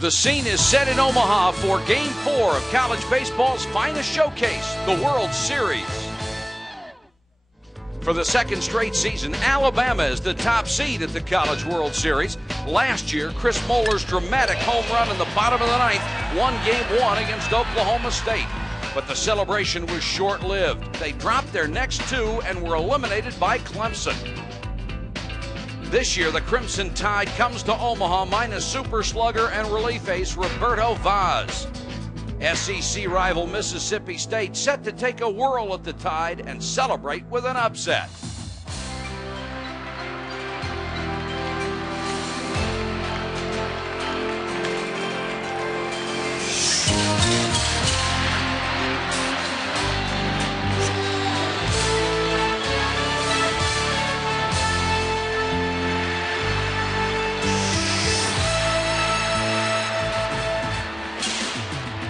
The scene is set in Omaha for Game 4 of college baseball's finest showcase, the World Series. For the second straight season, Alabama is the top seed at the College World Series. Last year, Chris Moeller's dramatic home run in the bottom of the ninth won Game 1 against Oklahoma State. But the celebration was short-lived. They dropped their next two and were eliminated by Clemson. This year, the Crimson Tide comes to Omaha minus super slugger and relief ace Roberto Vaz. SEC rival Mississippi State set to take a whirl at the Tide and celebrate with an upset.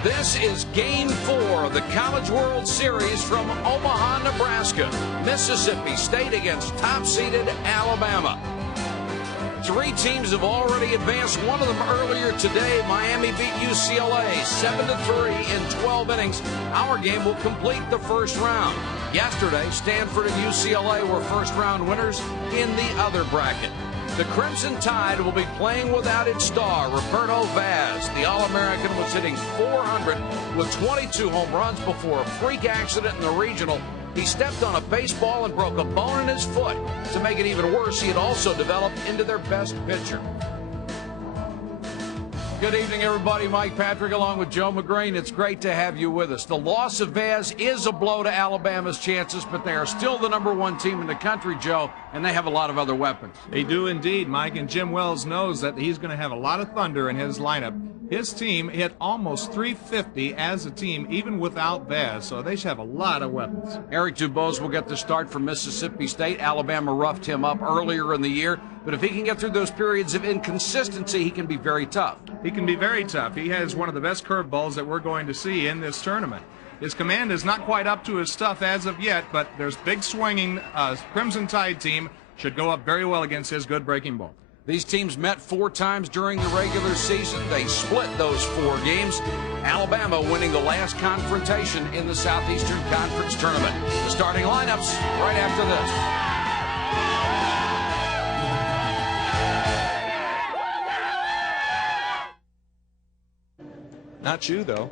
This is Game 4 of the College World Series from Omaha, Nebraska. Mississippi State against top-seeded Alabama. Three teams have already advanced. One of them earlier today. Miami beat UCLA 7-3 in 12 innings. Our game will complete the first round. Yesterday, Stanford and UCLA were first-round winners in the other bracket. The Crimson Tide will be playing without its star, Roberto Vaz. The All-American was hitting .400 with 22 home runs before a freak accident in the regional. He stepped on a baseball and broke a bone in his foot. To make it even worse, he had also developed into their best pitcher. Good evening, everybody. Mike Patrick along with Joe McGrane. It's great to have you with us. The loss of Vaz is a blow to Alabama's chances, but they are still the #1 team in the country, Joe, and they have a lot of other weapons. They do indeed, Mike, and Jim Wells knows that he's going to have a lot of thunder in his lineup. His team hit almost .350 as a team, even without Vaz, so they should have a lot of weapons. Eric Dubose will get the start for Mississippi State. Alabama roughed him up earlier in the year, but if he can get through those periods of inconsistency, he can be very tough. He can be very tough. He has one of the best curveballs that we're going to see in this tournament. His command is not quite up to his stuff as of yet, but there's big swinging. Crimson Tide team should go up very well against his good breaking ball. These teams met 4 times during the regular season. They split those 4 games. Alabama winning the last confrontation in the Southeastern Conference Tournament. The starting lineups right after this. Not you, though.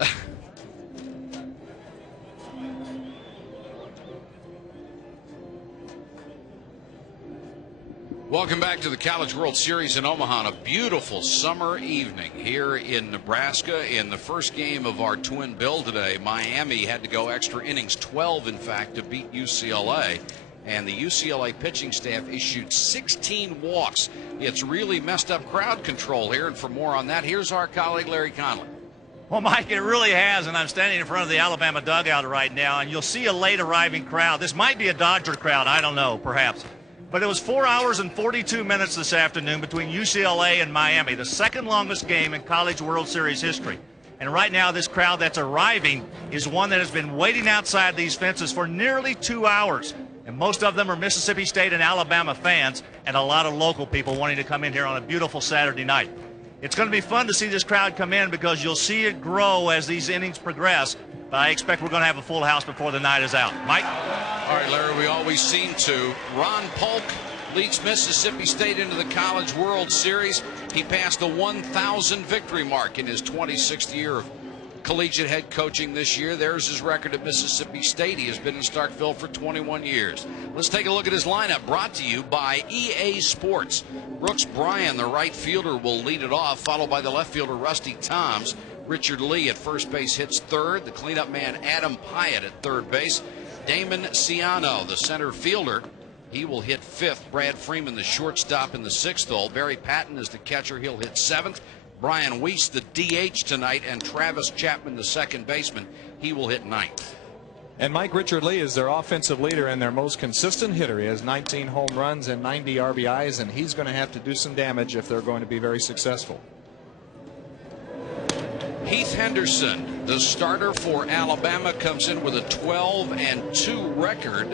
Welcome back to the College World Series in Omaha on a beautiful summer evening here in Nebraska. In the first game of our twin bill today, Miami had to go extra innings, 12 in fact, to beat UCLA. And the UCLA pitching staff issued 16 walks. It's really messed up crowd control here. And for more on that, here's our colleague Larry Conley. Well, Mike, it really has, and I'm standing in front of the Alabama dugout right now, and you'll see a late arriving crowd. This might be a Dodger crowd, I don't know, perhaps. But it was 4 hours and 42 minutes this afternoon between UCLA and Miami, the second longest game in College World Series history. And right now, this crowd that's arriving is one that has been waiting outside these fences for nearly 2 hours. And most of them are Mississippi State and Alabama fans, and a lot of local people wanting to come in here on a beautiful Saturday night. It's going to be fun to see this crowd come in because you'll see it grow as these innings progress. But I expect we're going to have a full house before the night is out. Mike? All right, Larry, we always seem to. Ron Polk leads Mississippi State into the College World Series. He passed the 1,000 victory mark in his 26th year of collegiate head coaching this year. There's his record at Mississippi State. He has been in Starkville for 21 years. Let's take a look at his lineup, brought to you by EA Sports. Brooks Bryan, the right fielder, will lead it off, followed by the left fielder, Rusty Toms. Richard Lee at first base hits third. The cleanup man, Adam Pyatt, at third base. Damon Ciano, the center fielder, he will hit fifth. Brad Freeman, the shortstop, in the sixth hole. Barry Patton is the catcher. He'll hit seventh. Brian Weiss, the DH tonight, and Travis Chapman, the second baseman, he will hit ninth. And Mike, Richard Lee is their offensive leader and their most consistent hitter. He has 19 home runs and 90 RBIs, and he's going to have to do some damage if they're going to be very successful. Heath Henderson, the starter for Alabama, comes in with a 12-2 record.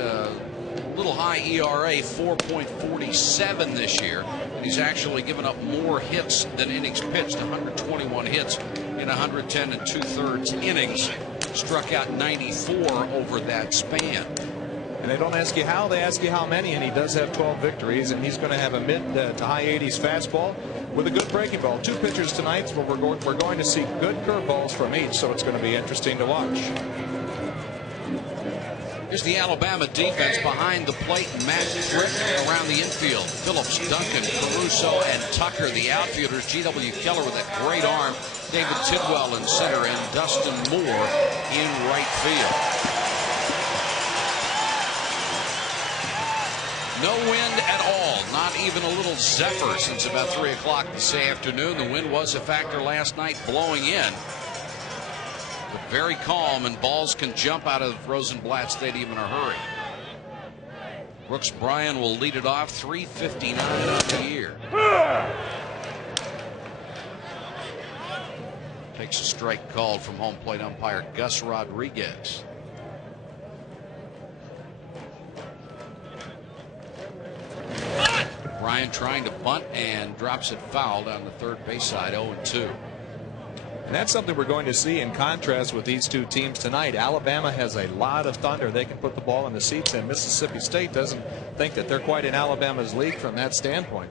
Little high ERA, 4.47 this year. He's actually given up more hits than innings pitched, 121 hits in 110 and 2/3 innings. Struck out 94 over that span. And they don't ask you how, they ask you how many, and he does have 12 victories, and he's going to have a mid to high 80s fastball with a good breaking ball. Two pitchers tonight, where we're going to see good curveballs from each, so it's going to be interesting to watch. Here's the Alabama defense behind the plate. Matt Frick around the infield. Phillips, Duncan, Caruso, and Tucker. The outfielders, G.W. Keller with that great arm. David Tidwell in center, and Dustin Moore in right field. No wind at all, not even a little zephyr since about 3 o'clock this afternoon. The wind was a factor last night, blowing in. But very calm, and balls can jump out of Rosenblatt Stadium in a hurry. Brooks Bryan will lead it off, 3:59 on the year. Takes a strike called from home plate umpire Gus Rodriguez. Bryan trying to bunt and drops it foul down the third base side, 0-2. And that's something we're going to see in contrast with these two teams tonight. Alabama has a lot of thunder. They can put the ball in the seats, and Mississippi State doesn't think that they're quite in Alabama's league from that standpoint.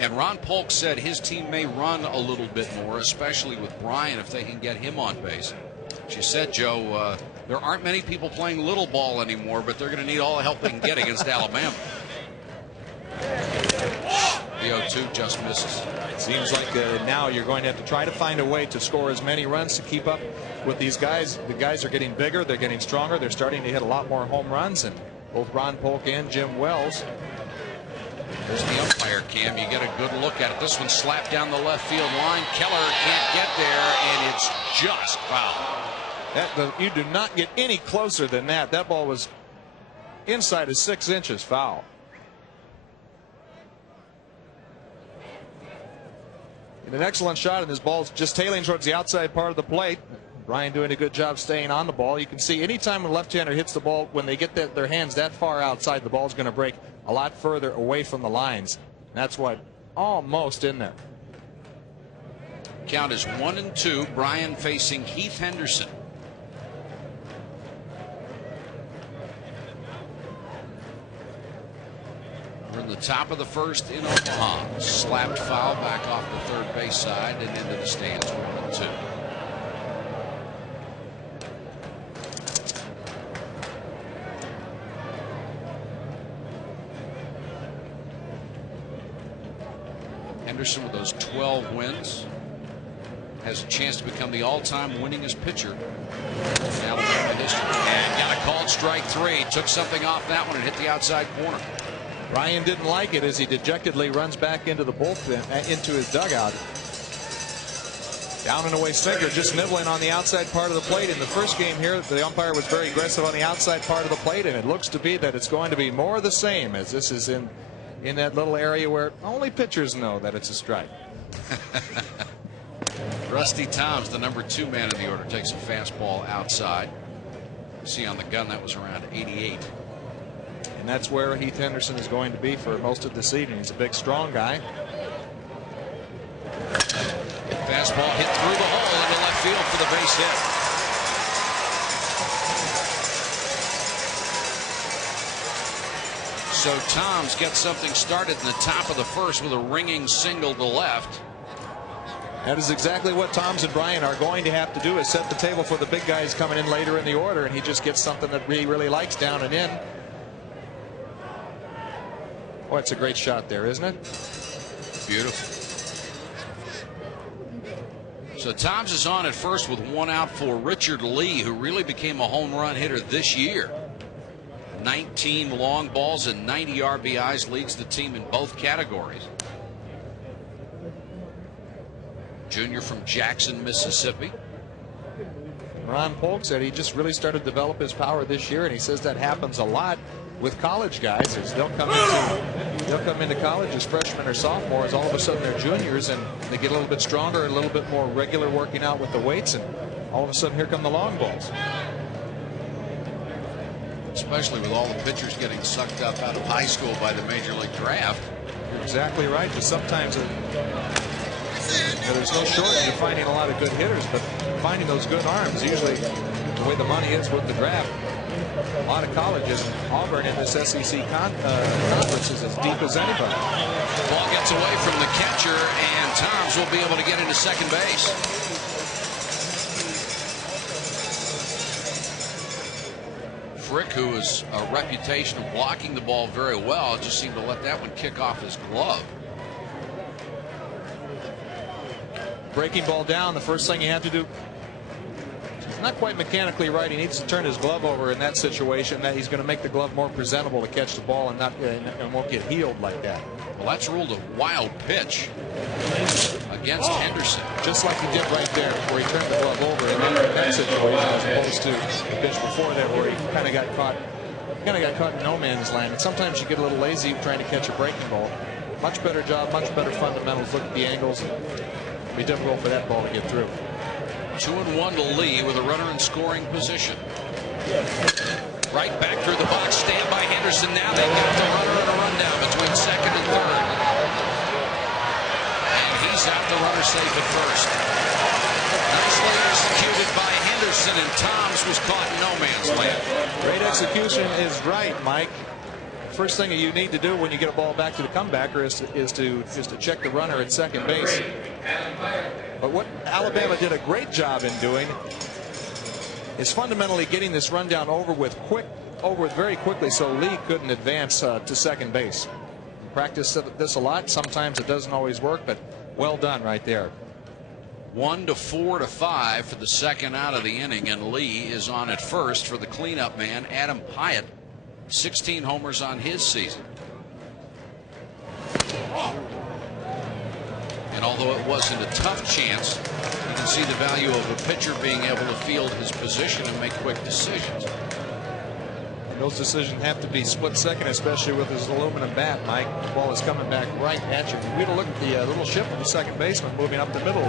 And Ron Polk said his team may run a little bit more, especially with Bryan, if they can get him on base. She said, Joe, there aren't many people playing little ball anymore, but they're going to need all the help they can get against Alabama. The 0-2 just misses. It seems like now you're going to have to try to find a way to score as many runs to keep up with these guys. The guys are getting bigger, they're getting stronger, they're starting to hit a lot more home runs, and both Ron Polk and Jim Wells. There's the umpire cam. You get a good look at it. This one slapped down the left field line. Keller can't get there, and it's just foul. You do not get any closer than that. That ball was inside of 6 inches foul. An excellent shot, and this ball's just tailing towards the outside part of the plate. Bryan doing a good job staying on the ball. You can see anytime a left-hander hits the ball, when they get their hands that far outside, the ball's going to break a lot further away from the lines. And that's what almost in there. Count is 1-2. Bryan facing Heath Henderson. We're in the top of the first in Omaha. Slapped foul back off the third base side and into the stands. 1-2. Henderson, with those 12 wins, has a chance to become the all-time winningest pitcher in Alabama history. And got a called strike 3. Took something off that one and hit the outside corner. Bryan didn't like it as he dejectedly runs back into the bullpen, into his dugout. Down and away sinker, just nibbling on the outside part of the plate. In the first game here, the umpire was very aggressive on the outside part of the plate, and it looks to be that it's going to be more of the same, as this is in that little area where only pitchers know that it's a strike. Rusty Toms, the number 2 man in the order, takes a fastball outside. You see on the gun that was around 88. And that's where Heath Henderson is going to be for most of this evening. He's a big, strong guy. Fastball hit through the hole into left field for the base hit. So Toms gets something started in the top of the first with a ringing single to left. That is exactly what Toms and Bryan are going to have to do, is set the table for the big guys coming in later in the order, and he just gets something that he really likes down and in. Oh, it's a great shot there, isn't it? Beautiful. So Toms is on at first with 1 out for Richard Lee, who really became a home run hitter this year. 19 long balls and 90 RBIs, leads the team in both categories. Junior from Jackson, Mississippi. Ron Polk said he just really started to develop his power this year, and he says that happens a lot with college guys, as they'll come into college as freshmen or sophomores. All of a sudden they're juniors, and they get a little bit stronger, a little bit more regular working out with the weights, and all of a sudden here come the long balls. Especially with all the pitchers getting sucked up out of high school by the major league draft. You're Exactly right. But sometimes there's no shortage of finding a lot of good hitters, but finding those good arms, usually the way the money is with the draft, a lot of colleges, Auburn in this SEC conference is as deep as anybody. Ball gets away from the catcher, and Toms will be able to get into second base. Frick, who has a reputation of blocking the ball very well, just seemed to let that one kick off his glove. Breaking ball down, the first thing you have to do, not quite mechanically right. He needs to turn his glove over in that situation. That he's going to make the glove more presentable to catch the ball and won't get healed like that. Well, that's ruled a wild pitch against Henderson. Just like he did right there, where he turned the glove over in that situation, as opposed to the pitch before that, where he kind of got caught in no man's land. And sometimes you get a little lazy trying to catch a breaking ball. Much better job, much better fundamentals. Look at the angles. It'll be difficult for that ball to get through. 2-1 to Lee with a runner in scoring position. Right back through the box, stand by Henderson. Now they get the runner and a rundown between second and third. And he's out, the runner safe at first. Nicely executed by Henderson, and Toms was caught in no man's land. Great execution is right, Mike. First thing that you need to do when you get a ball back to the comebacker is to check the runner at second base. But what Alabama did a great job in doing is fundamentally getting this rundown over with very quickly, so Lee couldn't advance to second base. Practice this a lot. Sometimes it doesn't always work, but well done right there. 1-4-5 for the second out of the inning, and Lee is on at first for the cleanup man, Adam Pyatt. 16 homers on his season. And although it wasn't a tough chance, you can see the value of a pitcher being able to field his position and make quick decisions. And those decisions have to be split second, especially with his aluminum bat, Mike. The ball is coming back right at you. We had to look at the little shift of the second baseman moving up the middle. A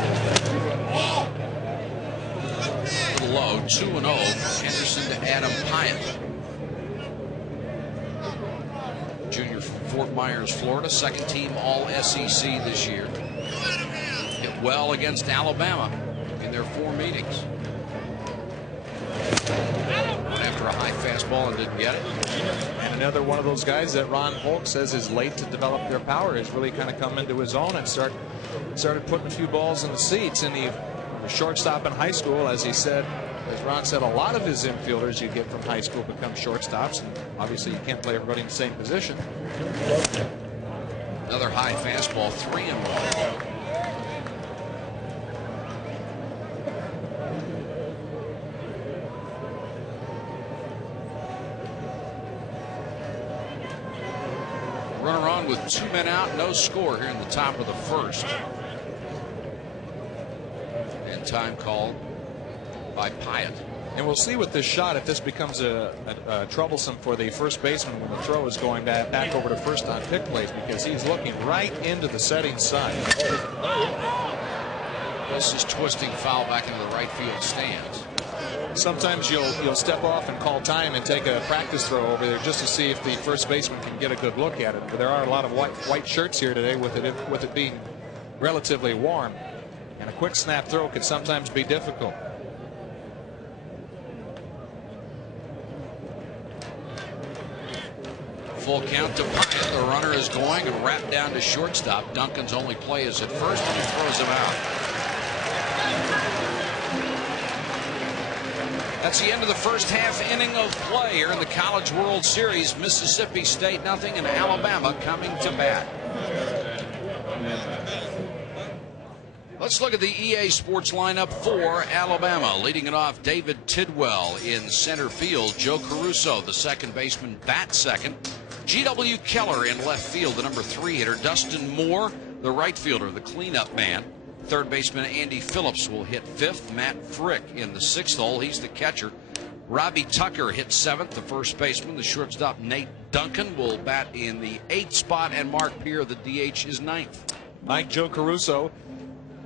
little low, 2-0. Henderson to Adam Pyatt. Junior from Fort Myers, Florida, second team All-SEC this year. Hit well against Alabama in their 4 meetings. Went after a high fastball and didn't get it. And another one of those guys that Ron Polk says is late to develop their power, has really kind of come into his own and started putting a few balls in the seats. And he was shortstop in high school, as he said. As Ron said, a lot of his infielders you get from high school become shortstops, and obviously you can't play everybody in the same position. Another high fastball, 3-1. Runner on with 2 men out, no score here in the top of the first. And time called by Pyatt. And we'll see with this shot if this becomes troublesome for the first baseman when the throw is going back over to first on pick plays, because he's looking right into the setting side. This is twisting foul back into the right field stands. Sometimes you'll step off and call time and take a practice throw over there just to see if the first baseman can get a good look at it. But there are a lot of white shirts here today with it being relatively warm, and a quick snap throw could sometimes be difficult. Full count to Pyatt. The runner is going and wrapped down to shortstop. Duncan's only play is at first, and he throws him out. That's the end of the first half inning of play here in the College World Series. Mississippi State nothing, and Alabama coming to bat. Let's look at the EA Sports lineup for Alabama. Leading it off, David Tidwell in center field. Joe Caruso, the second baseman, bat second. G.W. Keller in left field, the number 3 hitter. Dustin Moore, the right fielder, the cleanup man. Third baseman Andy Phillips will hit 5th. Matt Frick in the 6th hole. He's the catcher. Robbie Tucker hits 7th. The first baseman, the shortstop Nate Duncan, will bat in the 8th spot, and Mark Peer, the DH, is 9th. Mike, Joe Caruso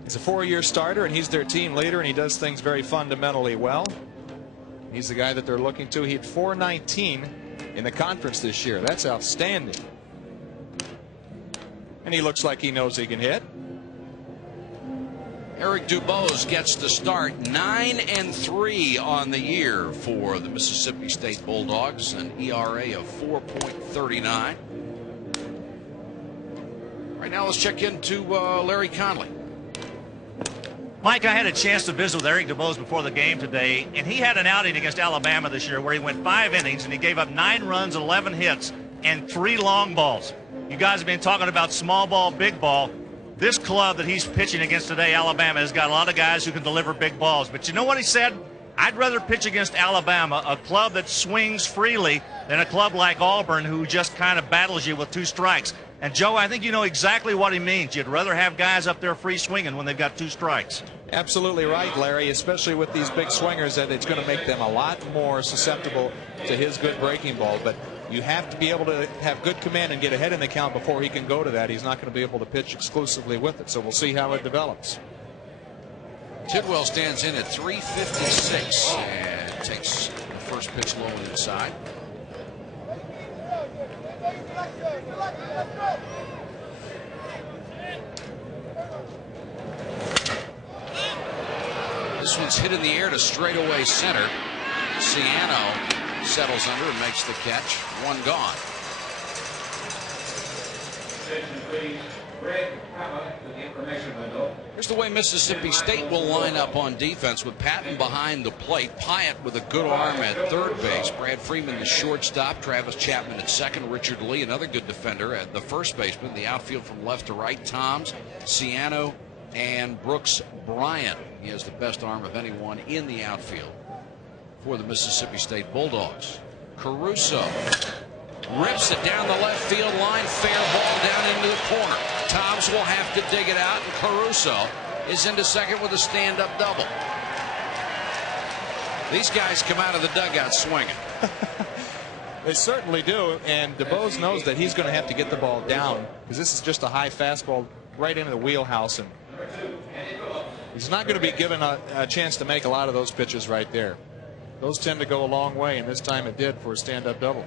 is a 4-year starter, and he's their team leader, and he does things very fundamentally well. He's the guy that they're looking to. He had .419 in the conference this year. That's outstanding. and he looks like he knows he can hit. Eric Dubose gets the start. 9-3 on the year for the Mississippi State Bulldogs, an ERA of 4.39. Right now, let's check into Larry Conley. Mike, I had a chance to visit with Eric Dubose before the game today, and he had an outing against Alabama this year where he went 5 innings and he gave up 9 runs, 11 hits, and 3 long balls. You guys have been talking about small ball, big ball. This club that he's pitching against today, Alabama, has got a lot of guys who can deliver big balls. But you know what he said? I'd rather pitch against Alabama, a club that swings freely, than a club like Auburn who just kind of battles you with 2 strikes. And, Joe, I think you know exactly what he means. You'd rather have guys up there free swinging when they've got 2 strikes. Absolutely right, Larry, especially with these big swingers, that it's going to make them a lot more susceptible to his good breaking ball. But you have to be able to have good command and get ahead in the count before he can go to that. He's not going to be able to pitch exclusively with it, so we'll see how it develops. Tidwell stands in at 356 and takes the first pitch low and inside. This one's hit in the air to straightaway center. Ciano settles under and makes the catch. 1 gone. Here's the way Mississippi State will line up on defense, with Patton behind the plate, Pyatt with a good arm at third base, Brad Freeman the shortstop, Travis Chapman at second, Richard Lee, another good defender, at the first baseman. The outfield from left to right, Toms, Ciano, and Brooks Bryant. He has the best arm of anyone in the outfield for the Mississippi State Bulldogs. Caruso rips it down the left field line, fair ball down into the corner. Toms will have to dig it out, and Caruso is into second with a stand-up double. These guys come out of the dugout swinging. They certainly do, and DuBose knows that he's going to have to get the ball down, because this is just a high fastball right into the wheelhouse, and he's not going to be given a chance to make a lot of those pitches right there. Those tend to go a long way, and this time it did for a stand-up double.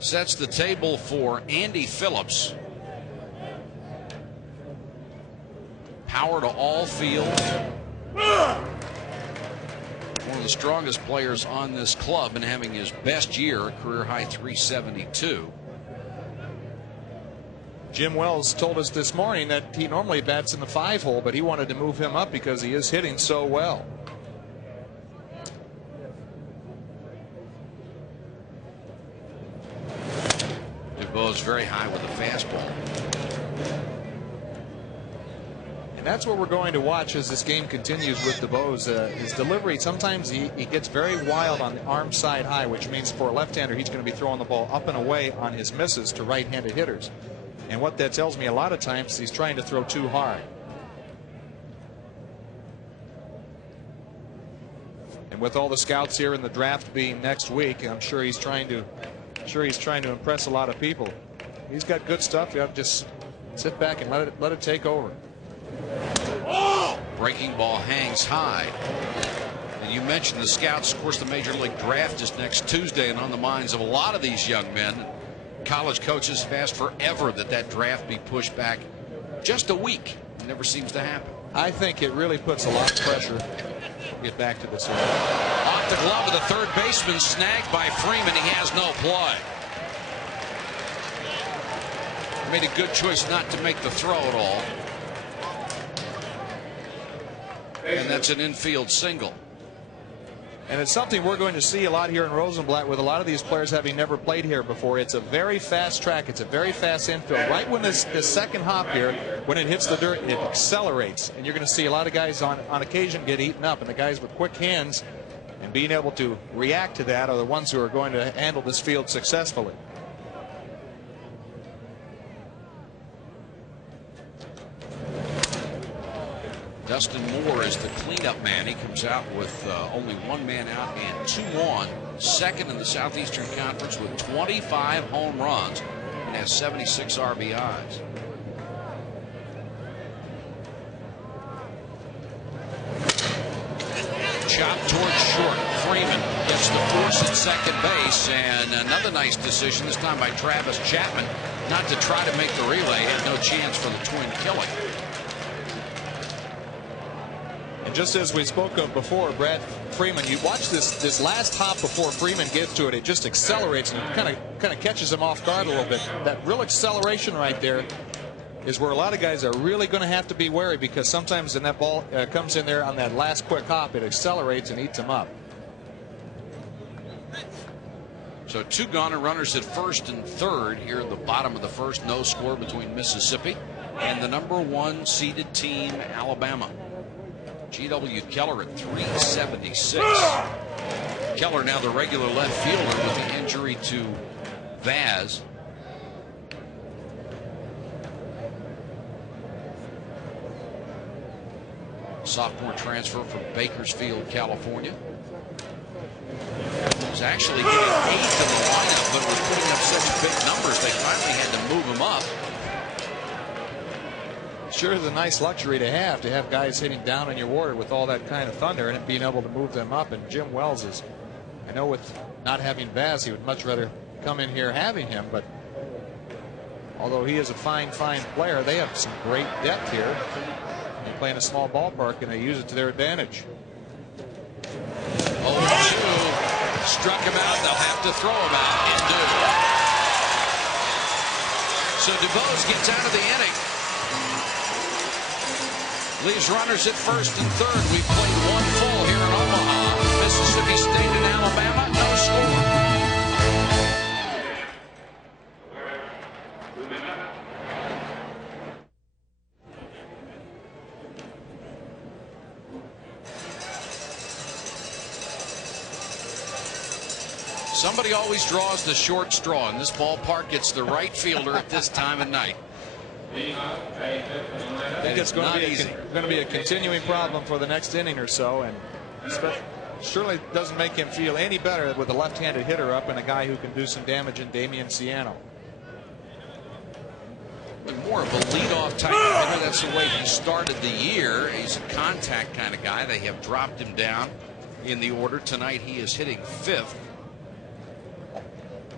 Sets the table for Andy Phillips. Power to all fields. One of the strongest players on this club and having his best year, a career high 372. Jim Wells told us this morning that he normally bats in the 5 hole, but he wanted to move him up because he is hitting so well. DuBose very high with the fastball. And that's what we're going to watch as this game continues with DuBose. His delivery, sometimes he gets very wild on the arm side high, which means for a left-hander he's going to be throwing the ball up and away on his misses to right-handed hitters. And what that tells me a lot of times, he's trying to throw too hard. And with all the scouts here in the draft being next week, I'm sure he's trying to impress a lot of people. He's got good stuff. You have to just sit back and let it take over. Breaking ball hangs high. And you mentioned the scouts. Of course, the Major League Draft is next Tuesday, and on the minds of a lot of these young men. College coaches have asked forever that draft be pushed back just a week. It never seems to happen. I think it really puts a lot of pressure to get back to this one. Off the glove of the third baseman, snagged by Freeman. He has no play. Made a good choice not to make the throw at all. And that's an infield single. And it's something we're going to see a lot here in Rosenblatt with a lot of these players having never played here before. It's a very fast track. It's a very fast infield. Right when this second hop here, when it hits the dirt, it accelerates. And you're going to see a lot of guys on occasion get eaten up. And the guys with quick hands and being able to react to that are the ones who are going to handle this field successfully. Dustin Moore is the cleanup man. He comes out with only 1 man out and 2 on. Second in the Southeastern Conference with 25 home runs and has 76 RBIs. Chop towards short. Freeman gets makes the force at second base, and another nice decision, this time by Travis Chapman, not to try to make the relay. Had no chance for the twin killing. And just as we spoke of before, Brad Freeman, you watch this last hop before Freeman gets to it. It just accelerates and kind of catches him off guard a little bit. That real acceleration right there is where a lot of guys are really going to have to be wary, because sometimes when that ball comes in there on that last quick hop, it accelerates and eats him up. So 2 gone and runners at first and third here at the bottom of the first. No score between Mississippi and the #1 seeded team, Alabama. G.W. Keller at 376. Keller now the regular left fielder with the injury to Vaz. Sophomore transfer from Bakersfield, California. He was actually getting 8th in the lineup, but was putting up such big numbers they finally had to move him up. Sure is a nice luxury to have guys hitting down in your order with all that kind of thunder and being able to move them up. And Jim Wells is, I know with not having Vaz, he would much rather come in here having him, but although he is a fine player, they have some great depth here. They play in a small ballpark and they use it to their advantage. 0-2, struck him out. They'll have to throw him out. And do. So DuBose gets out of the inning. Leaves runners at first and third. We've played 1 full here in Omaha. Mississippi State and Alabama, no score. Somebody always draws the short straw. In this ballpark, it's the right fielder at this time of night. I think it's going to be a continuing problem for the next inning or so, and surely doesn't make him feel any better with a left-handed hitter up and a guy who can do some damage in Damian Ciano. More of a leadoff type of hitter. That's the way he started the year. He's a contact kind of guy. They have dropped him down in the order. Tonight he is hitting 5th.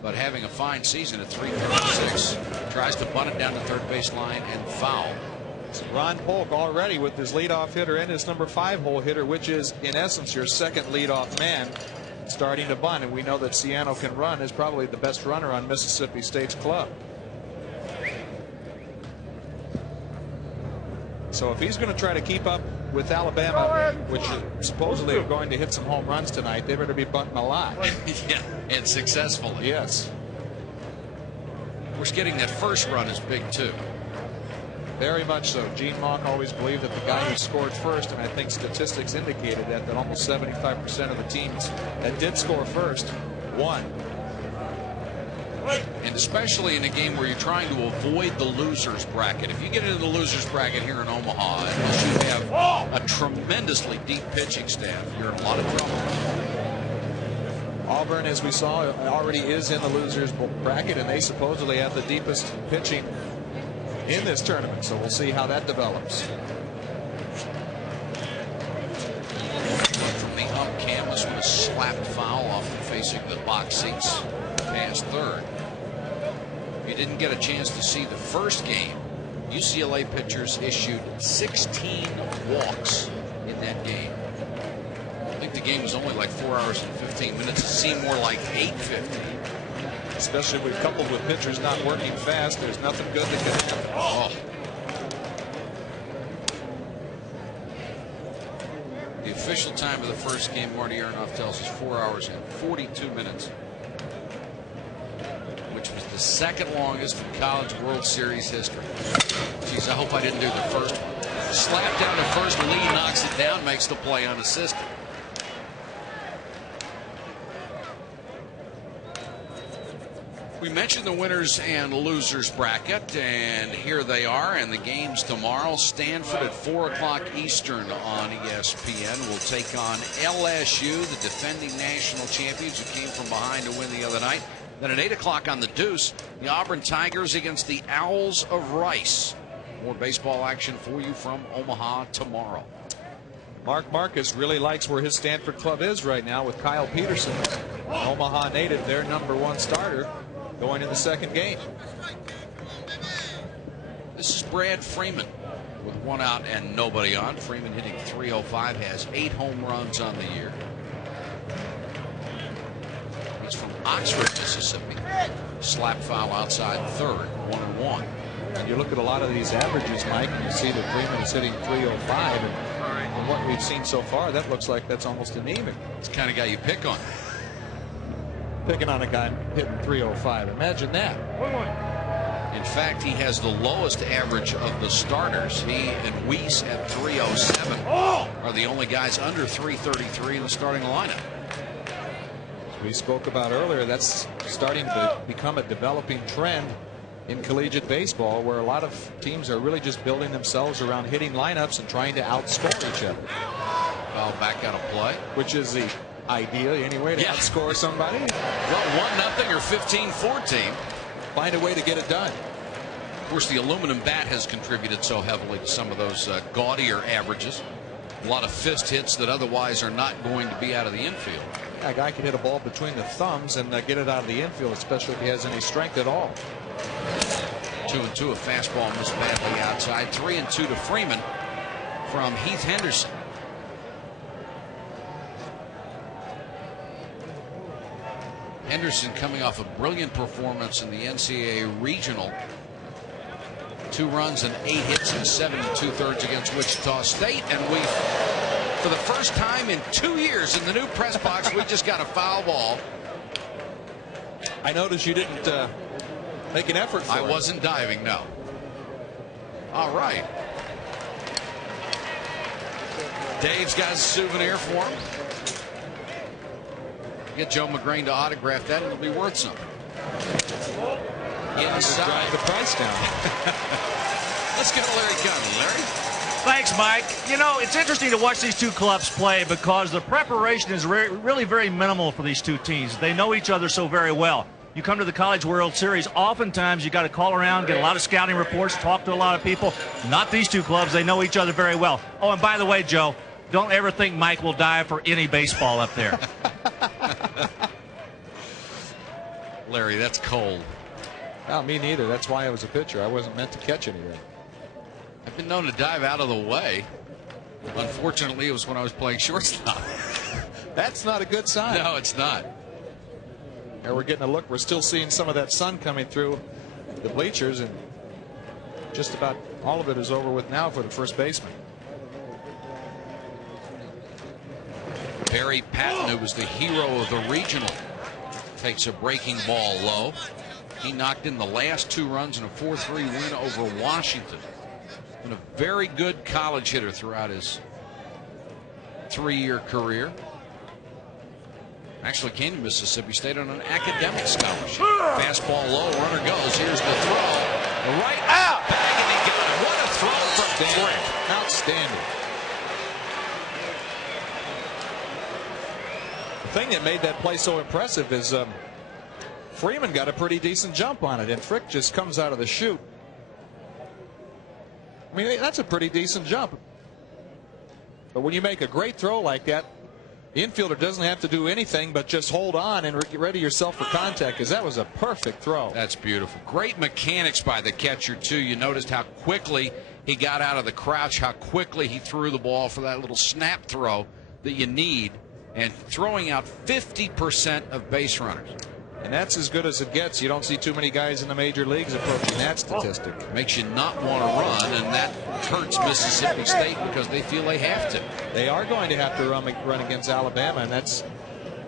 But having a fine season at 336. Tries to bunt it down the third base line and foul. So Ron Polk already with his leadoff hitter and his #5 hole hitter, which is in essence your second leadoff man, starting to bunt. And we know that Ciano can run, is probably the best runner on Mississippi State's club. So if he's going to try to keep up with Alabama, which supposedly are going to hit some home runs tonight, they better be bunting a lot. Yeah, and successfully. Yes. Of course, getting that first run is big too. Very much so. Gene Mauch always believed that the guy who scored first, and I think statistics indicated that almost 75% of the teams that did score first won. And especially in a game where you're trying to avoid the losers bracket. If you get into the losers bracket here in Omaha, unless you have a tremendously deep pitching staff, you're in a lot of trouble. Auburn, as we saw, already is in the losers bracket, and they supposedly have the deepest pitching in this tournament. So we'll see how that develops. From the ump canvas with a slapped foul off facing the box seats past third. If you didn't get a chance to see the first game, UCLA pitchers issued 16 walks in that game. I think the game was only like 4 hours and 15 minutes. It seemed more like 8:15. Especially when coupled with pitchers not working fast, there's nothing good that can happen. Oh. The official time of the first game, Marty Aronoff tells us 4 hours and 42 minutes, which was the second longest in College World Series history. Geez, I hope I didn't do the first one. Slap down to first, Lee knocks it down, makes the play unassisted. We mentioned the winners and losers bracket, and here they are. And the games tomorrow: Stanford at 4 o'clock Eastern on ESPN will take on LSU, the defending national champions who came from behind to win the other night. Then at 8 o'clock on the Deuce, the Auburn Tigers against the Owls of Rice. More baseball action for you from Omaha tomorrow. Mark Marcus really likes where his Stanford club is right now with Kyle Peterson, Omaha native, their #1 starter, going in the second game. This is Brad Freeman with 1 out and nobody on. Freeman hitting .305, has 8 home runs on the year. He's from Oxford, Mississippi. Slap foul outside third, 1-1. And you look at a lot of these averages, Mike, and you see that Freeman is hitting .305, and from what we've seen so far, that looks like that's almost anemic. It's the kind of guy you pick on. Picking on a guy hitting .305. Imagine that. In fact, he has the lowest average of the starters. He and Weiss at .307 are the only guys under .333 in the starting lineup. As we spoke about earlier, that's starting to become a developing trend in collegiate baseball, where a lot of teams are really just building themselves around hitting lineups and trying to outscore each other. Well, back out of play. Which is the idea anyway, to outscore somebody. Well, 1-0 or 15-14. Find a way to get it done. Of course, the aluminum bat has contributed so heavily to some of those gaudier averages. A lot of fist hits that otherwise are not going to be out of the infield. A guy can hit a ball between the thumbs and get it out of the infield, especially if he has any strength at all. 2-2, a fastball missed badly outside. 3-2 to Freeman from Heath Henderson. Henderson coming off a brilliant performance in the NCAA Regional. 2 runs and 8 hits in 7 2/3 against Wichita State. And we, for the first time in 2 years in the new press box, we just got a foul ball. I noticed you didn't make an effort for it. I wasn't diving, no. All right. Dave's got a souvenir for him. Get Joe McGrain to autograph that, and it'll be worth something. Inside. Drive the price down. Let's get Larry Gunn. Larry? Thanks, Mike. You know, it's interesting to watch these two clubs play because the preparation is really very minimal for these two teams. They know each other so very well. You come to the College World Series, oftentimes you got to call around, get a lot of scouting reports, talk to a lot of people. Not these two clubs. They know each other very well. Oh, and by the way, Joe, don't ever think Mike will dive for any baseball up there. Larry, that's cold. No, me neither. That's why I was a pitcher. I wasn't meant to catch anything. I've been known to dive out of the way. Unfortunately, it was when I was playing shortstop. That's not a good sign. No, it's not. Here we're getting a look. We're still seeing some of that sun coming through the bleachers, and just about all of it is over with now for the first baseman. Barry Patton, who was the hero of the regional, takes a breaking ball low. He knocked in the last 2 runs in a 4-3 win over Washington. Been a very good college hitter throughout his 3-year career. Actually came to Mississippi State on an academic scholarship. Fastball low, runner goes. Here's the throw. The right out. Bag, and he got it. What a throw from Frick. Outstanding. The thing that made that play so impressive is Freeman got a pretty decent jump on it, and Frick just comes out of the chute. I mean, that's a pretty decent jump. But when you make a great throw like that, the infielder doesn't have to do anything but just hold on and ready yourself for contact, because that was a perfect throw. That's beautiful. Great mechanics by the catcher, too. You noticed how quickly he got out of the crouch, how quickly he threw the ball for that little snap throw that you need, and throwing out 50% of base runners. And that's as good as it gets. You don't see too many guys in the major leagues approaching that statistic. Makes you not want to run, and that hurts Mississippi State because they feel they have to. They are going to have to run against Alabama, and that's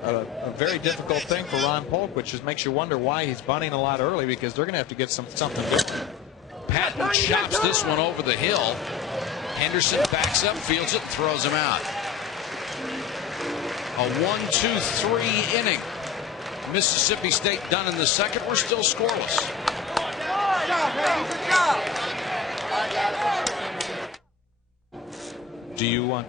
a very difficult thing for Ron Polk, which just makes you wonder why he's bunting a lot early, because they're going to have to get something different. Patton chops this one over the hill. Henderson backs up, fields it, and throws him out. A 1-2-3 inning. Mississippi State done in the second. We're still scoreless. Do you want?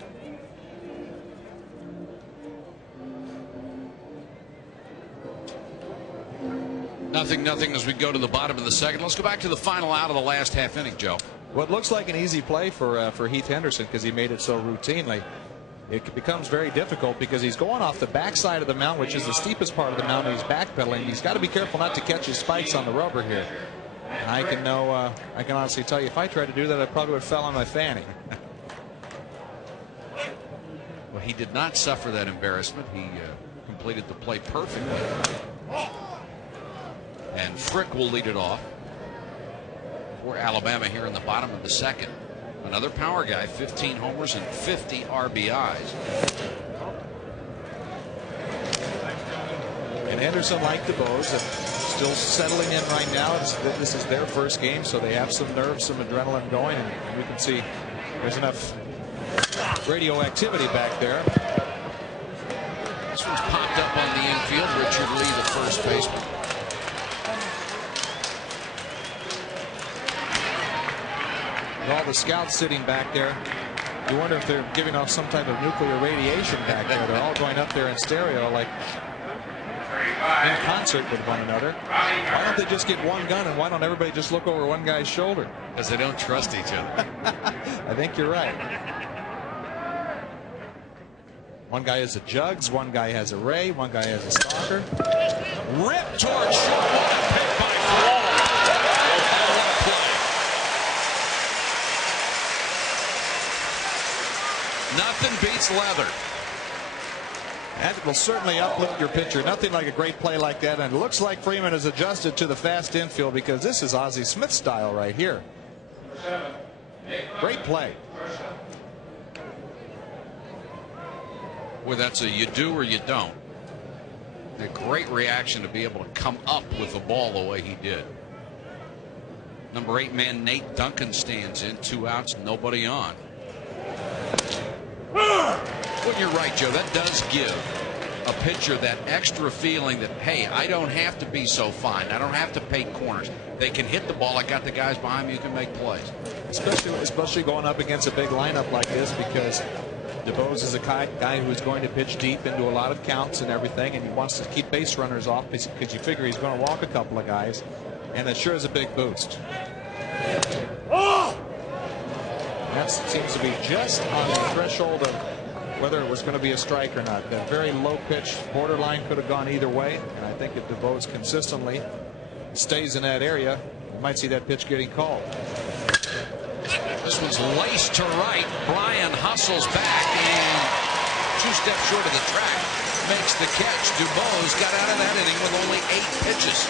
Nothing as we go to the bottom of the second. Let's go back to the final out of the last half inning, Joe. What looks like an easy play for Heath Henderson, because he made it so routinely. it becomes very difficult because he's going off the backside of the mountain, which is the steepest part of the mountain. He's backpedaling. He's got to be careful not to catch his spikes on the rubber here. And I can honestly tell you, if I tried to do that, I probably would have fell on my fanny. Well, he did not suffer that embarrassment. He completed the play perfectly. And Frick will lead it off for Alabama here in the bottom of the second. Another power guy, 15 homers and 50 RBIs. And Anderson, like DuBose, still settling in right now. This is their first game, so they have some nerves, some adrenaline going, and we can see there's enough radioactivity back there. This one's popped up on the infield. Richard Lee, the first baseman. With all the scouts sitting back there, you wonder if they're giving off some type of nuclear radiation back there. They're all going up there in stereo, like in concert with one another. Why don't they just get one gun, and why don't everybody just look over one guy's shoulder? Because they don't trust each other. I think you're right. One guy has a Jugs, one guy has a Ray, one guy has a Stalker. Ripped towards short, picked by Flaw. Nothing beats leather. That will certainly uplift your pitcher. Nothing like a great play like that. And it looks like Freeman has adjusted to the fast infield because this is Ozzie Smith style right here. Great play. Well, that's a you do or you don't. A great reaction to be able to come up with the ball the way he did. Number 8 man Nate Duncan stands in, 2 outs, nobody on. Well, you're right, Joe. That does give a pitcher that extra feeling that, hey, I don't have to be so fine. I don't have to paint corners. They can hit the ball. I got the guys behind me who can make plays. Especially going up against a big lineup like this, because DuBose is a guy who is going to pitch deep into a lot of counts and everything, and he wants to keep base runners off because you figure he's going to walk a couple of guys, and it sure is a big boost. That seems to be just on the threshold of whether it was going to be a strike or not. That very low pitch, borderline, could have gone either way, and I think if DuBose consistently stays in that area, you might see that pitch getting called. This one's laced to right. Bryan hustles back and 2 steps short of the track makes the catch. DuBose got out of that inning with only 8 pitches.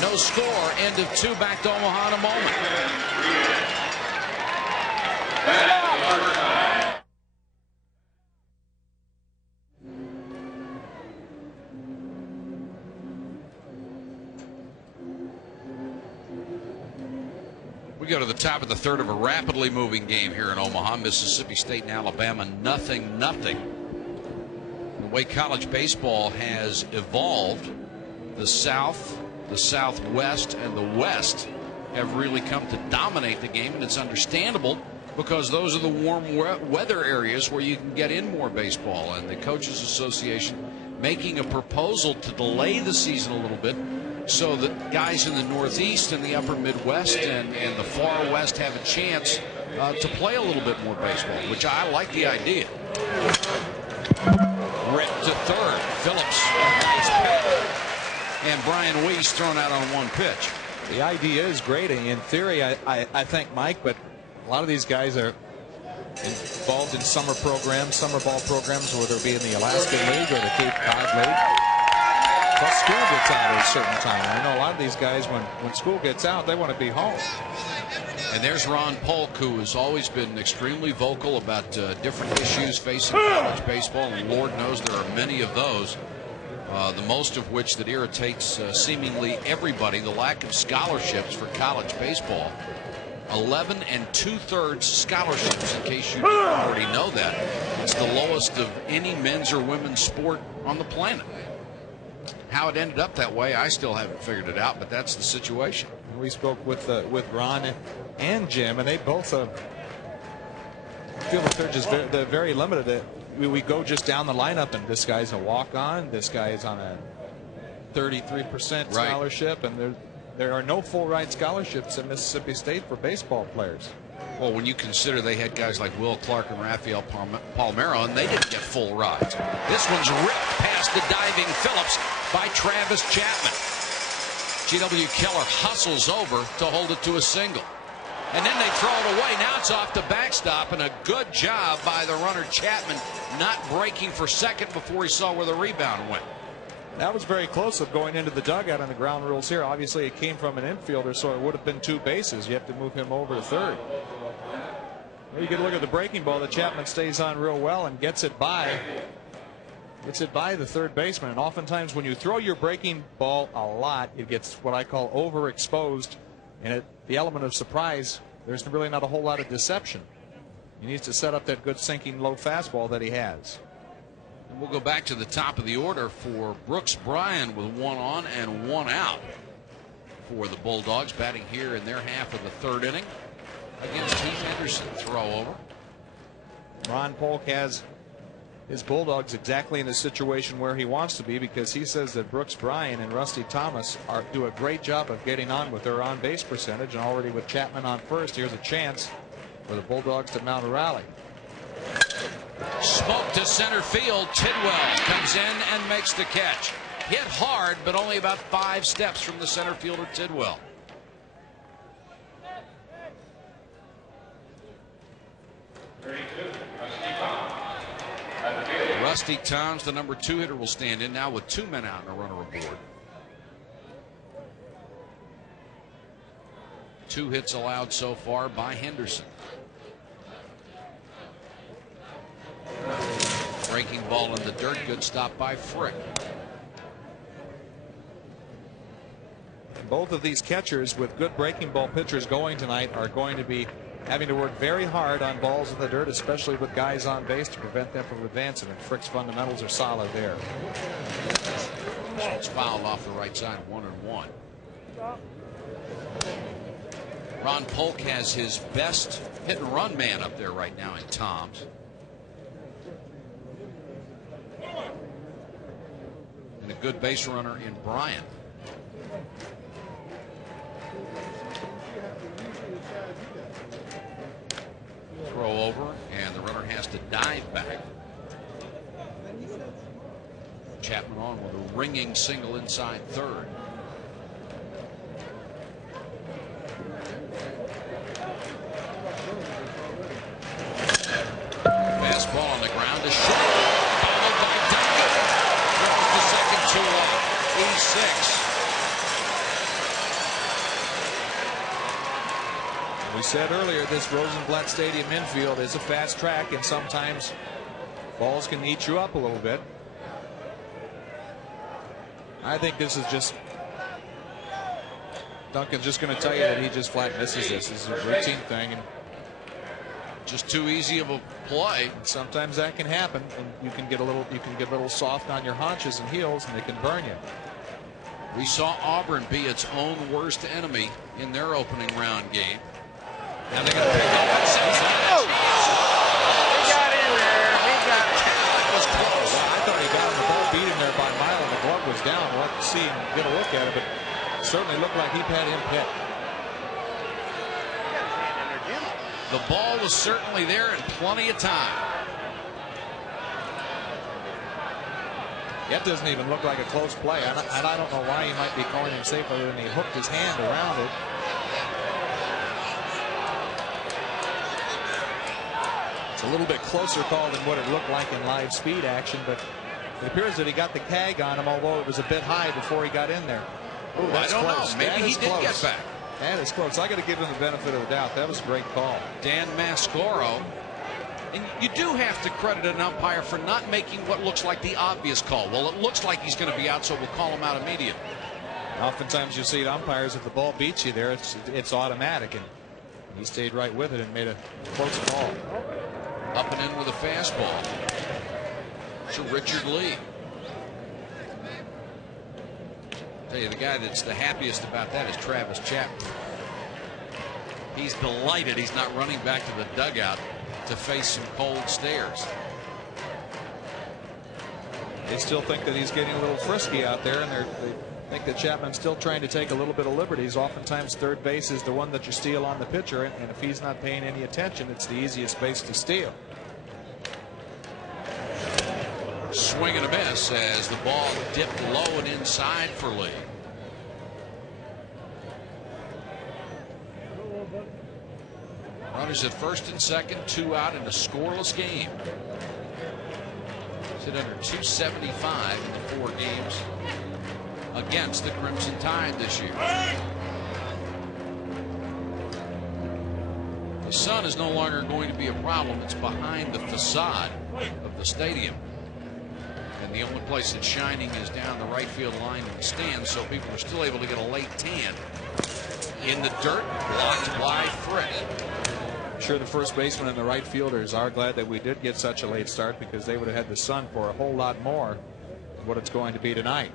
No score. End of 2. Back to Omaha in a moment. We go to the top of the 3rd of a rapidly moving game here in Omaha. Mississippi State and Alabama, 0-0. The way college baseball has evolved, the South, the Southwest, and the West have really come to dominate the game, and it's understandable because those are the warm weather areas where you can get in more baseball. And the Coaches Association making a proposal to delay the season a little bit so that guys in the Northeast and the upper Midwest and the far West have a chance to play a little bit more baseball, which I like the idea. Ripped to third. Phillips, nice pick. And Brian Weiss thrown out on 1 pitch. The idea is great. In theory, I think, Mike, but a lot of these guys are involved in summer programs, summer ball programs, whether it be in the Alaskan League or the Cape Cod League. Plus, school gets out at a certain time. I know a lot of these guys, when school gets out, they want to be home. And there's Ron Polk, who has always been extremely vocal about different issues facing college baseball, and Lord knows there are many of those. The most of which that irritates seemingly everybody, the lack of scholarships for college baseball. 11 2/3 scholarships, in case you didn't already know that. It's the lowest of any men's or women's sport on the planet. How it ended up that way, I still haven't figured it out, but that's the situation. We spoke with Ron and Jim, and they both feel that they're very limited. We go just down the lineup, and this guy's a walk-on, this guy is on a 33% scholarship, and there are no full-ride scholarships at Mississippi State for baseball players. Well, when you consider they had guys like Will Clark and Rafael Palmeiro, and they didn't get full rides. This one's ripped past the diving Phillips by Travis Chapman. G.W. Keller hustles over to hold it to a single. And then they throw it away. Now it's off the backstop, and a good job by the runner Chapman not breaking for second before he saw where the rebound went. That was very close of going into the dugout on the ground rules here. Obviously, it came from an infielder, so it would have been 2 bases. You have to move him over to third. Well, you can look at the breaking ball that Chapman stays on real well and gets it by the third baseman. And oftentimes when you throw your breaking ball a lot, it gets what I call overexposed. And the element of surprise, there's really not a whole lot of deception. He needs to set up that good sinking low fastball that he has. And we'll go back to the top of the order for Brooks Bryan with 1 on and 1 out for the Bulldogs, batting here in their half of the third inning against Heath Henderson. Throw over. Ron Polk has his Bulldogs exactly in the situation where he wants to be, because he says that Brooks Bryan and Rusty Thomas do a great job of getting on with their on-base percentage, and already with Chapman on first, here's a chance for the Bulldogs to mount a rally. Smoke to center field. Tidwell comes in and makes the catch. Hit hard, but only about 5 steps from the center fielder Tidwell. Rusty Toms, the number 2 hitter, will stand in now with 2 men out and a runner aboard. 2 hits allowed so far by Henderson. Breaking ball in the dirt. Good stop by Frick. Both of these catchers with good breaking ball pitchers going tonight are going to be having to work very hard on balls in the dirt, especially with guys on base, to prevent them from advancing. And Frick's fundamentals are solid there. It's fouled off the right side, 1-1. Ron Polk has his best hit and run man up there right now in Toms. And a good base runner in Bryan. Throw over, and the runner has to dive back. Chapman on with a ringing single inside third. Fastball on the ground to short. Followed by Duncan. Throws the second 2-1. E6. We said earlier, this Rosenblatt Stadium infield is a fast track, and sometimes balls can eat you up a little bit. I think this is just Duncan's just going to tell you that he just flat misses this. This is a routine thing, and just too easy of a play. Sometimes that can happen, and you can get a little soft on your haunches and heels, and it can burn you. We saw Auburn be its own worst enemy in their opening round game. Now they're going to pick up that sense. He got in there. He got it. That was close. I thought he got him. The ball beat him there by a mile, and the glove was down. We'll have to see and get a look at it, but it certainly looked like he had him picked. The ball was certainly there in plenty of time. That doesn't even look like a close play. And I don't know why he might be calling him safe, other than he hooked his hand around it. It's a little bit closer call than what it looked like in live speed action, but it appears that he got the tag on him, although it was a bit high before he got in there. Ooh, that's I don't close. know. Maybe he did get back. That is close. I got to give him the benefit of the doubt. That was a great call. Dan Mascaro. And you do have to credit an umpire for not making what looks like the obvious call. Well, it looks like he's going to be out, so we'll call him out immediately. Oftentimes you see umpires, if the ball beats you there, it's automatic, and he stayed right with it and made a close call. Up and in with a fastball to Richard Lee. Tell you, the guy that's the happiest about that is Travis Chapman. He's delighted he's not running back to the dugout to face some cold stares. They still think that he's getting a little frisky out there, and think that Chapman's still trying to take a little bit of liberties. Oftentimes third base is the one that you steal on the pitcher, and if he's not paying any attention, it's the easiest base to steal. Swing and a miss as the ball dipped low and inside for Lee. Runners at first and second, 2 out in a scoreless game. Sit under 275 in the 4 games against the Crimson Tide this year. The sun is no longer going to be a problem. It's behind the facade of the stadium. And the only place it's shining is down the right field line in the stands, so people are still able to get a late tan. In the dirt, blocked by Frick. I'm sure the first baseman and the right fielders are glad that we did get such a late start, because they would have had the sun for a whole lot more than what it's going to be tonight.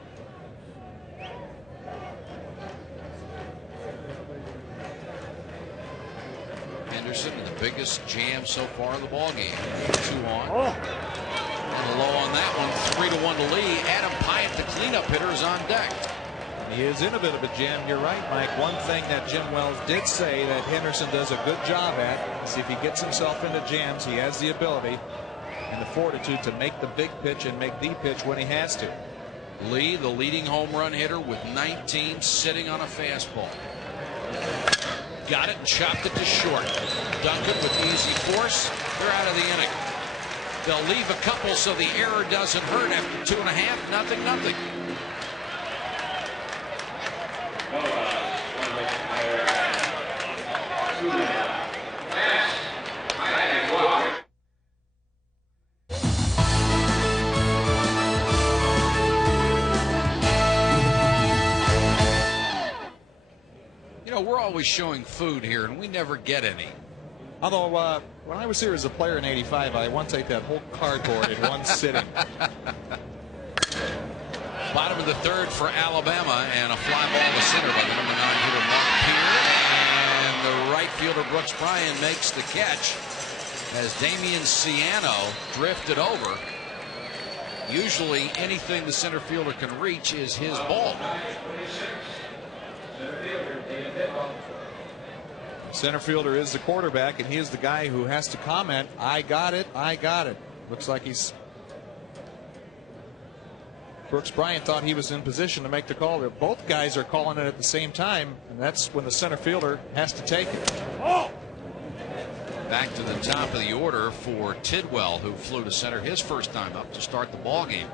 Henderson in the biggest jam so far in the ball game. 2 on. And low on that one. 3-1 to Lee. Adam Pyatt, the cleanup hitter, is on deck. He is in a bit of a jam. You're right, Mike. One thing that Jim Wells did say that Henderson does a good job at is if he gets himself into jams, he has the ability and the fortitude to make the big pitch and make the pitch when he has to. Lee, the leading home run hitter with 19, sitting on a fastball. Got it and chopped it to short. Duncan with easy force. They're out of the inning. They'll leave a couple so the error doesn't hurt after 2.5, nothing. You know, we're always showing food here, and we never get any. Although, when I was here as a player in '85, I once ate that whole cardboard in one sitting. Bottom of the third for Alabama, and a fly ball to center by the number 9 hitter Mark Peer, and the right fielder Brooks Bryan makes the catch as Damian Ciano drifted over. Usually anything the center fielder can reach is his ball. Center fielder is the quarterback, and he is the guy who has to comment, I got it, I got it. Looks like he's... Brooks Bryan thought he was in position to make the call. Both guys are calling it at the same time, and that's when the center fielder has to take it. Oh! Back to the top of the order for Tidwell, who flew to center his first time up to start the ball game.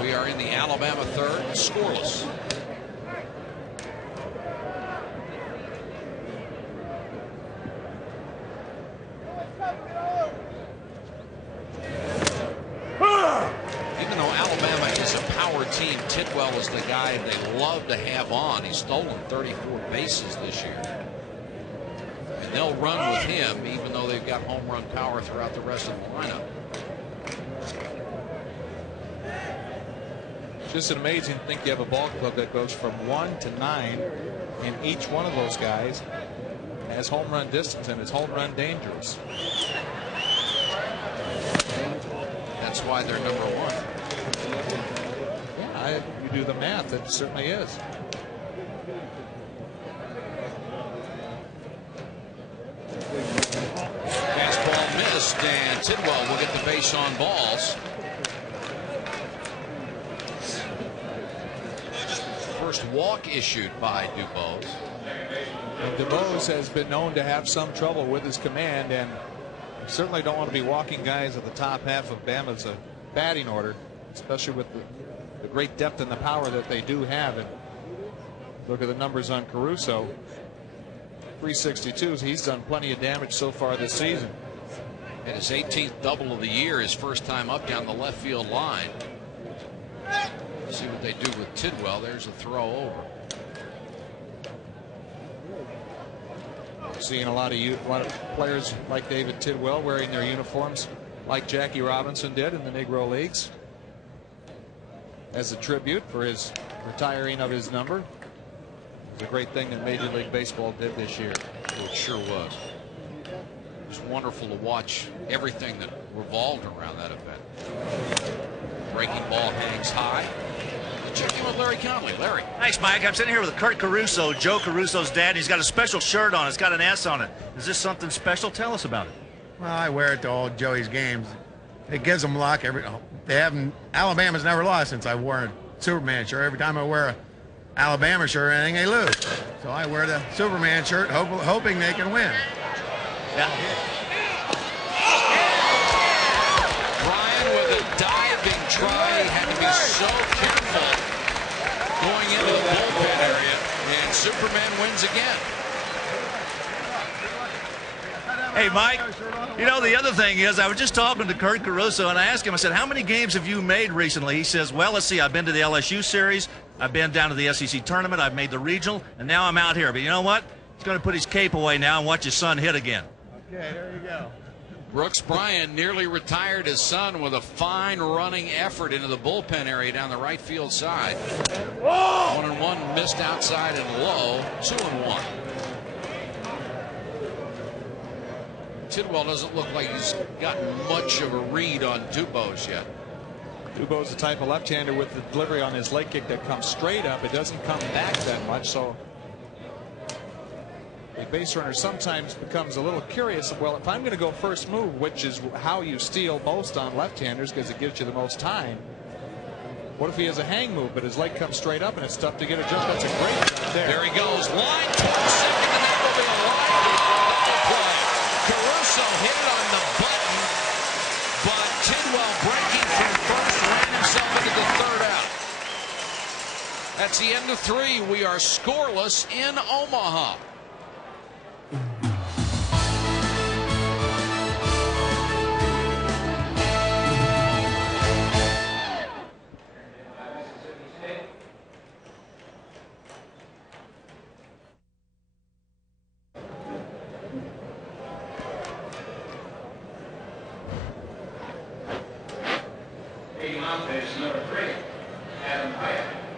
We are in the Alabama third, scoreless. Even though Alabama is a power team, Tidwell is the guy they love to have on. He's stolen 34 bases this year. And they'll run with him, even though they've got home run power throughout the rest of the lineup. Just an amazing thing. You have a ball club that goes from 1 to 9, and each one of those guys has home run distance and is home run dangerous. That's why they're number 1. Yeah, you do the math, it certainly is. Fastball missed, and Tidwell will get the base on balls. First walk issued by DuBose. And DuBose has been known to have some trouble with his command, and certainly don't want to be walking guys at the top half of Bama's batting order, especially with the great depth and the power that they do have. And look at the numbers on Caruso. 362. He's done plenty of damage so far this season. And his 18th double of the year, his first time up down the left field line. See what they do with Tidwell. There's a throw over. Seeing a lot of players like David Tidwell wearing their uniforms like Jackie Robinson did in the Negro Leagues as a tribute for his retiring of his number. It's a great thing that Major League Baseball did this year. It sure was. It was wonderful to watch everything that revolved around that event. Breaking ball hangs high. Check in with Larry Conley. Larry. Thanks, Mike. I'm sitting here with Kurt Caruso, Joe Caruso's dad. He's got a special shirt on. It's got an S on it. Is this something special? Tell us about it. Well, I wear it to all Joey's games. It gives them luck. Alabama's never lost since I wore a Superman shirt. Every time I wear a Alabama shirt or anything, they lose. So I wear the Superman shirt, hoping they can win. Yeah. Brian with a diving try. He had to be so careful going into the bullpen area, and Superman wins again. Hey, Mike, you know, the other thing is I was just talking to Kurt Caruso, and I asked him, I said, how many games have you made recently? He says, well, let's see, I've been to the LSU series, I've been down to the SEC tournament, I've made the regional, and now I'm out here. But you know what? He's going to put his cape away now and watch his son hit again. Okay, there you go. Brooks Bryant nearly retired his son with a fine running effort into the bullpen area down the right field side. 1-1 missed outside and low. 2-1. Tidwell doesn't look like he's gotten much of a read on Dubose yet. Dubo's the type of left-hander with the delivery on his leg kick that comes straight up. It doesn't come back that much, so the base runner sometimes becomes a little curious. Well, if I'm going to go first move, which is how you steal most on left-handers because it gives you the most time, what if he has a hang move, but his leg comes straight up and it's tough to get a jump? That's a great jump there. There he goes. Line towards second, and that will be a line play. Caruso hit it on the button, but Tidwell breaking from first ran himself into the third out. That's the end of 3. We are scoreless in Omaha.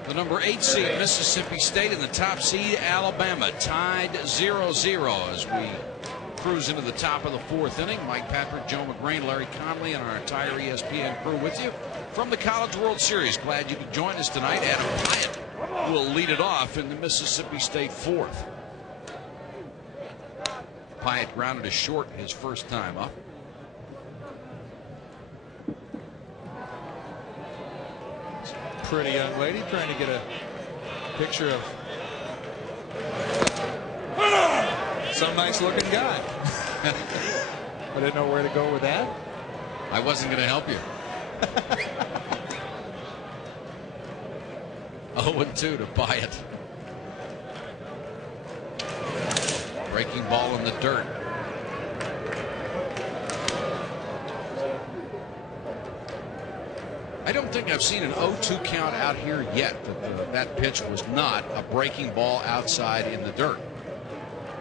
The number 8 seed Mississippi State and the top seed Alabama tied 0-0 as we cruise into the top of the 4th inning. Mike Patrick, Joe McGrain, Larry Conley, and our entire ESPN crew with you from the College World Series. Glad you could join us tonight. Adam Hyatt will lead it off in the Mississippi State 4th. Hyatt grounded a short his first time up. Pretty young lady trying to get a picture of some nice looking guy. I didn't know where to go with that. I wasn't going to help you. 0-2 to Pyatt. Breaking ball in the dirt. I don't think I've seen an 0-2 count out here yet. That pitch was not a breaking ball outside in the dirt.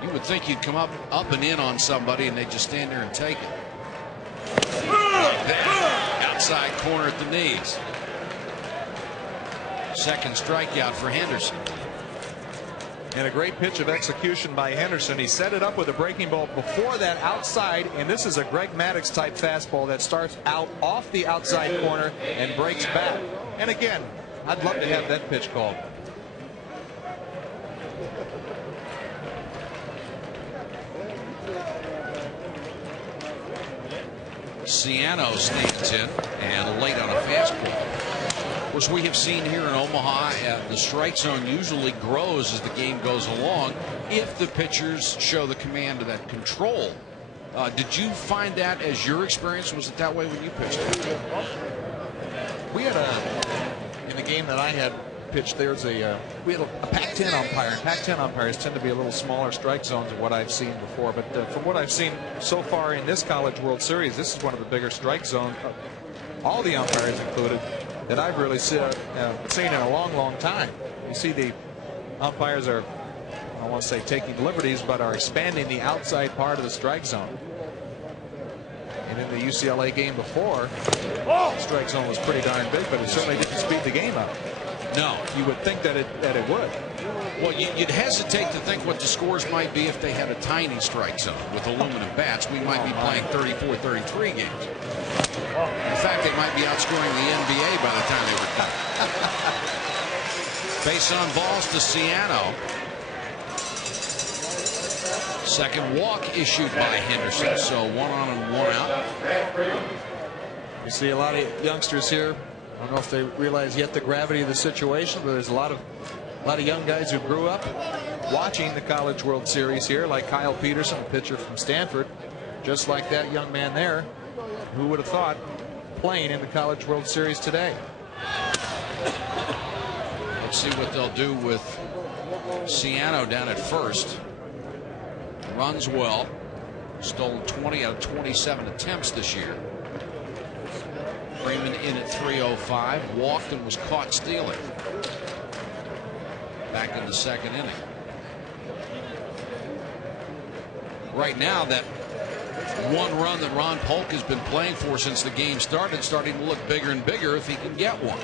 You would think you'd come up and in on somebody and they'd just stand there and take it. Like that. Outside corner at the knees. Second strikeout for Henderson. And a great pitch of execution by Henderson. He set it up with a breaking ball before that outside, and this is a Greg Maddux type fastball that starts out off the outside corner and breaks back. And again, I'd love to have that pitch called. Ciano stands in and late on a fastball. Of course, we have seen here in Omaha, the strike zone usually grows as the game goes along if the pitchers show the command of that control. Did you find that as your experience? Was it that way when you pitched? We had in the game that I had pitched, we had a Pac-10 umpire, and Pac-10 umpires tend to be a little smaller strike zones than what I've seen before. But from what I've seen so far in this College World Series, this is one of the bigger strike zones, all the umpires included, that I've really seen in a long time. You see the umpires are, I don't want to say taking liberties, but are expanding the outside part of the strike zone. And in the UCLA game before, the strike zone was pretty darn big, but it certainly didn't speed the game up. No. You would think that it would. Well, you'd hesitate to think what the scores might be if they had a tiny strike zone with aluminum bats. We might be playing 34-33 games. In fact, they might be outscoring the NBA by the time they were done. Base on balls to Ciano. Second walk issued by Henderson, so 1 on and 1 out. You see a lot of youngsters here. I don't know if they realize yet the gravity of the situation, but there's a lot of young guys who grew up watching the College World Series here, like Kyle Peterson, a pitcher from Stanford, just like that young man there. Who would have thought playing in the College World Series today? Let's see what they'll do with Ciano down at first. Runs well. Stolen 20 out of 27 attempts this year. Freeman in at 305. Walked and was caught stealing. Back in the second inning. Right now, that one run that Ron Polk has been playing for since the game started, starting to look bigger and bigger if he can get one.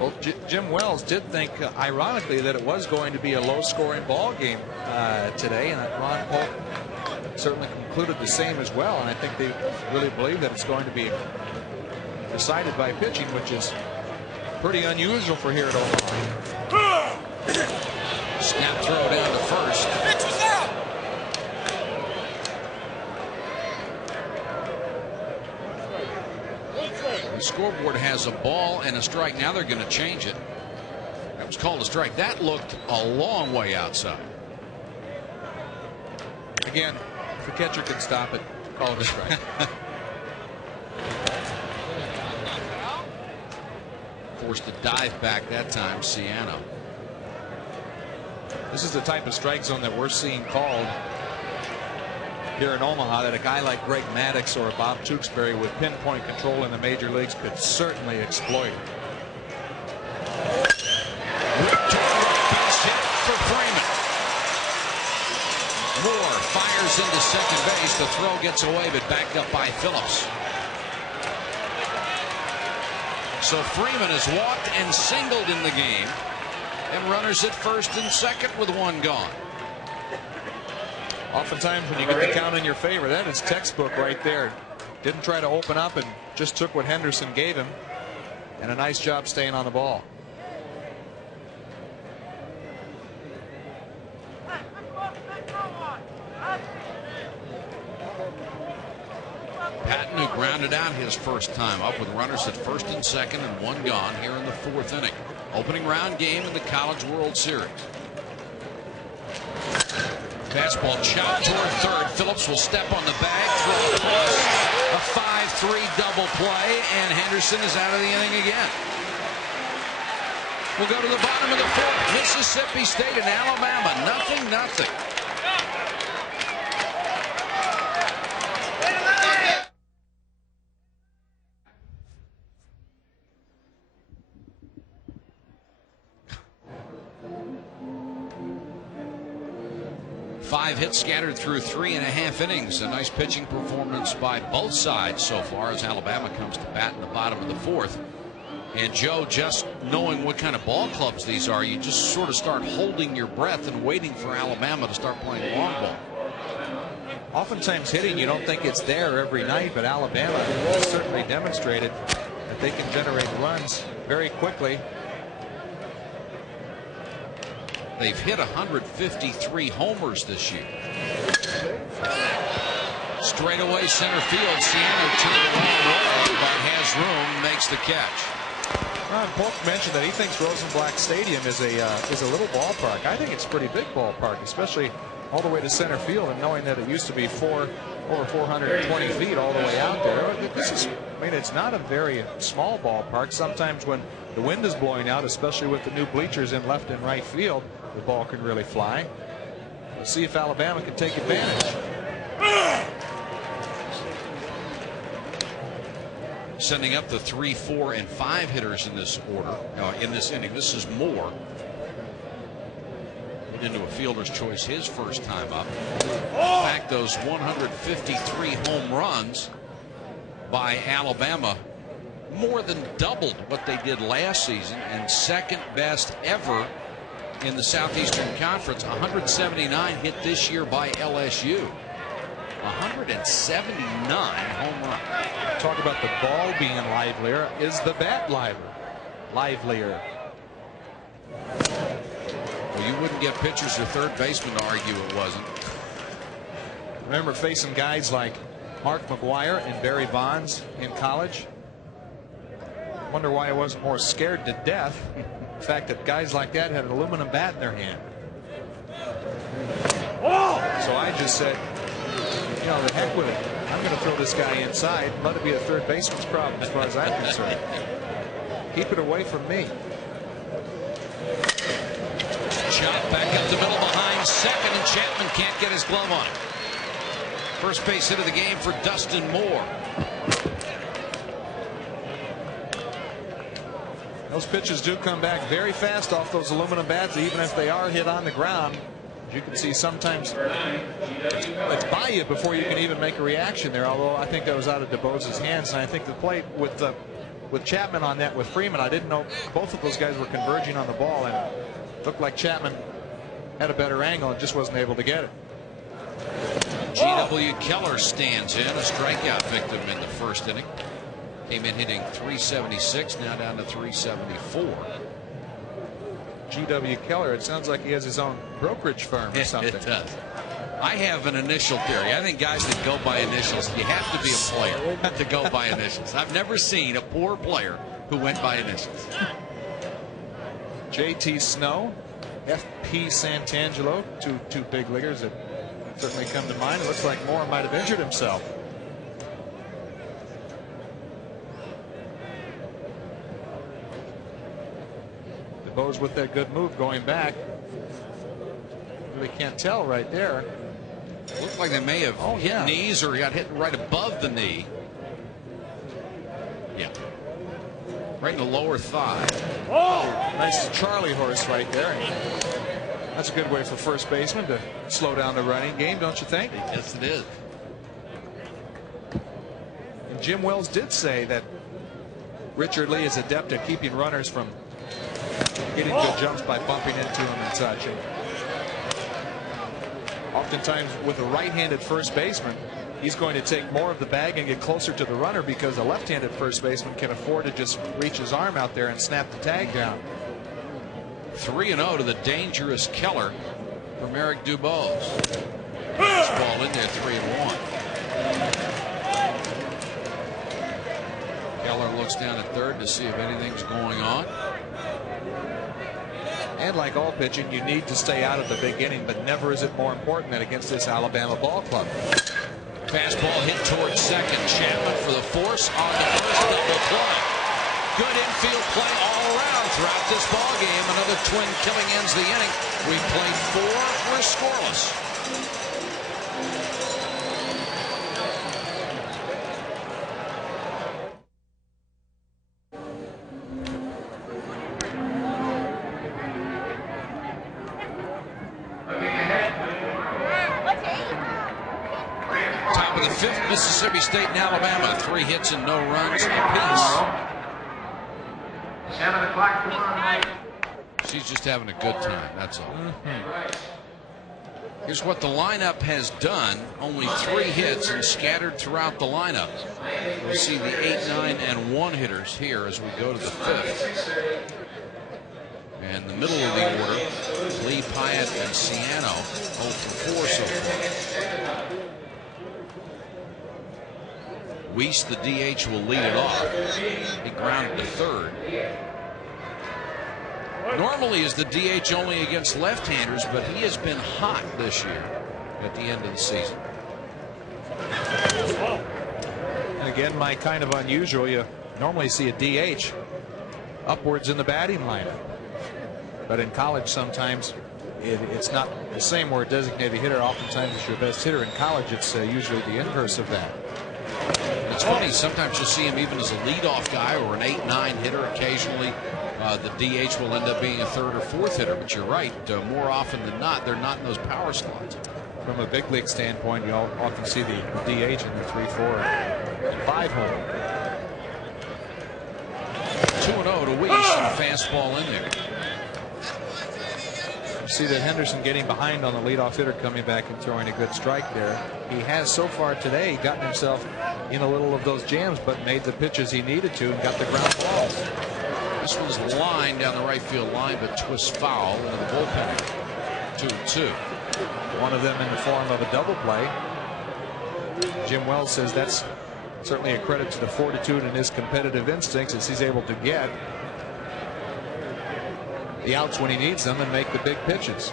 Well, Jim Wells did think, ironically, that it was going to be a low-scoring ball game today, and Ron Polk certainly concluded the same as well. And I think they really believe that it's going to be decided by pitching, which is pretty unusual for here at Omaha. Snap throw down to first. The scoreboard has a ball and a strike. Now they're going to change it. That was called a strike. That looked a long way outside. Again, if the catcher can stop it, call it a strike. Forced to dive back that time, Ciano. This is the type of strike zone that we're seeing called here in Omaha, that a guy like Greg Maddux or Bob Tewksbury with pinpoint control in the major leagues could certainly exploit. Base hit for Freeman. Moore fires into second base. The throw gets away, but backed up by Phillips. So Freeman has walked and singled in the game, and runners at first and second with one gone. Oftentimes when you get the count in your favor, that is textbook right there. Didn't try to open up and just took what Henderson gave him, and a nice job staying on the ball. Patton, who grounded out his first time up with runners at first and second and one gone here in the fourth inning. Opening round game in the College World Series. Fastball chopped toward third. Phillips will step on the bag, throw across. A 5-3 double play, and Henderson is out of the inning again. We'll go to the bottom of the fourth. Mississippi State and Alabama, 0-0. Five hits scattered through 3.5 innings. A nice pitching performance by both sides so far as Alabama comes to bat in the bottom of the fourth. And Joe, just knowing what kind of ball clubs these are, you just sort of start holding your breath and waiting for Alabama to start playing long ball. Oftentimes hitting, you don't think it's there every night, but Alabama has certainly demonstrated that they can generate runs very quickly. They've hit 153 homers this year. Straightaway center field. Ciano turned the ball well, but has room, makes the catch. Ron Polk mentioned that he thinks Rosenblatt Stadium is a little ballpark. I think it's a pretty big ballpark, especially all the way to center field, and knowing that it used to be over 420 feet all the way out there. This is, I mean, it's not a very small ballpark. Sometimes when the wind is blowing out, especially with the new bleachers in left and right field, the ball can really fly. We'll see if Alabama can take advantage. Sending up the 3, 4, and 5 hitters in this order, in this inning. This is Moore. Put into a fielder's choice his first time up. In fact, those 153 home runs by Alabama more than doubled what they did last season, and second best ever in the Southeastern Conference. 179 hit this year by LSU. 179 home runs. Talk about the ball being livelier. Is the bat livelier? Well, you wouldn't get pitchers or third basemen to argue it wasn't. Remember facing guys like Mark McGwire and Barry Bonds in college? Wonder why I wasn't more scared to death. The fact that guys like that had an aluminum bat in their hand. So I just said, you know, the heck with it. I'm going to throw this guy inside and let it be a third baseman's problem as far as I'm concerned. Keep it away from me. Chop back up the middle behind second, and Chapman can't get his glove on it. First base hit of the game for Dustin Moore. Those pitches do come back very fast off those aluminum bats, even if they are hit on the ground. As you can see, sometimes it's by you before you can even make a reaction there. Although I think that was out of DuBose's hands, and I think the play with Chapman on that with Freeman, I didn't know both of those guys were converging on the ball, and it looked like Chapman had a better angle and just wasn't able to get it. G.W. Keller stands in, a strikeout victim in the first inning. Came in hitting .376, now down to .374. G.W. Keller, it sounds like he has his own brokerage firm or something. It does. I have an initial theory. I think guys that go by initials, you have to be a player to go by initials. I've never seen a poor player who went by initials. J.T. Snow, F.P. Santangelo, two big leaguers that certainly come to mind. It looks like Moore might have injured himself. DuBose with that good move going back. Really can't tell right there. Looked like they may have hit knees or got hit right above the knee. Yeah. Right in the lower thigh. Oh, nice Charlie horse right there. That's a good way for first baseman to slow down the running game, don't you think? Yes, it is. And Jim Wells did say that Richard Lee is adept at keeping runners from getting good jumps by bumping into him and such. And oftentimes with a right-handed first baseman, he's going to take more of the bag and get closer to the runner because a left-handed first baseman can afford to just reach his arm out there and snap the tag down. 3-0 to the dangerous Keller from Eric DuBose. This ball in there, 3-1. Keller looks down at third to see if anything's going on. And like all pitching, you need to stay out of the big inning, but never is it more important than against this Alabama ball club. Fastball hit towards second. Chapman for the force on the first double play. Good infield play all around throughout this ball game. Another twin killing ends the inning. We played 4. We're scoreless. Top of the 5th, Mississippi State and Alabama. 3 hits and no runs apiece. 7 o'clock tomorrow night. She's just having a good time, that's all. Here's what the lineup has done. Only 3 hits and scattered throughout the lineup. We'll see the 8, 9, and 1 hitters here as we go to the 5th. And the middle of the order, Lee, Pyatt, and Ciano, 0 for 4 so far. Weiss, the DH, will lead it off. He grounded to third. Normally is the DH only against left-handers, but he has been hot this year at the end of the season. And again, Mike, kind of unusual. You normally see a DH upwards in the batting lineup. But in college, sometimes it's not the same where a designated hitter oftentimes is your best hitter. In college, it's usually the inverse of that. It's funny, sometimes you'll see him even as a leadoff guy or an 8, 9 hitter. Occasionally, the DH will end up being a 3rd or 4th hitter. But you're right, more often than not, they're not in those power slots. From a big league standpoint, you often see the DH in the 3, 4, and 5 hole. 2-0 to Weiss, and a fastball in there. see that Henderson getting behind on the leadoff hitter coming back and throwing a good strike there. He has so far today gotten himself in a little of those jams, but made the pitches he needed to and got the ground balls. This one's lined down the right field line, but twists foul into the bullpen. 2-2. One of them in the form of a double play. Jim Wells says that's certainly a credit to the fortitude and his competitive instincts as he's able to get the outs when he needs them and make the big pitches.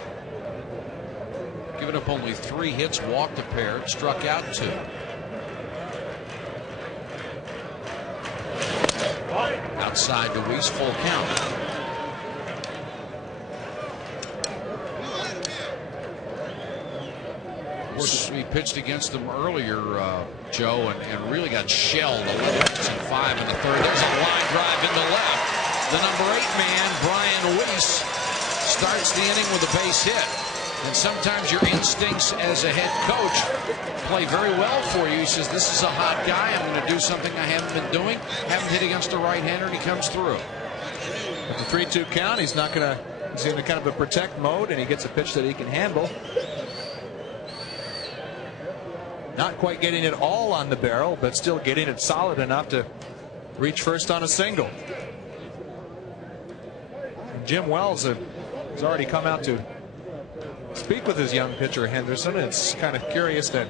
Giving up only 3 hits, walked a pair, struck out 2. Outside to Weiss, full count. Of course, we pitched against them earlier, Joe, and really got shelled. 11 and 5 in the third. There's a line drive into left. The number 8 man, Brian Weiss, starts the inning with a base hit. And sometimes your instincts as a head coach play very well for you. He says, this is a hot guy. I'm going to do something I haven't been doing. Haven't hit against a right-hander, and he comes through. With the 3-2 count, he's in kind of a protect mode, and he gets a pitch that he can handle. Not quite getting it all on the barrel, but still getting it solid enough to reach first on a single. Jim Wells has already come out to speak with his young pitcher Henderson. It's kind of curious that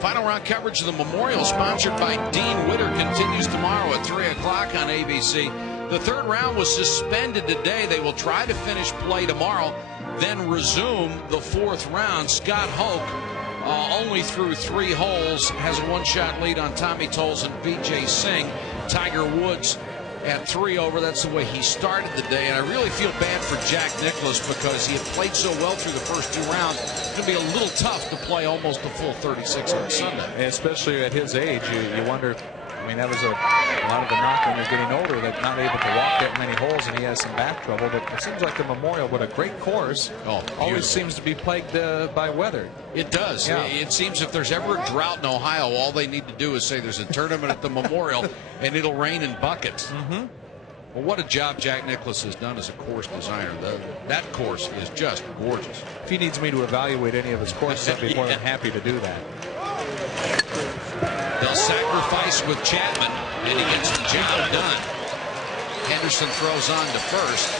final round coverage of the Memorial, sponsored by Dean Witter, continues tomorrow at 3 o'clock on ABC. The third round was suspended today. They will try to finish play tomorrow, then resume the fourth round. Scott Hoke only threw 3 holes, has a 1-shot lead on Tommy Tolles and Vijay Singh. Tiger Woods at 3 over. That's the way he started the day. And I really feel bad for Jack Nicklaus because he had played so well through the first 2 rounds. It's going to be a little tough to play almost a full 36 on Sunday. And especially at his age, you wonder. I mean, that was a lot of the knock when he's getting older, that not able to walk that many holes, and he has some back trouble. But it seems like the Memorial, what a great course, always seems to be plagued by weather. It does. Yeah. It seems if there's ever a drought in Ohio, all they need to do is say there's a tournament at the Memorial, and it'll rain in buckets. Mm-hmm. Well, what a job Jack Nicklaus has done as a course designer. That course is just gorgeous. If he needs me to evaluate any of his courses, I'd be more than happy to do that. They'll sacrifice with Chapman, and he gets the job done. Henderson throws on to first.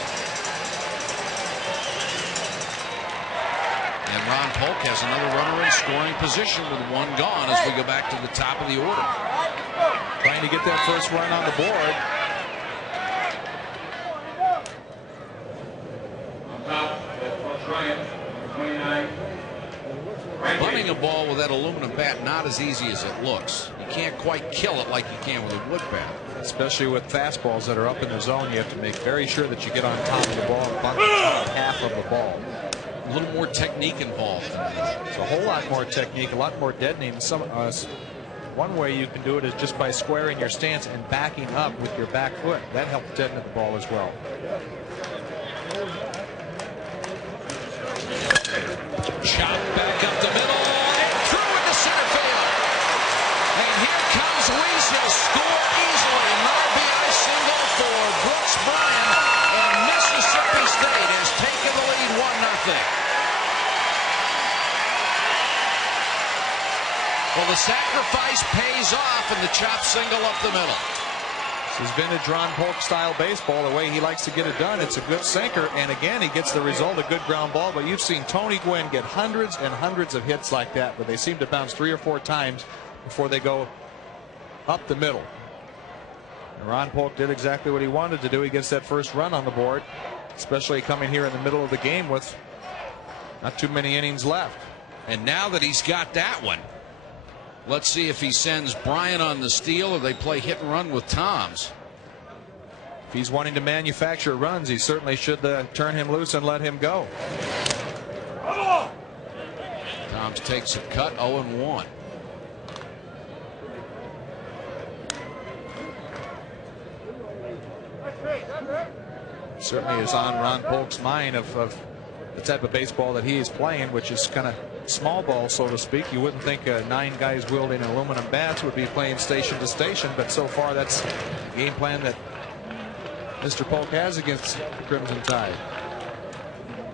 And Ron Polk has another runner in scoring position with 1 gone as we go back to the top of the order. Trying to get that first run on the board. Bunting a ball with that aluminum bat, not as easy as it looks. You can't quite kill it like you can with a wood bat. Especially with fastballs that are up in the zone, you have to make very sure that you get on top of the ball and bunt half of the ball. A little more technique involved. It's a whole lot more technique, a lot more deadening. One way you can do it is just by squaring your stance and backing up with your back foot. That helps deaden the ball as well. Chop back up the middle and through into center field. And here comes Weiss. He'll score easily. An RBI single for Brooks Bryan, and Mississippi State has taken the lead 1-0. Well, the sacrifice pays off, and the chop single up the middle. This has vintage Ron Polk style baseball, the way he likes to get it done. It's a good sinker, and again, he gets the result, a good ground ball. But you've seen Tony Gwynn get hundreds and hundreds of hits like that, but they seem to bounce 3 or 4 times before they go up the middle. And Ron Polk did exactly what he wanted to do. He gets that first run on the board, especially coming here in the middle of the game with not too many innings left. And now that he's got that one, let's see if he sends Bryan on the steal or they play hit and run with Toms. If he's wanting to manufacture runs, he certainly should turn him loose and let him go. Toms takes a cut, 0-1. Certainly is on Ron Polk's mind of the type of baseball that he is playing, which is kind of small ball, so to speak. You wouldn't think 9 guys wielding aluminum bats would be playing station to station, but so far that's a game plan that Mr. Polk has against Crimson Tide.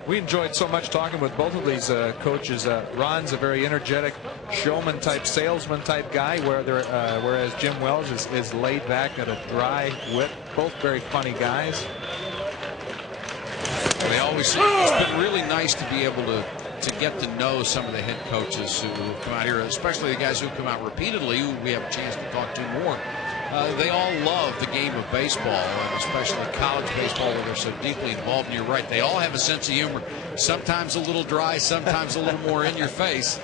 We enjoyed so much talking with both of these coaches. Ron's a very energetic showman type, salesman type guy, whereas Jim Wells is laid back at a dry wit. Both very funny guys. They always, it's been really nice to be able to get to know some of the head coaches who come out here, especially the guys who come out repeatedly, who we have a chance to talk to more. They all love the game of baseball, and especially college baseball, where they're so deeply involved. And you're right, they all have a sense of humor. Sometimes a little dry, sometimes a little more in your face,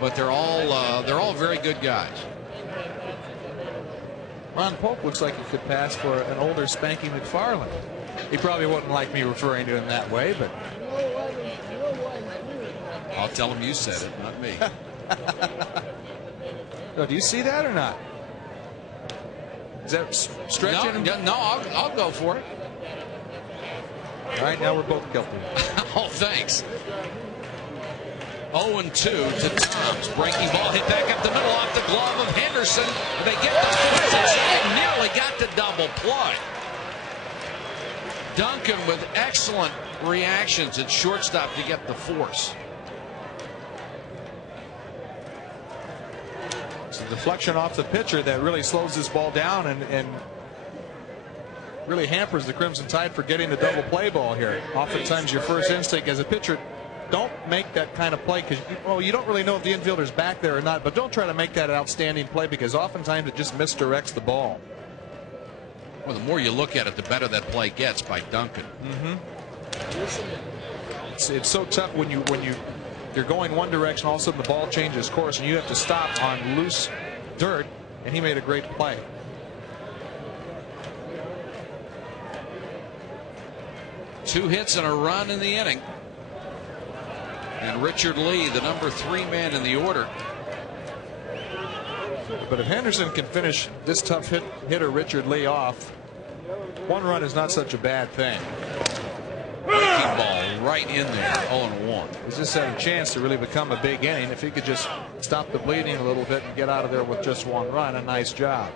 but they're all very good guys. Ron Polk looks like he could pass for an older Spanky McFarland. He probably wouldn't like me referring to him that way, but I'll tell him you said it, not me. So do you see that or not? Is that stretching him? No, I'll go for it. All right, now we're both guilty. Oh, thanks. 0-2 to Toms. Breaking ball hit back up the middle off the glove of Henderson. They get the misses. They nearly got the double play. Duncan with excellent reactions at shortstop to get the force. It's a deflection off the pitcher that really slows this ball down and really hampers the Crimson Tide for getting the double play ball here. Oftentimes your first instinct as a pitcher, don't make that kind of play because you don't really know if the infielder's back there or not, but don't try to make that outstanding play because oftentimes it just misdirects the ball. Well, the more you look at it, the better that play gets by Duncan. It's so tough when you're going one direction, all of a sudden the ball changes course and you have to stop on loose dirt, and he made a great play. Two hits and a run in the inning. And Richard Lee, the number 3 man in the order. But if Henderson can finish this tough hitter Richard Lee off, 1 run is not such a bad thing. Breaking ball right in there, 0-1. He's just had a chance to really become a big inning. If he could just stop the bleeding a little bit and get out of there with just 1 run, a nice job.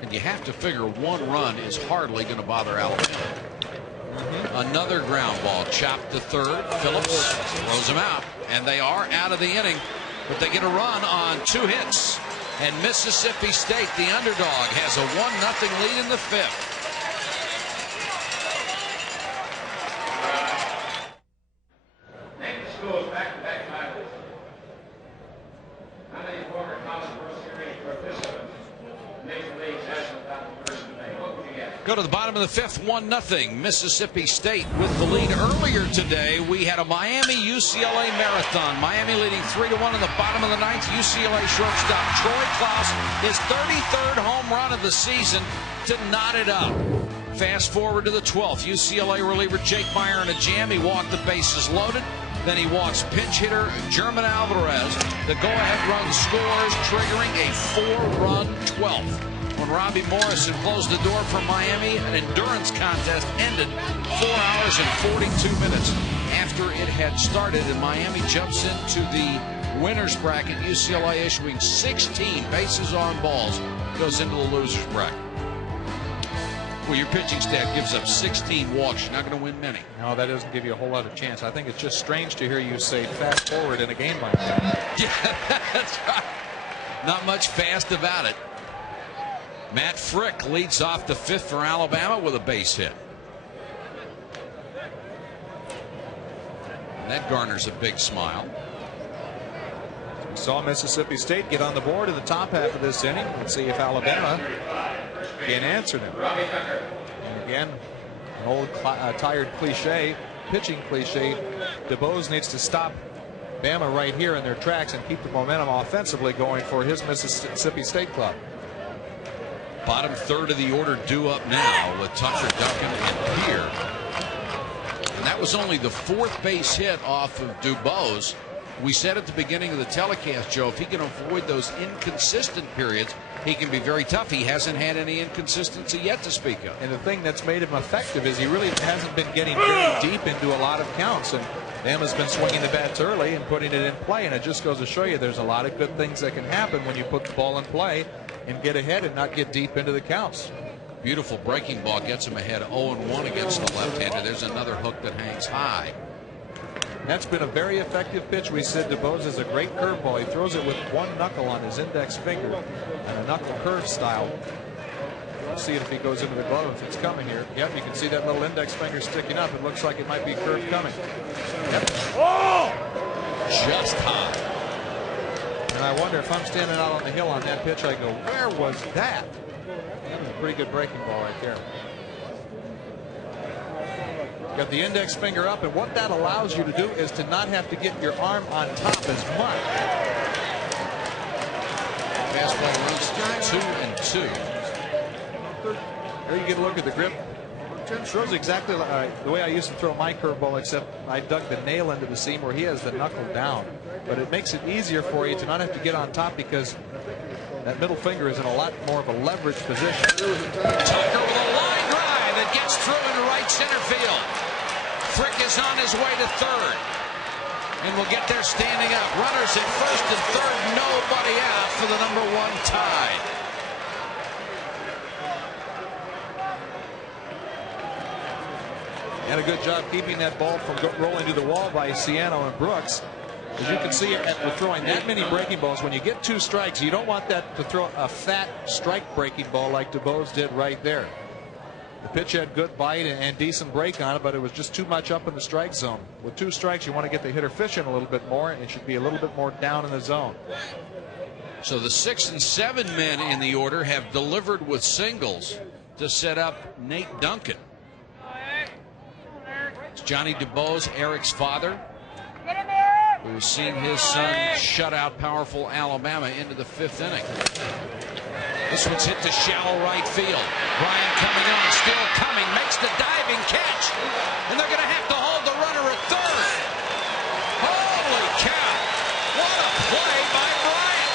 And you have to figure 1 run is hardly going to bother Alabama. Another ground ball chopped to third. Phillips throws him out, and they are out of the inning, but they get a run on 2 hits. And Mississippi State, the underdog, has a 1-0 lead in the 5th. Go to the bottom of the 5th, 1-0. Mississippi State with the lead. Earlier today, we had a Miami-UCLA marathon. Miami leading 3-1 in the bottom of the 9th. UCLA shortstop Troy Klaus, his 33rd home run of the season to knot it up. Fast forward to the 12th. UCLA reliever Jake Meyer in a jam. He walked the bases loaded. Then he walks pinch hitter German Alvarez. The go-ahead run scores, triggering a 4-run 12th. When Robbie Morrison closed the door for Miami, an endurance contest ended 4 hours and 42 minutes after it had started, and Miami jumps into the winner's bracket. UCLA issuing 16 bases on balls, goes into the loser's bracket. Well, your pitching staff gives up 16 walks. You're not going to win many. No, that doesn't give you a whole lot of chance. I think it's just strange to hear you say fast forward in a game like that. Yeah, that's right. Not much fast about it. Matt Frick leads off the 5th for Alabama with a base hit. And that garners a big smile. We saw Mississippi State get on the board in the top half of this inning. Let's see if Alabama can answer them. And again, an old tired cliche, pitching cliche. DuBose needs to stop Bama right here in their tracks and keep the momentum offensively going for his Mississippi State club. Bottom 3rd of the order due up now with Tucker, Duncan, and Peer. And that was only the 4th base hit off of DuBose. We said at the beginning of the telecast, Joe, if he can avoid those inconsistent periods, he can be very tough. He hasn't had any inconsistency yet to speak of. And the thing that's made him effective is he really hasn't been getting very deep into a lot of counts. And Bama's been swinging the bats early and putting it in play. And it just goes to show you there's a lot of good things that can happen when you put the ball in play. and get ahead and not get deep into the counts. Beautiful breaking ball, gets him ahead 0-1 against the left-hander. There's another hook that hangs high. That's been a very effective pitch. We said DuBose is a great curveball. He throws it with one knuckle on his index finger and a knuckle curve style. We'll see it if he goes into the glove, if it's coming here. Yep, you can see that little index finger sticking up. It looks like it might be curved coming. Yep. Oh! Just high. And I wonder if I'm standing out on the hill on that pitch, I go, where was that? That was a pretty good breaking ball right there. Got the index finger up, and what that allows you to do is to not have to get your arm on top as much. Fastball runs to 2-2. There you get a look at the grip. It throws exactly the way I used to throw my curveball, except I dug the nail into the seam where he has the knuckle down. But it makes it easier for you to not have to get on top because that middle finger is in a lot more of a leverage position. Tucker with a line drive that gets through into right center field. Frick is on his way to third. And will get there standing up. Runners at first and third, nobody out for the #1 tie. And a good job keeping that ball from rolling to the wall by Ciano and Brooks. As you can see, with throwing that many breaking balls, when you get 2 strikes, you don't want that to throw a fat strike breaking ball like DuBose did right there. The pitch had good bite and decent break on it, but it was just too much up in the strike zone. With 2 strikes, you want to get the hitter fishing a little bit more, and it should be a little bit more down in the zone. So the 6 and 7 men in the order have delivered with singles to set up Nate Duncan. It's Johnny DuBose, Eric's father, who's seen his son shut out powerful Alabama into the 5th inning. This one's hit to shallow right field. Bryant coming on, still coming, makes the diving catch. And they're going to have to hold the runner at third. Holy cow. What a play by Bryant.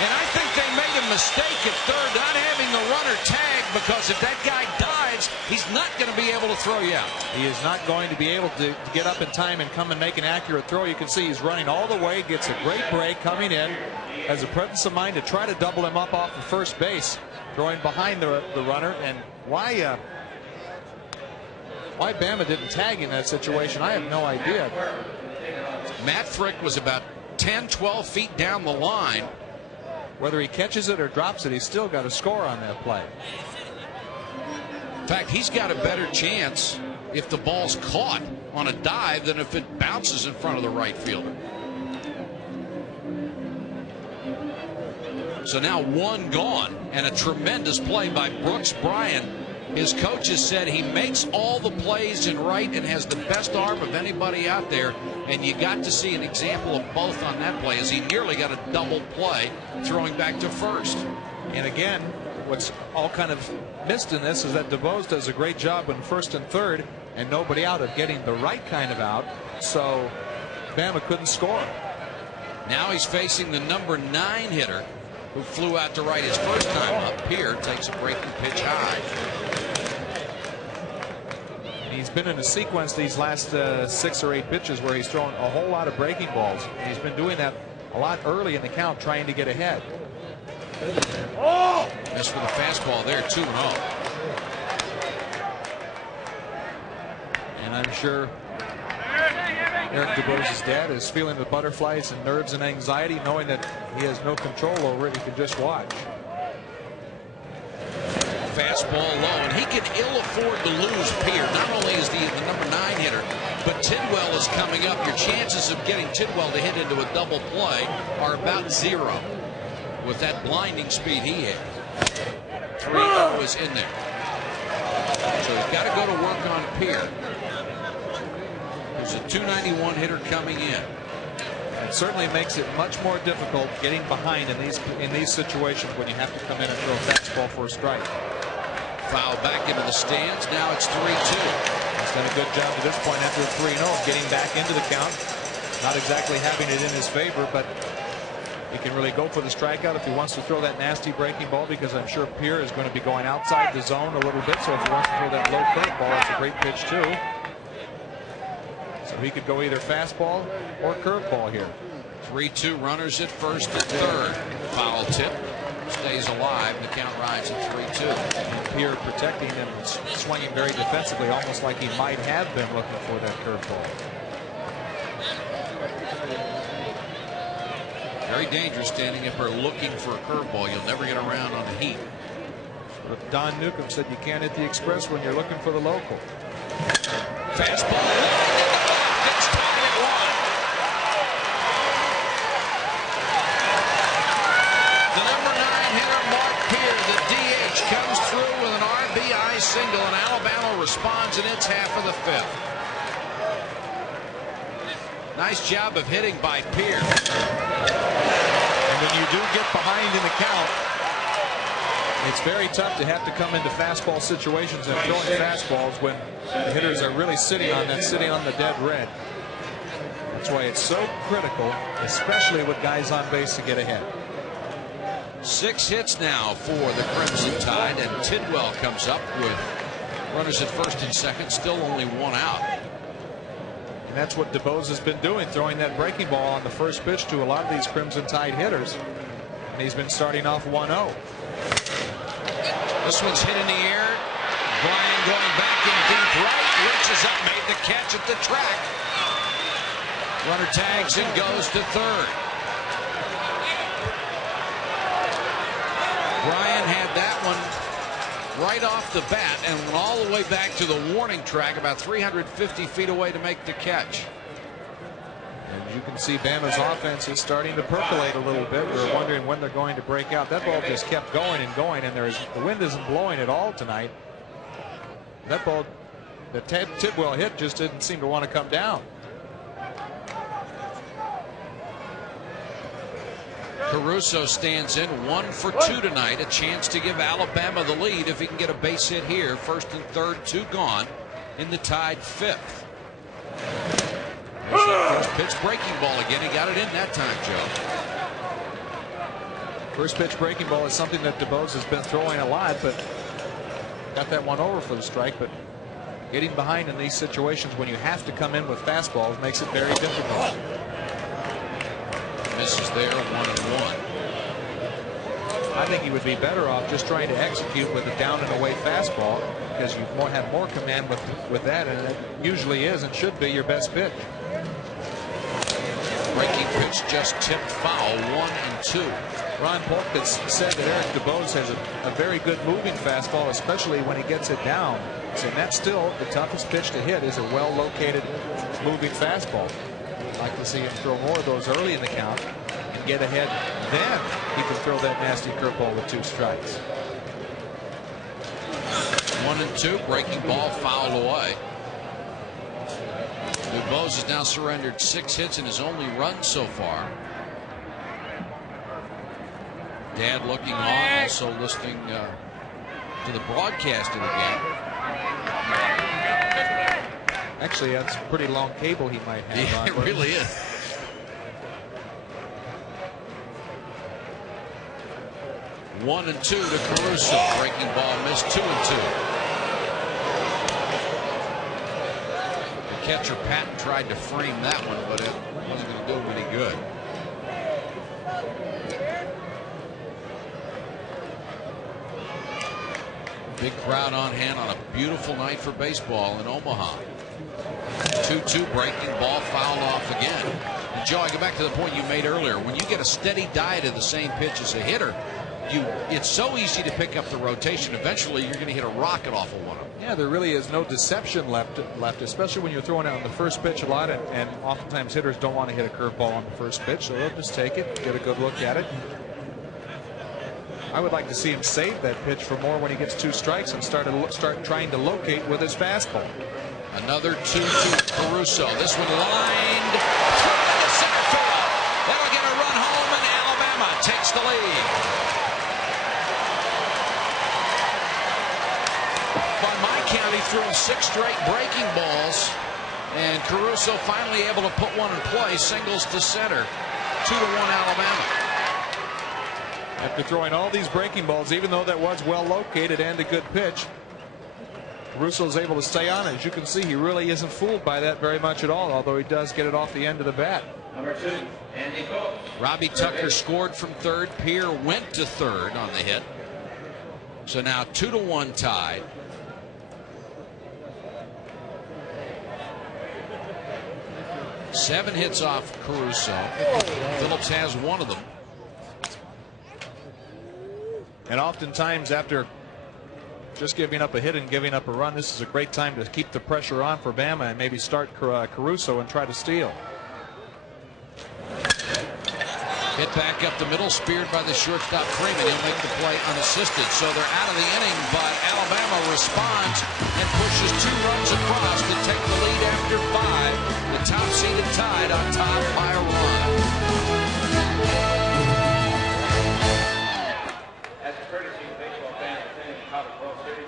And I think they made a mistake at third, not having the runner tag, because if that guy dives, he's not going to be able to throw you out. He is not going to be able to get up in time and come and make an accurate throw. You can see he's running all the way, gets a great break coming in, has a presence of mind to try to double him up off of first base, throwing behind the runner. And why Bama didn't tag in that situation, I have no idea. Matt Frick was about 10, 12 feet down the line. Whether he catches it or drops it, he's still got a score on that play. In fact, he's got a better chance if the ball's caught on a dive than if it bounces in front of the right fielder. So now 1 gone, and a tremendous play by Brooks Bryant. His coaches said he makes all the plays in right and has the best arm of anybody out there, and you got to see an example of both on that play as he nearly got a double play throwing back to first. And again, what's all kind of missed in this is that DuBose does a great job in first and third and nobody out of getting the right kind of out, so Bama couldn't score. Now he's facing the #9 hitter who flew out to right his first time up. Pierre takes a breaking pitch high. He's been in a sequence these last 6 or 8 pitches where he's thrown a whole lot of breaking balls. And he's been doing that a lot early in the count, trying to get ahead. Oh! Missed with a fastball there, 2-0. And I'm sure Eric DuBose's dad is feeling the butterflies and nerves and anxiety, knowing that he has no control over it. He can just watch. Fastball low, and he can ill afford to lose Pierre. Not only is the #9 hitter, but Tidwell is coming up. Your chances of getting Tidwell to hit into a double play are about 0 with that blinding speed he has. 3-0 is in there. So he's got to go to work on Pierre. There's a .291 hitter coming in. It certainly makes it much more difficult getting behind in these situations when you have to come in and throw a fastball for a strike. Foul back into the stands. Now it's 3-2. He's done a good job at this point after a 3-0 of getting back into the count. Not exactly having it in his favor, but he can really go for the strikeout if he wants to throw that nasty breaking ball, because I'm sure Pierre is going to be going outside the zone a little bit. So if he wants to throw that low curveball, it's a great pitch too. So he could go either fastball or curveball here. 3-2, runners at first and third. foul tip. Stays alive. The count rides at 3-2. Pierre protecting and swinging very defensively, almost like he might have been looking for that curveball. Very dangerous standing up there looking for a curveball. You'll never get around on the heat. But Don Newcomb said you can't hit the express when you're looking for the local. Fastball. It's tied at 1. The number 9 hitter, Mark Pierre, the DH, comes through with an RBI single, and Alabama responds in its half of the 5th. Nice job of hitting by Pierre. And when you do get behind in the count, it's very tough to have to come into fastball situations and throwing fastballs when the hitters are really sitting on the dead red. That's why it's so critical, especially with guys on base, to get ahead. 6 hits now for the Crimson Tide, and Tidwell comes up with runners at first and second, still only 1 out. And that's what DuBose has been doing, throwing that breaking ball on the first pitch to a lot of these Crimson Tide hitters. And he's been starting off 1-0. This one's hit in the air. Bryan going back in deep right, reaches up, made the catch at the track. Runner tags and goes to third. Bryan had that one right off the bat and went all the way back to the warning track, about 350 feet away to make the catch. And you can see Bama's offense is starting to percolate a little bit. We're wondering when they're going to break out. That ball just kept going and going, and the wind isn't blowing at all tonight. That ball that Tidwell hit just didn't seem to want to come down. Caruso stands in 1 for 2 tonight, a chance to give Alabama the lead if he can get a base hit here. First and third, 2 gone in the Tide 5th. There's that first pitch breaking ball again. He got it in that time, Joe. First pitch breaking ball is something that DuBose has been throwing a lot, but got that one over for the strike. But getting behind in these situations when you have to come in with fastballs makes it very difficult. Misses there, 1-1. I think he would be better off just trying to execute with a down and away fastball, because you have more command with that, and it usually is and should be your best pitch. Breaking pitch just tipped foul, 1-2. Ron Polk has said that Eric DuBose has a very good moving fastball, especially when he gets it down. And that's still the toughest pitch to hit, is a well-located moving fastball. I'd like to see him throw more of those early in the count and get ahead. Then he can throw that nasty curveball with 2 strikes. 1-2, breaking ball fouled away. DuBose has now surrendered 6 hits in his only run so far. Dad looking on, also listening to the broadcast of the game. Actually, that's a pretty long cable he might have. Yeah, it really is. One and 2 to Caruso. Breaking ball missed, 2-2. The catcher Patton tried to frame that one, but it wasn't going to do him any good. Big crowd on hand on a beautiful night for baseball in Omaha. 2-2 breaking ball fouled off again. And Joe, I go back to the point you made earlier. When you get a steady diet of the same pitch as a hitter, it's so easy to pick up the rotation. Eventually, you're going to hit a rocket off of one of them. Yeah, there really is no deception left, especially when you're throwing out on the first pitch a lot, and oftentimes hitters don't want to hit a curveball on the first pitch, so they'll just take it, get a good look at it. I would like to see him save that pitch for more when he gets 2 strikes and start trying to locate with his fastball. Another 2-2 Caruso. This one lined to center field. That'll get a run home, and Alabama takes the lead. By my count, he threw 6 straight breaking balls, and Caruso finally able to put one in play. Singles to center. 2-1 Alabama. After throwing all these breaking balls, even though that was well located and a good pitch, Caruso's able to stay on it. As you can see, he really isn't fooled by that very much at all, although he does get it off the end of the bat. Robbie Tucker scored from third. Pierre went to third on the hit. So now 2-1 tied. Seven hits off Caruso. Phillips has one of them. And oftentimes after just giving up a hit and giving up a run, this is a great time to keep the pressure on for Bama and maybe start Caruso and try to steal. Hit back up the middle, speared by the shortstop Freeman. He'll make the play unassisted. So they're out of the inning, but Alabama responds and pushes 2 runs across to take the lead after 5. The top seeded Tide on top by a run. As a courtesy of baseball fans attending the College World Series.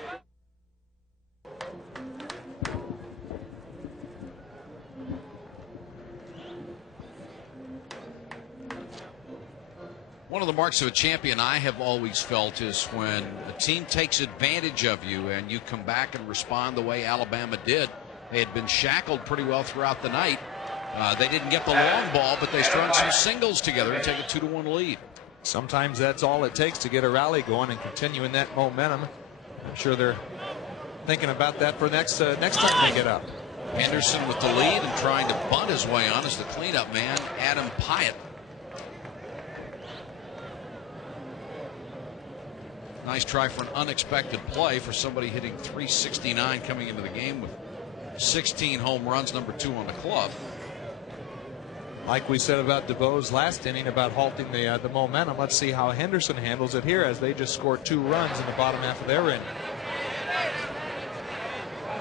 One of the marks of a champion I have always felt is when a team takes advantage of you and you come back and respond the way Alabama did. They had been shackled pretty well throughout the night. They didn't get the long ball, but they strung some singles together and take a 2-1 lead. Sometimes that's all it takes to get a rally going and continue in that momentum. I'm sure they're thinking about that for next time they get up. Henderson with the lead and trying to bunt his way on as the cleanup man, Adam Pyatt. Nice try for an unexpected play for somebody hitting .369 coming into the game with 16 home runs, number 2 on the club. Like we said about DeVos last inning about halting the momentum, let's see how Henderson handles it here as they just scored 2 runs in the bottom half of their inning.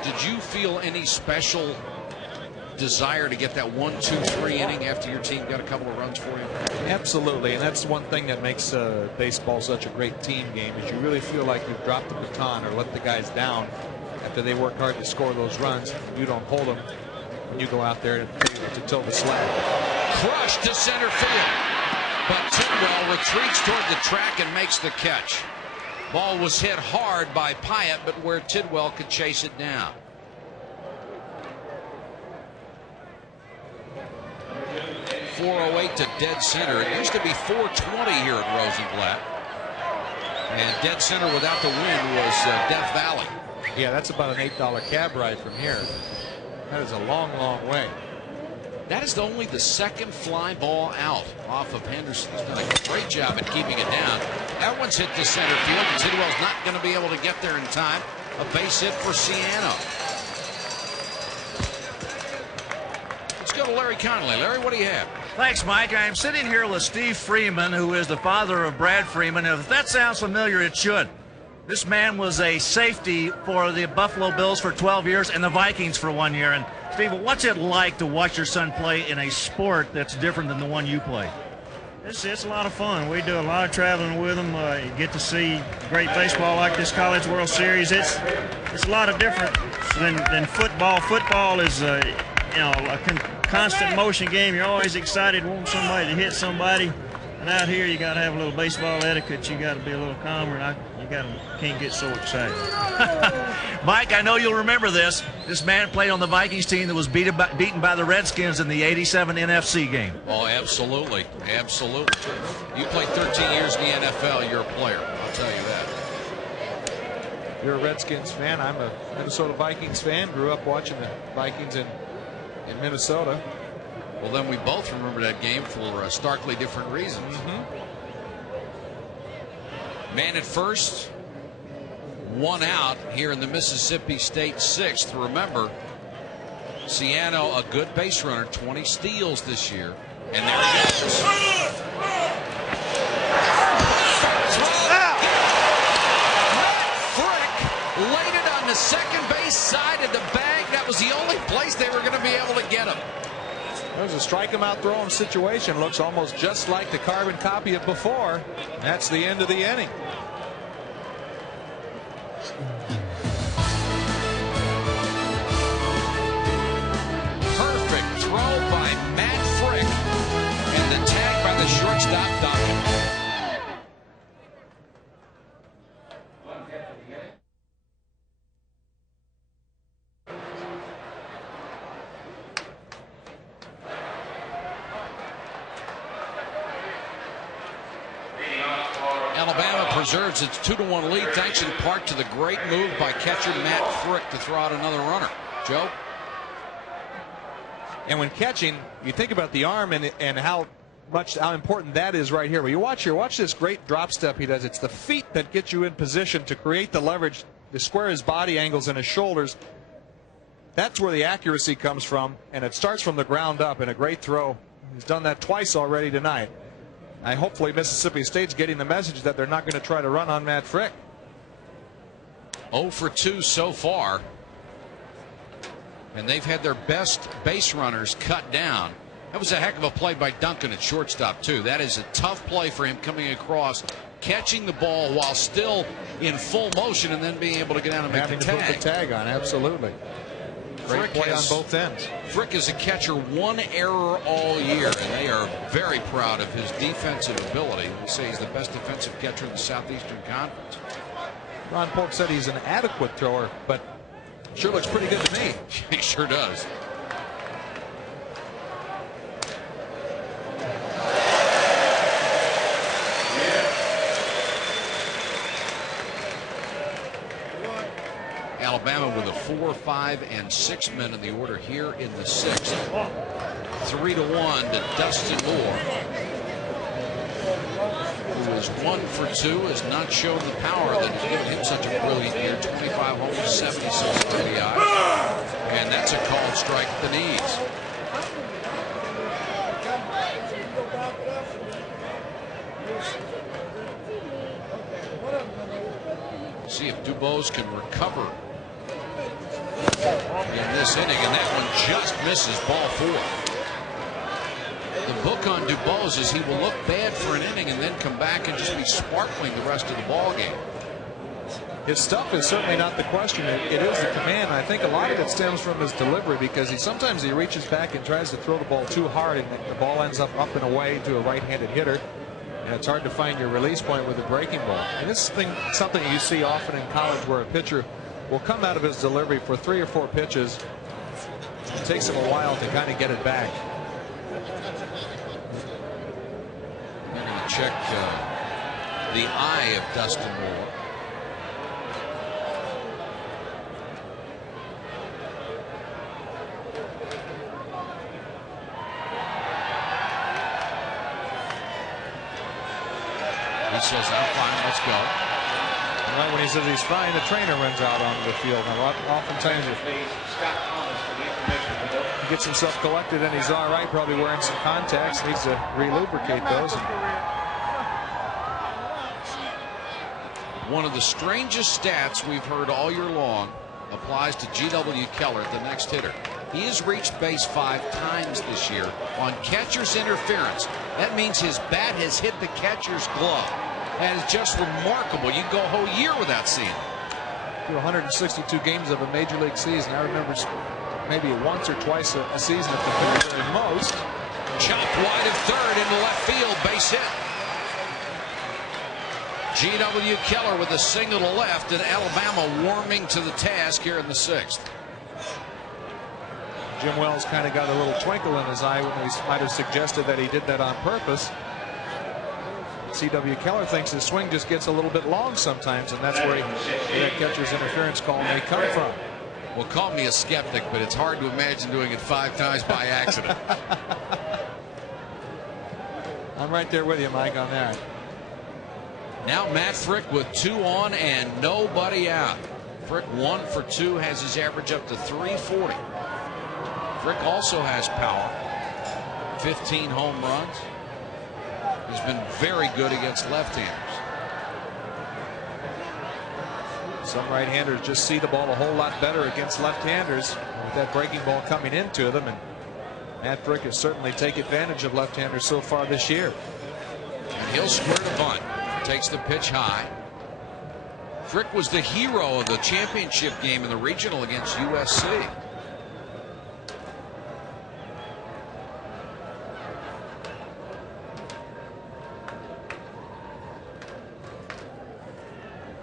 Did you feel any special desire to get that 1-2-3 inning after your team got a couple of runs for you? Absolutely, and that's one thing that makes baseball such a great team game is you really feel like you've dropped the baton or let the guys down after they work hard to score those runs. You don't hold them when you go out there to tilt the slab. Crushed to center field, but Tidwell retreats toward the track and makes the catch. Ball was hit hard by Pyatt, but where Tidwell could chase it down. .408 to dead center. It used to be .420 here at Rosenblatt. And dead center without the wind was Death Valley. Yeah, that's about an $8 cab ride from here. That is a long, long way. That is only the second fly ball out off of Henderson. He's done a great job at keeping it down. That one's hit to center field. Tidwell's not going to be able to get there in time. A base hit for Ciano. Let's go to Larry Connolly. Larry, what do you have? Thanks, Mike. I'm sitting here with Steve Freeman, who is the father of Brad Freeman. If that sounds familiar, it should. This man was a safety for the Buffalo Bills for 12 years and the Vikings for 1 year. And Steve, what's it like to watch your son play in a sport that's different than the one you play? It's a lot of fun. We do a lot of traveling with them. You get to see great baseball like this College World Series. It's a lot of different than football. Football is a constant motion game. You're always excited, wanting somebody to hit somebody. And out here, you got to have a little baseball etiquette. You got to be a little calmer. And can't get so excited. Mike, I know you'll remember this. This man played on the Vikings team that was beaten by the Redskins in the '87 NFC game. Oh, absolutely, absolutely. You played 13 years in the NFL. You're a player. I'll tell you that. You're a Redskins fan. I'm a Minnesota Vikings fan. Grew up watching the Vikings in Minnesota. Well, then we both remember that game for starkly different reasons. Man at first, 1 out here in the Mississippi State 6th. Remember, Ciano, a good base runner, 20 steals this year. And there he goes. Frick laid it on the second base side of the bag. That was the only place they were going to be able to get him. There's a strike him out, throw him situation. Looks almost just like the carbon copy of before. That's the end of the inning. Perfect throw by Matt Frick. And the tag by the shortstop, Duncan. preserves its 2-1 lead thanks in part to the great move by catcher Matt Frick to throw out another runner. Joe? And when catching, you think about the arm and how important that is right here. Well, you watch this great drop step he does. It's the feet that get you in position to create the leverage, to square his body angles and his shoulders. That's where the accuracy comes from, and it starts from the ground up in a great throw. He's done that twice already tonight. Hopefully Mississippi State's getting the message that they're not going to try to run on Matt Frick. 0 for 2 so far. And they've had their best base runners cut down. That was a heck of a play by Duncan at shortstop, too. That is a tough play for him coming across, catching the ball while still in full motion and then being able to get down and make the tag. Having to put the tag on, absolutely. Great play on both ends. Frick is a catcher, 1 error all year, and they are very proud of his defensive ability. They say he's the best defensive catcher in the Southeastern Conference. Ron Polk said he's an adequate thrower, but sure looks pretty good to me. He sure does. Alabama with a 4, 5, and 6 men in the order here in the 6th. 3-1 to Dustin Moore, who is 1 for 2, has not shown the power that has given him such a brilliant year. 25 homers, 76 RBI, and that's a called strike at the knees. See if Dubose can recover in this inning, and that one just misses ball 4. The book on Dubose is he will look bad for an inning and then come back and just be sparkling the rest of the ball game. His stuff is certainly not the question. It is the command. I think a lot of it stems from his delivery, because sometimes he reaches back and tries to throw the ball too hard, and the ball ends up and away to a right-handed hitter. And it's hard to find your release point with a breaking ball. And this is something you see often in college, where a pitcher will come out of his delivery for 3 or 4 pitches. It takes him a while to kind of get it back. I'm going to check the eye of Dustin Moore. He says, I'm fine, let's go. And right when he says he's fine, the trainer runs out onto the field. Now, oftentimes, if he gets himself collected and he's all right, probably wearing some contacts, needs to re-lubricate those. One of the strangest stats we've heard all year long applies to G.W. Keller, the next hitter. He has reached base 5 times this year on catcher's interference. That means his bat has hit the catcher's glove. That is just remarkable. You go a whole year without seeing it. 162 games of a major league season. I remember maybe once or twice a season at the very most. Chopped wide of third into left field, base hit. G.W. Keller with a single to left, and Alabama warming to the task here in the 6th. Jim Wells kind of got a little twinkle in his eye when he might have suggested that he did that on purpose. C.W. Keller thinks his swing just gets a little bit long sometimes, and that's where that catcher's interference call may come from. Well, call me a skeptic, but it's hard to imagine doing it 5 times by accident. I'm right there with you, Mike, on that. Now Matt Frick with 2 on and nobody out. Frick 1 for 2, has his average up to 340. Frick also has power. 15 home runs. He's been very good against left-handers. Some right-handers just see the ball a whole lot better against left-handers with that breaking ball coming into them, and Matt Frick has certainly taken advantage of left-handers so far this year. And he'll square the bunt. Takes the pitch high. Frick was the hero of the championship game in the regional against USC.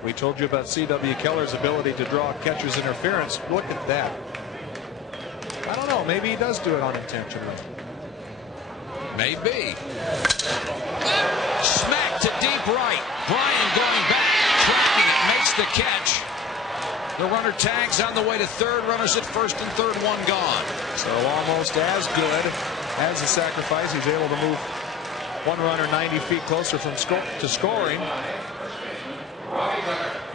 We told you about C.W. Keller's ability to draw catcher's interference. Look at that. I don't know. Maybe he does do it unintentionally. Maybe. Smack to deep right. Bryan going back, tracking it, makes the catch. The runner tags on the way to third. Runners at first and third, one gone. So almost as good as the sacrifice. He's able to move one runner 90 feet closer from to scoring.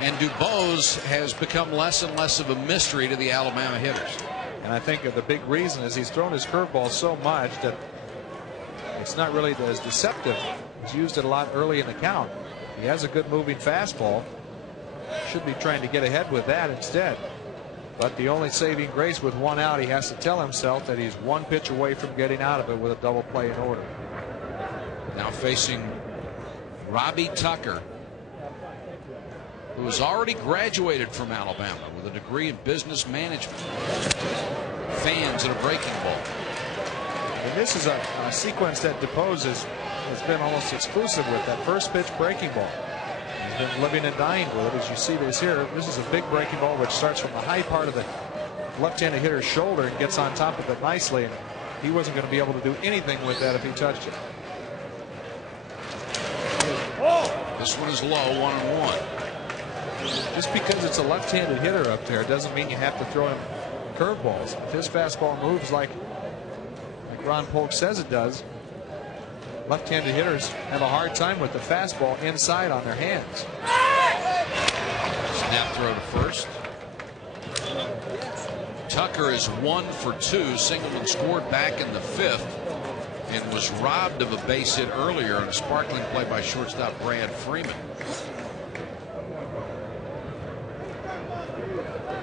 And DuBose has become less and less of a mystery to the Alabama hitters. And I think the big reason is he's thrown his curveball so much that it's not really as deceptive. He's used it a lot early in the count. He has a good moving fastball. Should be trying to get ahead with that instead. But the only saving grace with one out, he has to tell himself that he's one pitch away from getting out of it with a double play in order. Now facing Robbie Tucker, who has already graduated from Alabama with a degree in business management. Fans at a breaking ball. And this is a sequence that DuBose has been almost exclusive with, that first pitch breaking ball. He's been living and dying with it, as you see this here. This is a big breaking ball which starts from the high part of the left-handed hitter's shoulder and gets on top of it nicely. And he wasn't going to be able to do anything with that if he touched it. This one is low, 1-1. Just because it's a left-handed hitter up there doesn't mean you have to throw him curveballs. If his fastball moves like Ron Polk says it does, left-handed hitters have a hard time with the fastball inside on their hands. Snap throw to first. Tucker is 1 for 2. Singleton scored back in the 5th and was robbed of a base hit earlier on a sparkling play by shortstop Brad Freeman.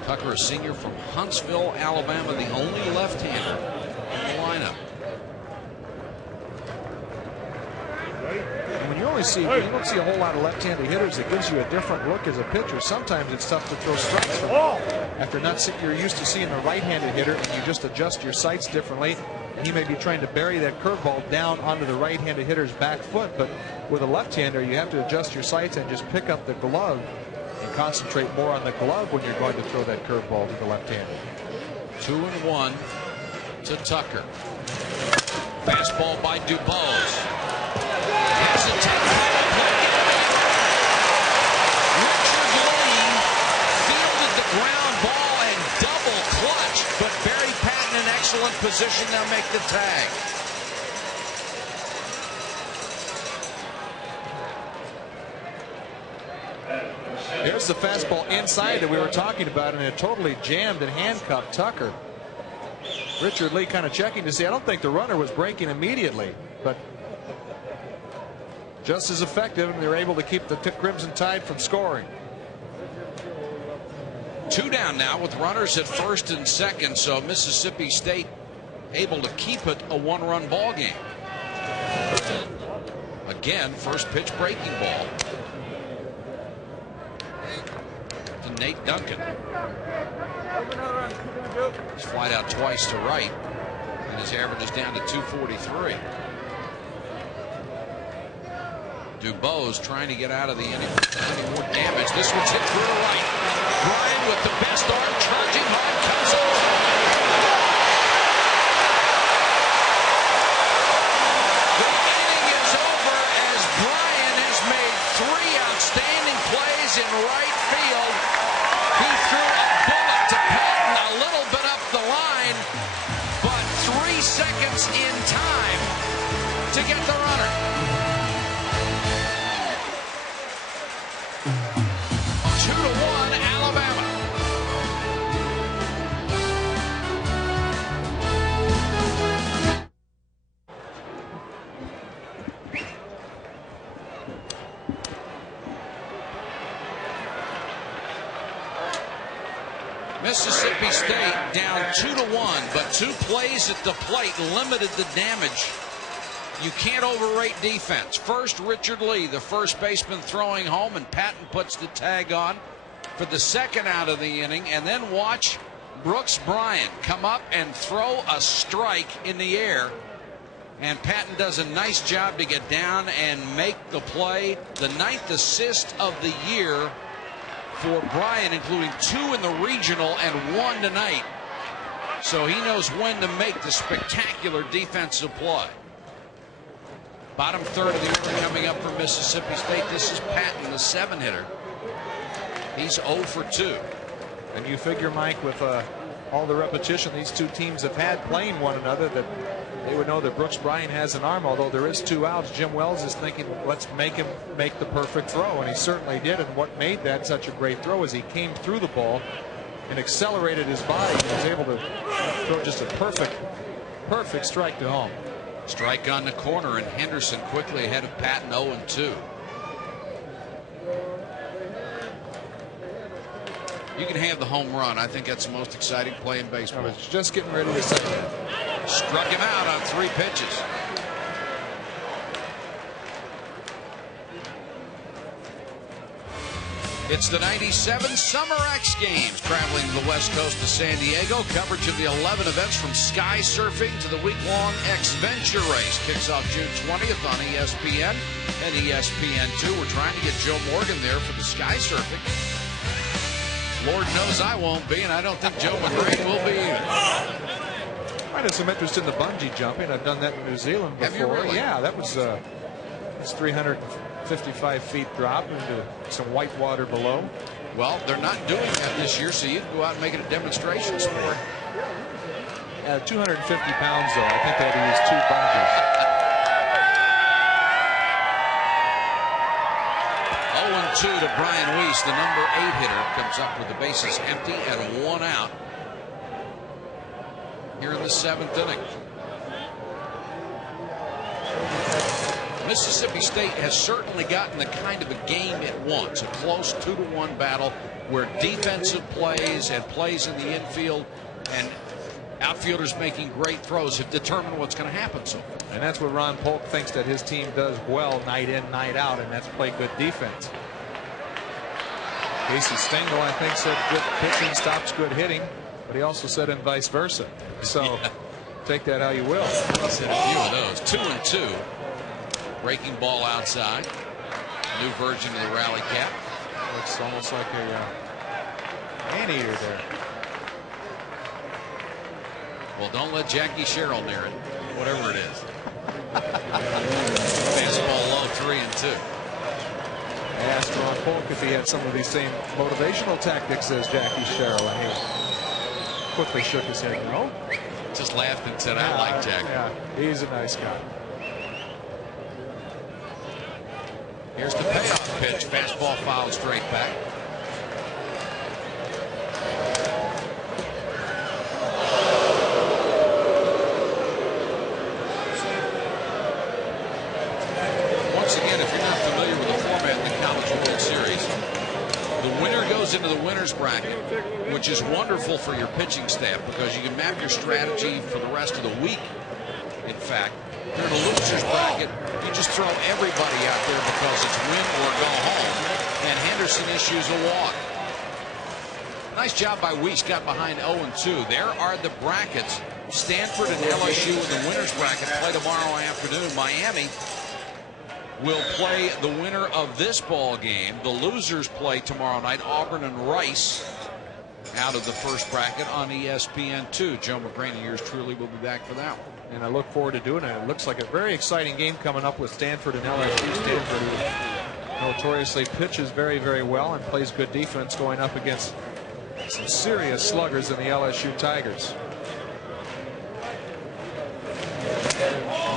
Tucker, a senior from Huntsville, Alabama, the only left-hander in the lineup. When you don't see a whole lot of left-handed hitters, it gives you a different look as a pitcher. Sometimes it's tough to throw strikes after you're used to seeing a right-handed hitter, and you just adjust your sights differently. And he may be trying to bury that curveball down onto the right-handed hitter's back foot, but with a left-hander, you have to adjust your sights and just pick up the glove and concentrate more on the glove when you're going to throw that curveball to the left-hander. 2-1 to Tucker. Fastball by DuBose. Hesitate. Richard Lee fielded the ground ball and double clutch, but Barry Patton in excellent position. Now make the tag. There's the fastball inside that we were talking about, and it totally jammed and handcuffed Tucker. Richard Lee kind of checking to see. I don't think the runner was breaking immediately, but just as effective, and they were able to keep the Crimson Tide from scoring. 2 down now with runners at first and second, so Mississippi State able to keep it a 1-run ball game. Again, first pitch breaking ball to Nate Duncan. He's flied out twice to right, and his average is down to 243. DuBose trying to get out of the inning without any more damage. This one's hit through to right. Bryan with the best arm, charging hard, comes over. The inning is over as Bryan has made 3 outstanding plays in right field. He threw a bullet to Patton a little bit up the line, but 3 seconds in time to get the runner. 2-1 Alabama. Mississippi State down 2-1, but 2 plays at the plate limited the damage. You can't overrate defense. First, Richard Lee, the first baseman, throwing home, and Patton puts the tag on for the second out of the inning. And then watch Brooks Bryan come up and throw a strike in the air. And Patton does a nice job to get down and make the play. The 9th assist of the year for Bryan, including 2 in the regional and 1 tonight. So he knows when to make the spectacular defensive play. Bottom third of the order coming up from Mississippi State. This is Patton, the 7-hitter. He's 0 for 2. And you figure, Mike, with all the repetition these two teams have had playing one another, that they would know that Brooks Bryant has an arm. Although there is 2 outs, Jim Wells is thinking, let's make him make the perfect throw, and he certainly did. And what made that such a great throw is he came through the ball and accelerated his body and was able to throw just a perfect strike to home. Strike on the corner, and Henderson quickly ahead of Patton, 0-2. You can have the home run. I think that's the most exciting play in baseball. I was just getting ready to say that. Struck him out on 3 pitches. It's the 97 Summer X Games, traveling to the west coast of San Diego. Coverage of the 11 events from sky surfing to the week-long X-Venture race. Kicks off June 20th on ESPN and ESPN2. We're trying to get Joe Morgan there for the sky surfing. Lord knows I won't be, and I don't think Joe McGrain will be either. I have some interest in the bungee jumping. I've done that in New Zealand before. Have you really? Yeah, that was 355 feet drop into some white water below. Well, they're not doing that this year, so you can go out and make it a demonstration sport. 250 pounds, though. I think they had to use 2 bungees. 0-2 to Brian Weiss, the number 8 hitter, comes up with the bases empty and 1 out here in the 7th inning. Mississippi State has certainly gotten the kind of a game it wants, a close 2-1 battle where defensive plays and plays in the infield and outfielders making great throws have determined what's going to happen so far. And that's what Ron Polk thinks that his team does well night in, night out, and that's play good defense. Casey Stengel, I think, said good pitching stops good hitting, but he also said and vice versa. So take that how you will. He said a few of those. 2-2. Breaking ball outside. New version of the rally cap. Looks almost like a anteater there. Well, don't let Jackie Sherrill near it, whatever it is. Baseball low, 3-2. I asked Ron Polk if he had some of these same motivational tactics as Jackie Sherrill, and he quickly shook his head. No. Just laughed and said, I like Jackie. Yeah, he's a nice guy. Here's the payoff pitch. Fastball fouled straight back. Once again, if you're not familiar with the format in the College World Series, the winner goes into the winner's bracket, which is wonderful for your pitching staff because you can map your strategy for the rest of the week. In fact, if you're in a loser's bracket, you just throw everybody out there because it's win or go home, and Henderson issues a walk. Nice job by Weiss, got behind 0-2. There are the brackets. Stanford and LSU in the winner's bracket play tomorrow afternoon. Miami will play the winner of this ball game. The losers play tomorrow night. Auburn and Rice out of the first bracket on ESPN2. Joe McGrain and yours truly will be back for that one. And I look forward to doing it. It looks like a very exciting game coming up with Stanford and LSU. Stanford, who notoriously pitches very, very well and plays good defense, going up against some serious sluggers in the LSU Tigers.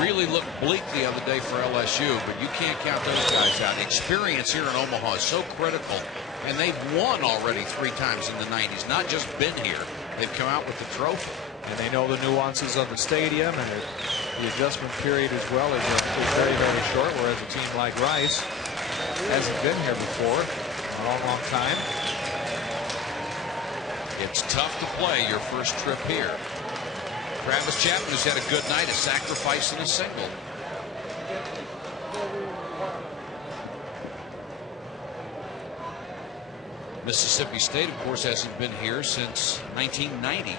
Really looked bleak the other day for LSU, but you can't count those guys out. Experience here in Omaha is so critical, and they've won already 3 times in the 90s, not just been here. They've come out with the trophy. And they know the nuances of the stadium, and the adjustment period as well is very, very short, whereas a team like Rice hasn't been here before in a long, long time. It's tough to play your first trip here. Travis Chapman has had a good night, a sacrifice and a single. Mississippi State, of course, hasn't been here since 1990.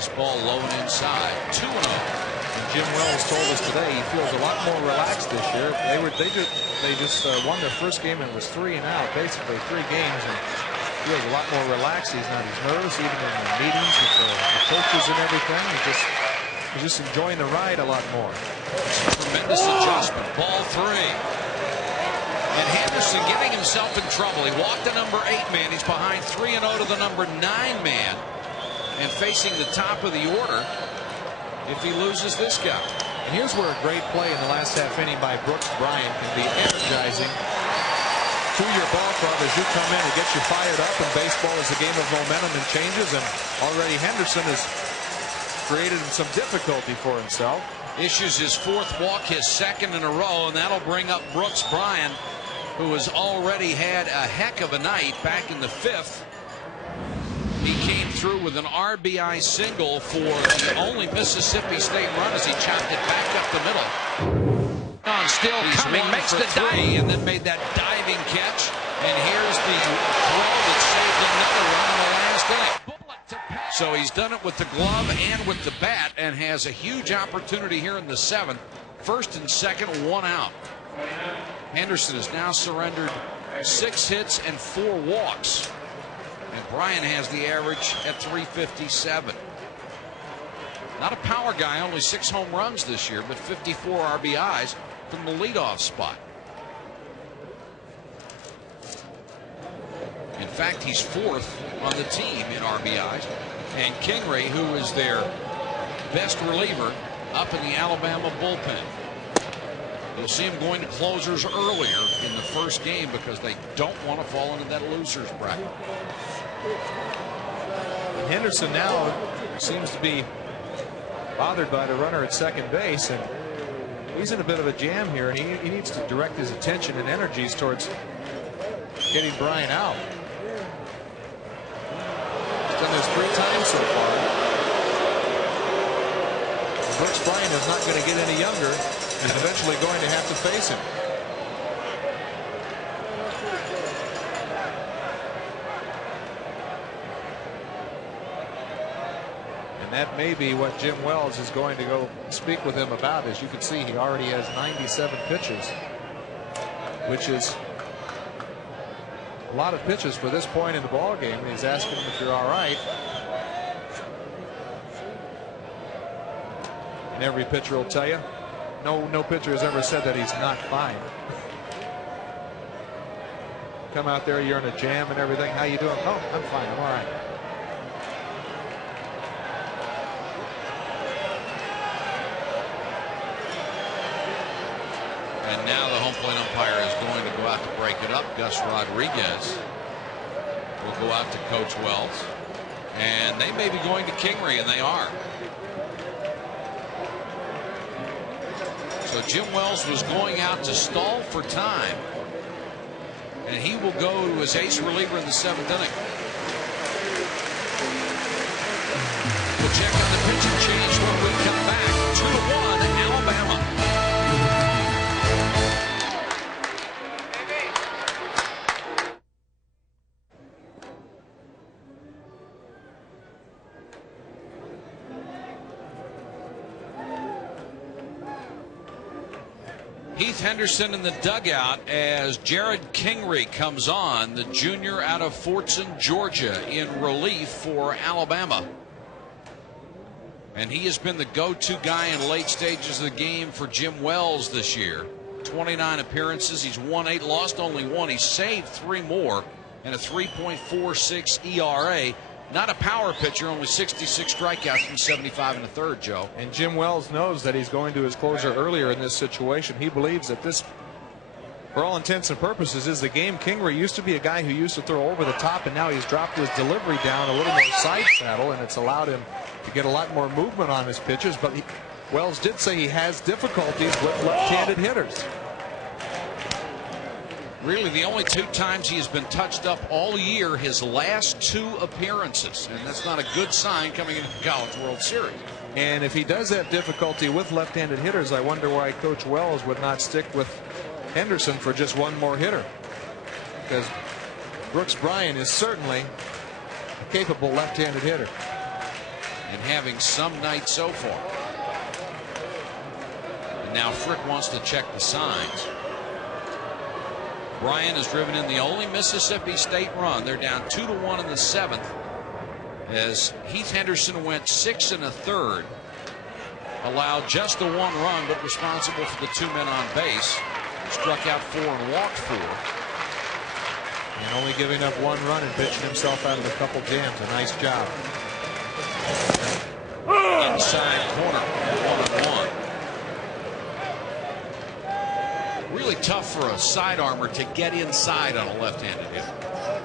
Fastball low and inside. 2-0. Jim Wells told us today he feels a lot more relaxed this year. They just won their first game and it was 3 and out, basically 3 games, and feels a lot more relaxed. He's not as nervous, even in the meetings with the coaches and everything. He's just enjoying the ride a lot more. Tremendous adjustment. Ball 3. And Henderson getting himself in trouble. He walked the number 8 man. He's behind 3-0 to the number 9 man. And facing the top of the order if he loses this guy. And here's where a great play in the last half inning by Brooks Bryant can be energizing to your ball club as you come in. It gets you fired up, and baseball is a game of momentum and changes, and already Henderson has created some difficulty for himself. Issues his 4th walk, his 2nd in a row, and that'll bring up Brooks Bryant, who has already had a heck of a night back in the 5th. He came through with an RBI single for the only Mississippi State run as he chopped it back up the middle. On still He's coming, makes the dive, and then made that diving catch. And here's the throw that saved another run in the last inning. So he's done it with the glove and with the bat, and has a huge opportunity here in the 7th. 1st and 2nd, 1 out. Henderson has now surrendered 6 hits and 4 walks. And Bryant has the average at 357. Not a power guy, only 6 home runs this year, but 54 RBIs from the leadoff spot. In fact, he's 4th on the team in RBIs. And Kingery, who is their best reliever, up in the Alabama bullpen. You'll see him going to closers earlier in the 1st game because they don't want to fall into that loser's bracket. Henderson now seems to be bothered by the runner at 2nd base, and he's in a bit of a jam here, and he needs to direct his attention and energies towards getting Bryant out. He's done this 3 times so far. Brooks Bryant is not going to get any younger, and eventually going to have to face him. And that may be what Jim Wells is going to go speak with him about. As you can see, he already has 97 pitches, which is a lot of pitches for this point in the ball game. He's asking him if you're all right. And every pitcher will tell you, no pitcher has ever said that he's not fine. Come out there, you're in a jam and everything. How you doing? Oh, I'm fine. I'm all right. And now the home plate umpire is going to go out to break it up. Gus Rodriguez will go out to Coach Wells. And they may be going to Kingery, and they are. So Jim Wells was going out to stall for time. And he will go to his ace reliever in the 7th inning. We'll check on the pitching change when we come back. 2-1 Alabama. Heath Henderson in the dugout as Jared Kingery comes on, the junior out of Fortson, Georgia, in relief for Alabama. And he has been the go-to guy in late stages of the game for Jim Wells this year. 29 appearances. He's won 8, lost only 1. He's saved 3 more and a 3.46 ERA. Not a power pitcher, only 66 strikeouts from 75 and a third, Joe. And Jim Wells knows that he's going to his closer earlier in this situation. He believes that this, for all intents and purposes, is the game. Kingery used to be a guy who used to throw over the top, and now he's dropped his delivery down a little more side saddle, and it's allowed him to get a lot more movement on his pitches. But Wells did say he has difficulties with left-handed hitters. Really, the only 2 times he has been touched up all year, his last 2 appearances. And that's not a good sign coming into the College World Series. And if he does have difficulty with left-handed hitters, I wonder why Coach Wells would not stick with Henderson for just 1 more hitter. Because Brooks Bryant is certainly a capable left-handed hitter. And having some night so far. And now Frick wants to check the signs. Bryan has driven in the only Mississippi State run. They're down 2-1 in the 7th as Heath Henderson went 6 1/3, allowed just the 1 run, but responsible for the 2 men on base. Struck out 4 and walked 4. And only giving up 1 run and pitching himself out of a couple jams. A nice job. Inside corner, 1-1. Really tough for a sidearmer to get inside on a left-handed hitter.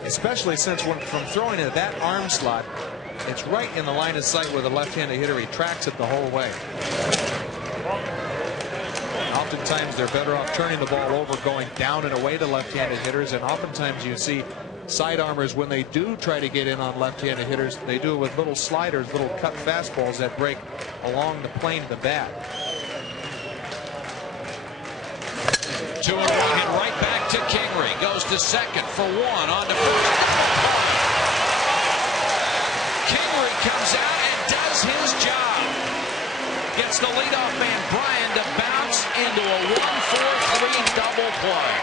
Especially since from throwing it that arm slot, it's right in the line of sight with a left-handed hitter. He tracks it the whole way. Oftentimes they're better off turning the ball over, going down and away to left-handed hitters, and oftentimes you see sidearmers, when they do try to get in on left-handed hitters, they do it with little sliders, little cut fastballs that break along the plane of the bat. 2-1 hit right back to Kingery. Goes to second for 1 on to first. Kingery comes out and does his job. Gets the leadoff man Bryan to bounce into a 1-4-3 double play.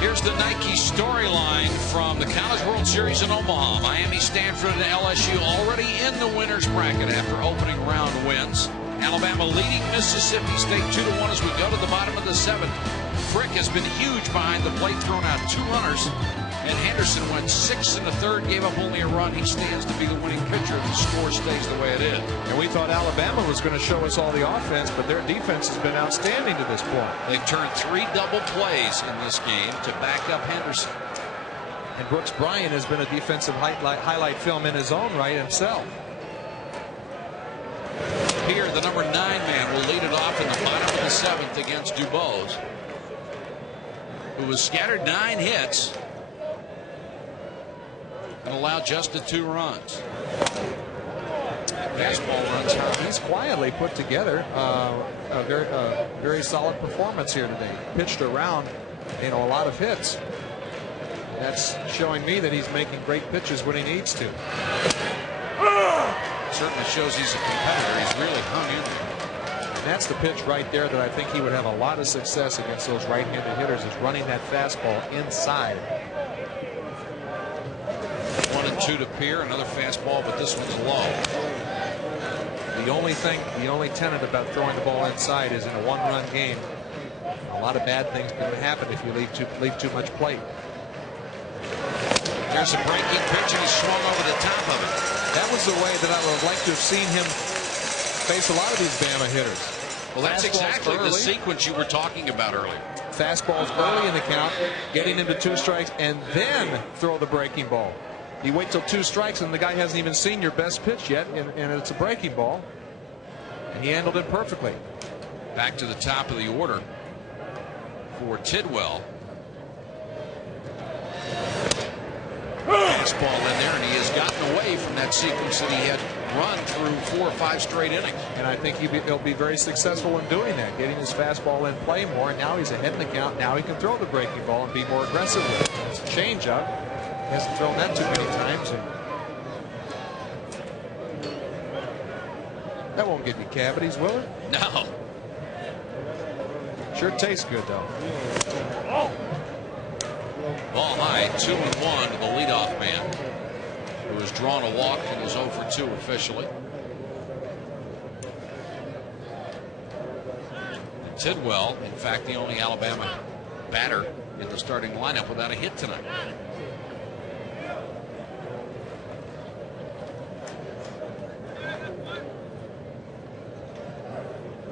Here's the Nike storyline from the College World Series in Omaha. Miami, Stanford, and LSU already in the winner's bracket after opening round wins. Alabama leading Mississippi State 2-1 as we go to the bottom of the 7th. Frick has been huge behind the plate, thrown out 2 runners. And Henderson went 6 1/3, gave up only a run. He stands to be the winning pitcher if the score stays the way it is. And we thought Alabama was going to show us all the offense, but their defense has been outstanding to this point. They've turned 3 double plays in this game to back up Henderson. And Brooks Bryan has been a defensive highlight film in his own right himself. Here, the number 9 man will lead it off in the bottom of the 7th against Dubose, who was scattered 9 hits and allowed just the 2 runs. Fastball runs high. He's quietly put together a very solid performance here today. Pitched around, a lot of hits. That's showing me that he's making great pitches when he needs to. Certainly shows he's a competitor. He's really hung in there. And that's the pitch right there that I think he would have a lot of success against those right-handed hitters, is running that fastball inside. 1-2 to Pierre, another fastball, but this one's low. The only tenet about throwing the ball inside is in a 1-run game, a lot of bad things can happen if you leave too much plate. There's a breaking pitch, and he swung over the top of it. That was the way that I would like to have seen him face a lot of these Bama hitters. Well, that's exactly the sequence you were talking about earlier. Fastballs early in the count, getting into 2 strikes, and then throw the breaking ball. You wait till 2 strikes, and the guy hasn't even seen your best pitch yet, and it's a breaking ball. And he handled it perfectly. Back to the top of the order for Tidwell. Fastball in there, and he has gotten away from that sequence that he had run through 4 or 5 straight innings. And I think he'll be very successful in doing that, getting his fastball in play more. And now he's ahead in the count. Now he can throw the breaking ball and be more aggressive with it. It's a changeup. He hasn't thrown that too many times. And that won't give you cavities, will it? No. Sure tastes good, though. Ball high, 2-1 to the leadoff man, who has drawn a walk and is 0 for 2 officially. And Tidwell, in fact, the only Alabama batter in the starting lineup without a hit tonight.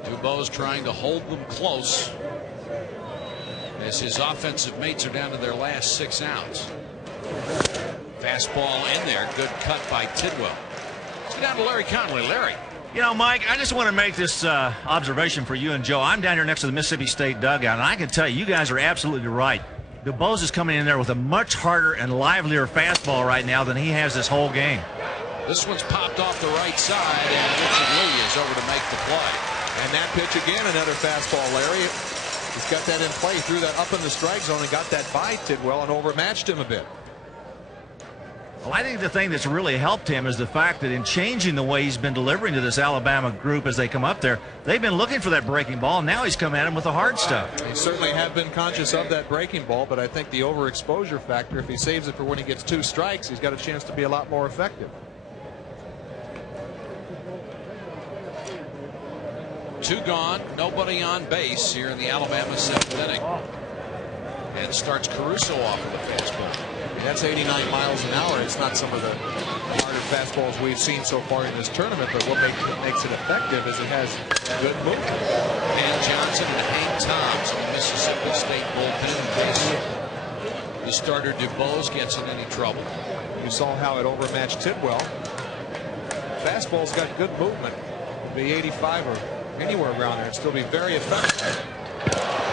Dubose trying to hold them close as his offensive mates are down to their last 6 outs. Fastball in there. Good cut by Tidwell. Let's go down to Larry Conley. Larry. You know, Mike, I just want to make this observation for you and Joe. I'm down here next to the Mississippi State dugout, and I can tell you guys are absolutely right. Dubose is coming in there with a much harder and livelier fastball right now than he has this whole game. This one's popped off the right side, and Richard Lee is over to make the play. And that pitch again, another fastball, Larry. He's got that in play, threw that up in the strike zone and got that by Tidwell and overmatched him a bit. Well, I think the thing that's really helped him is the fact that in changing the way he's been delivering to this Alabama group as they come up there, they've been looking for that breaking ball, and now he's come at him with the hard stuff. They certainly have been conscious of that breaking ball, but I think the overexposure factor, if he saves it for when he gets 2 strikes, he's got a chance to be a lot more effective. 2 gone, nobody on base here in the Alabama 7th inning. And starts Caruso off with a fastball. That's 89 miles an hour. It's not some of the harder fastballs we've seen so far in this tournament, but what makes it effective is it has good movement. And Johnson and Hank Toms in the Mississippi State bullpen in case the starter DuBose gets in any trouble. You saw how it overmatched Tidwell. Fastball's got good movement. It'd be 85 or anywhere around there and still be very effective.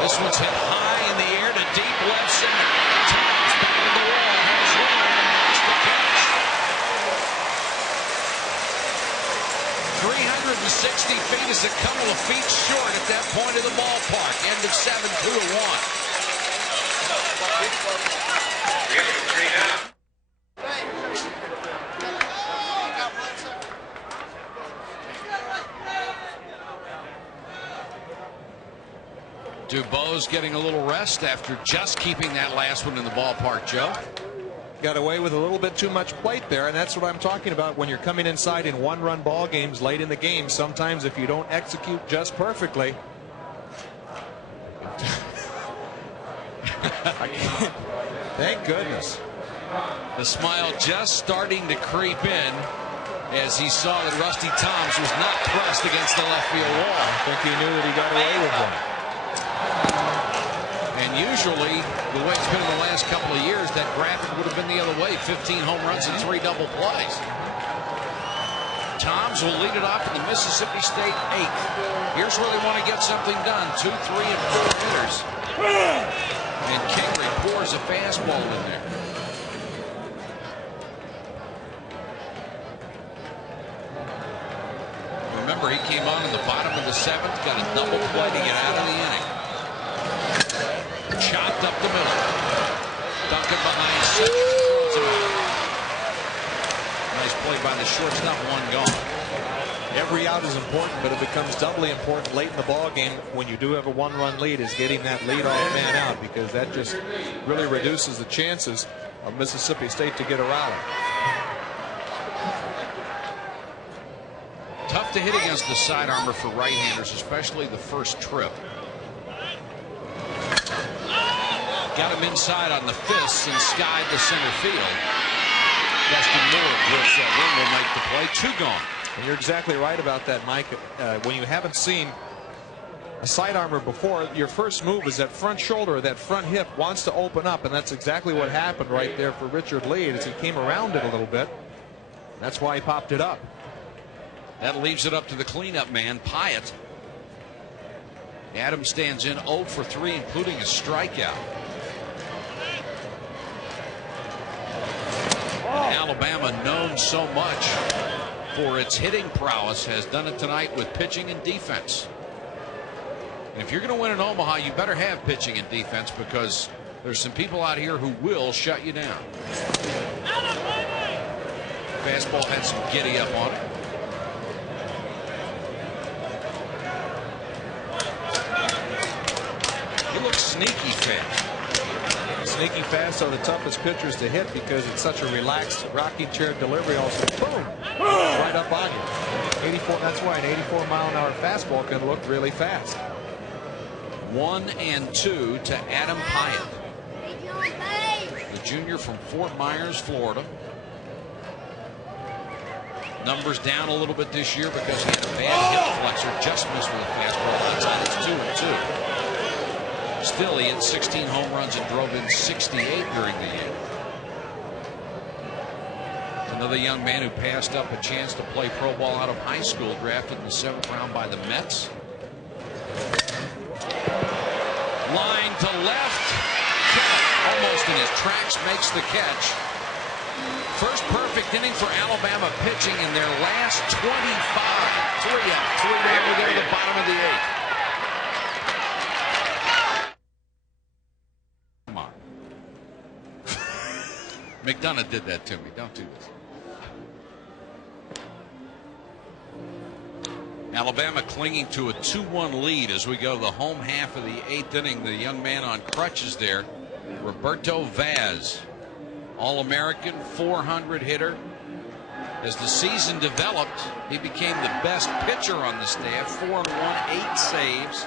This one's hit high in the air to deep left center. Toms back to the wall. Has room and makes the catch. 360 feet is a couple of feet short at that point of the ballpark. End of 7, 2-1. DuBose getting a little rest after just keeping that last one in the ballpark, Joe. Got away with a little bit too much plate there, and that's what I'm talking about when you're coming inside in 1-run ball games late in the game. Sometimes if you don't execute just perfectly, thank goodness. The smile just starting to creep in as he saw that Rusty Toms was not pressed against the left field wall. I think he knew that he got away with one. And usually, the way it's been in the last couple of years, that graphic would have been the other way. 15 home runs and 3 double plays. Toms will lead it off in the Mississippi State 8th. Here's where they want to get something done. 2, 3, and 4 hitters. And Kingery pours a fastball in there. Remember, he came on in the bottom of the 7th, got a double play to get out of the inning. Chopped up the middle. Duncan behind center. Throws him out. Nice play by the shortstop. 1 gone. Every out is important, but it becomes doubly important late in the ball game when you do have a 1-run lead, is getting that leadoff man out, because that just really reduces the chances of Mississippi State to get a rally. Tough to hit against the side armor for right-handers, especially the first trip. Got him inside on the fists and skied the center field. Dustin Moore with one will make the play. 2 gone. And you're exactly right about that, Mike. When you haven't seen a side armor before, your first move is that front shoulder, that front hip wants to open up, and that's exactly what happened right there for Richard Lee as he came around it a little bit. That's why he popped it up. That leaves it up to the cleanup man, Pyatt. Adams stands in 0 for 3, including a strikeout. Alabama, known so much for its hitting prowess, has done it tonight with pitching and defense. And if you're going to win in Omaha, you better have pitching and defense, because there's some people out here who will shut you down. Fastball had some giddy up on it. He looks sneaky fast. Sneaky fast are the toughest pitchers to hit because it's such a relaxed rocking chair delivery. Also, boom, right up on you. 84. That's why an 84-mile-an-hour fastball can look really fast. 1 and 2 to Adam Pyatt, the junior from Fort Myers, Florida. Numbers down a little bit this year because he had a bad hip flexor. Just missed with a fastball outside. It's 2 and 2. Still, he had 16 home runs and drove in 68 during the year. Another young man who passed up a chance to play pro ball out of high school, drafted in the 7th round by the Mets. Line to left. Almost in his tracks, makes the catch. First perfect inning for Alabama pitching in their last 25. 3 up, 3 down. We go to the bottom of the 8th. McDonough did that to me. Don't do this. Alabama clinging to a 2-1 lead as we go to the home half of the 8th inning. The young man on crutches there, Roberto Vaz, All-American, 400 hitter. As the season developed, he became the best pitcher on the staff. 4-1, 8 saves,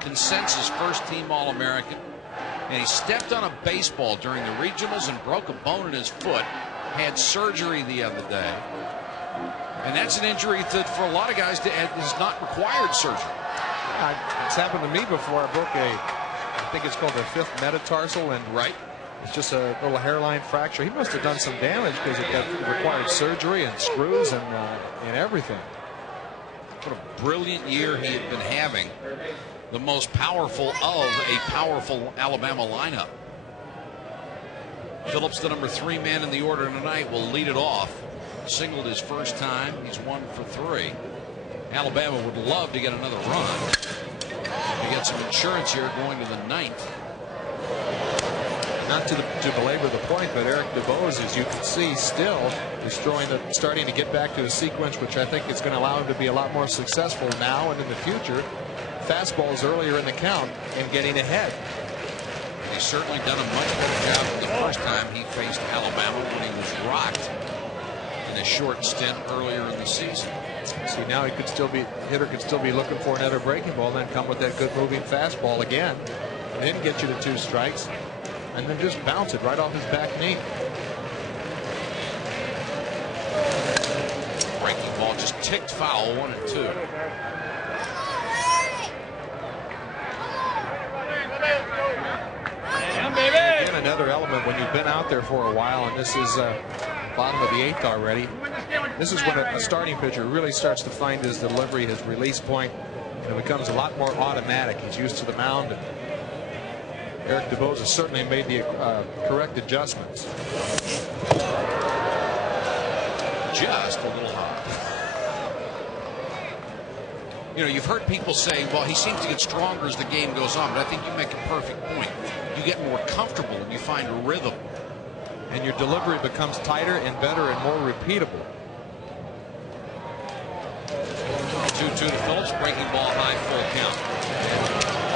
consensus first-team All-American. And he stepped on a baseball during the regionals and broke a bone in his foot. Had surgery the other day. And that's an injury that for a lot of guys has not required surgery. It's happened to me before. I broke I think it's called the 5th metatarsal, and right, it's just a little hairline fracture. He must have done some damage because it required surgery and screws and everything. What a brilliant year he had been having. The most powerful of a powerful Alabama lineup. Phillips, the number 3 man in the order tonight, will lead it off. Singled his first time. He's 1 for 3. Alabama would love to get another run. To get some insurance here going to the 9th. Not to belabor the point, but Eric DuBose, as you can see, still is starting to get back to a sequence which I think is going to allow him to be a lot more successful now and in the future. Fastballs earlier in the count and getting ahead. He's certainly done a much better job than the first time he faced Alabama when he was rocked in a short stint earlier in the season. See, now hitter could still be looking for another breaking ball, then come with that good moving fastball again, and then get you to 2 strikes, and then just bounce it right off his back knee. Breaking ball just ticked foul, 1 and 2. Again, another element when you've been out there for a while, and this is bottom of the 8th already. This is when a starting pitcher really starts to find his delivery, his release point, and it becomes a lot more automatic. He's used to the mound. Eric DuBose has certainly made the correct adjustments. Just a little high. You know, you've heard people say, well, he seems to get stronger as the game goes on, but I think you make a perfect point. You get more comfortable and you find a rhythm. And your delivery becomes tighter and better and more repeatable. 2-2 to Phillips, breaking ball high, full count.